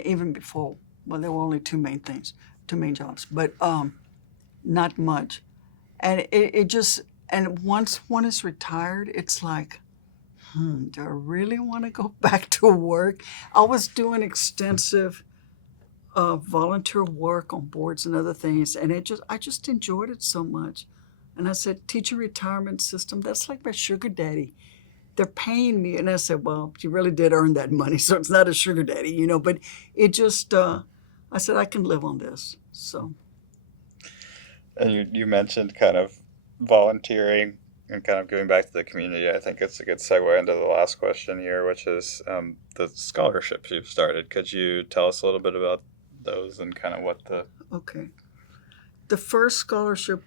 even before, well, there were only two main jobs, but not much. And it just, and once one is retired, it's like, do I really want to go back to work? I was doing extensive volunteer work on boards and other things, and I just enjoyed it so much. And I said, teacher retirement system, that's like my sugar daddy. They're paying me. And I said, well, you really did earn that money, so it's not a sugar daddy, but it just, I said, I can live on this. So. And you mentioned kind of volunteering and kind of giving back to the community. I think it's a good segue into the last question here, which is the scholarships you've started. Could you tell us a little bit about those and kind of what the... Okay. The first scholarship,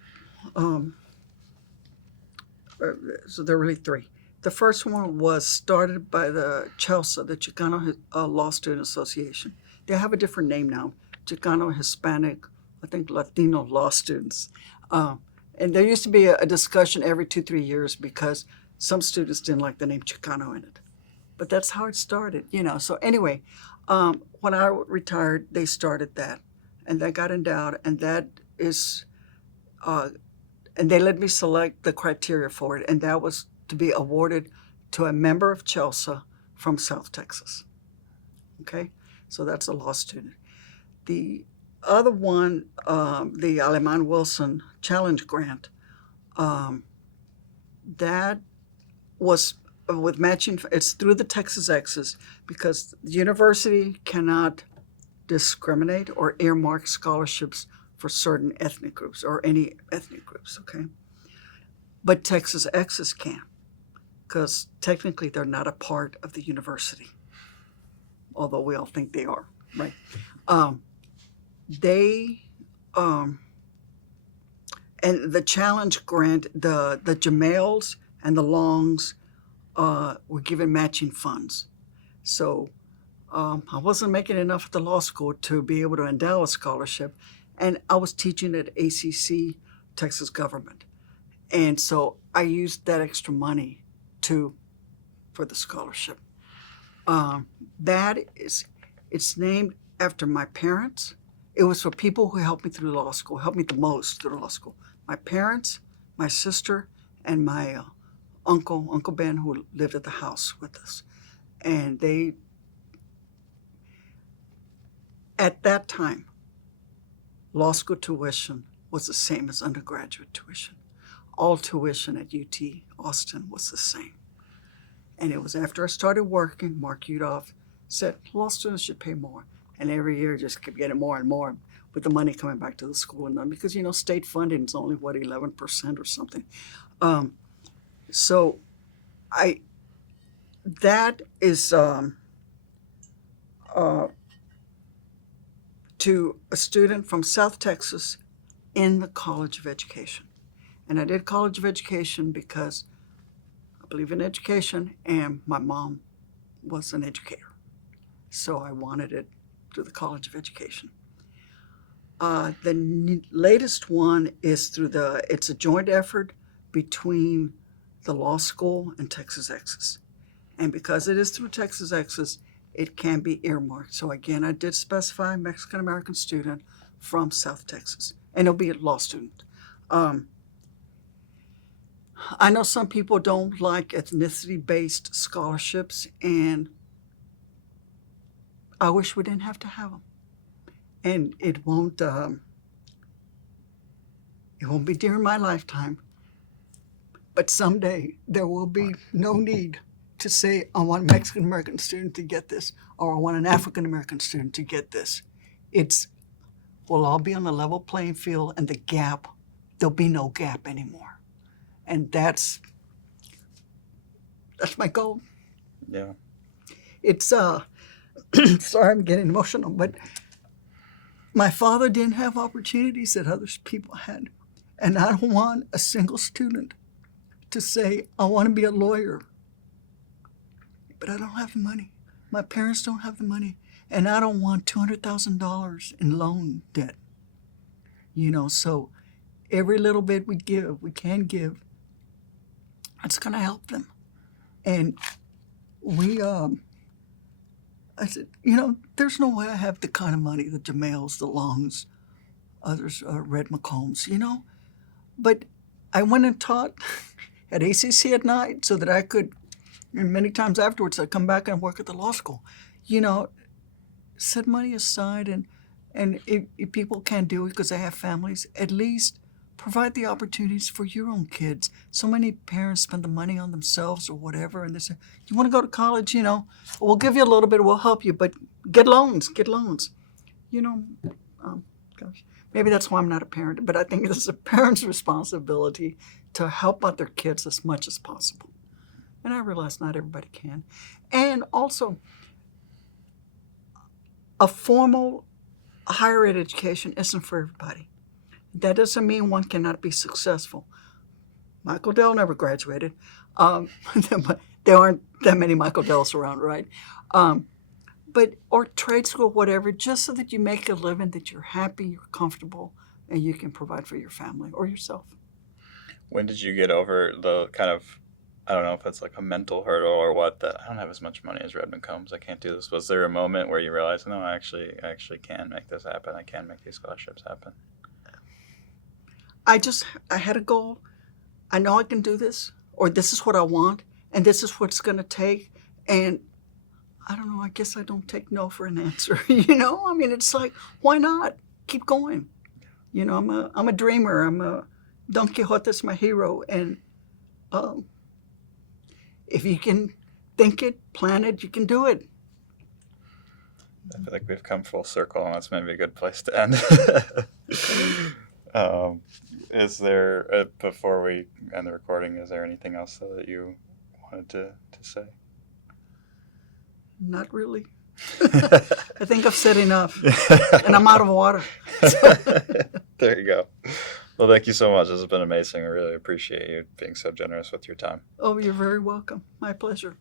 so there are really three. The first one was started by the CHELSA, the Chicano Law Student Association. They have a different name now, Chicano Hispanic, I think Latino Law Students. And there used to be a discussion every 2-3 years because some students didn't like the name Chicano in it. But that's how it started, So anyway, when I retired, they started that. And that got endowed, and that is, and they let me select the criteria for it, and that was to be awarded to a member of CHELSA from South Texas. Okay? So that's a law student. The other one, the Alemán-Wilson Challenge Grant, that was with matching, it's through the Texas Exes because the university cannot discriminate or earmark scholarships for certain ethnic groups or any ethnic groups, okay? But Texas Exes can, because technically they're not a part of the university, although we all think they are, right? And the challenge grant, the Jamales and the Longs were given matching funds. So I wasn't making enough at the law school to be able to endow a scholarship, and I was teaching at ACC, Texas Government. And so I used that extra money for the scholarship. It's named after my parents. It was for people who helped me through law school, helped me the most through law school. My parents, my sister, and my Uncle Ben, who lived at the house with us. And at that time, law school tuition was the same as undergraduate tuition. All tuition at UT Austin was the same. And it was after I started working, Mark Udoff said, law students should pay more. And every year just kept getting more and more with the money coming back to the school. And because, state funding is only, 11% or something. So that is to a student from South Texas in the College of Education. And I did College of Education because I believe in education, and my mom was an educator. So I wanted it through the College of Education. The latest one is it's a joint effort between the law school and Texas Exes. And because it is through Texas Exes, it can be earmarked. So again, I did specify Mexican-American student from South Texas, and it'll be a law student. I know some people don't like ethnicity-based scholarships, and I wish we didn't have to have them. And it won't be during my lifetime, but someday there will be no need to say, I want a Mexican-American student to get this, or I want an African-American student to get this. We'll all be on a level playing field, and there'll be no gap anymore. And that's my goal. Yeah. It's, sorry I'm getting emotional, but my father didn't have opportunities that other people had. And I don't want a single student to say, I want to be a lawyer, but I don't have the money. My parents don't have the money. And I don't want $200,000 in loan debt. So every little bit we can give, it's going to help them. And I said, there's no way I have the kind of money, the Jamales, the Longs, others, Red McCombs, But I went and taught at ACC at night so that I could, and many times afterwards, I'd come back and work at the law school. Set money aside, and if people can't do it because they have families, at least provide the opportunities for your own kids. So many parents spend the money on themselves or whatever, and they say, you want to go to college, we'll give you a little bit, we'll help you, but get loans. Gosh, maybe that's why I'm not a parent, but I think it's a parent's responsibility to help out their kids as much as possible. And I realize not everybody can. And also, a formal higher ed education isn't for everybody. That doesn't mean one cannot be successful. Michael Dell never graduated. But there aren't that many Michael Dells around, right? Or trade school, whatever, just so that you make a living, that you're happy, you're comfortable, and you can provide for your family or yourself. When did you get over the kind of, I don't know if it's like a mental hurdle or what, that I don't have as much money as Redmond Combs, I can't do this? Was there a moment where you realized, no, I actually can make this happen, I can make these scholarships happen? I had a goal. I know I can do this, or this is what I want, and this is what it's going to take. And I don't know, I guess I don't take no for an answer. It's like, why not? Keep going. I'm a dreamer. Don Quixote's my hero. And if you can think it, plan it, you can do it. I feel like we've come full circle, and that's maybe a good place to end. Is there, before we end the recording, is there anything else that you wanted to say? Not really. I think I've said enough, and I'm out of water. There you go. Well, thank you so much. This has been amazing. I really appreciate you being so generous with your time. Oh, you're very welcome. My pleasure.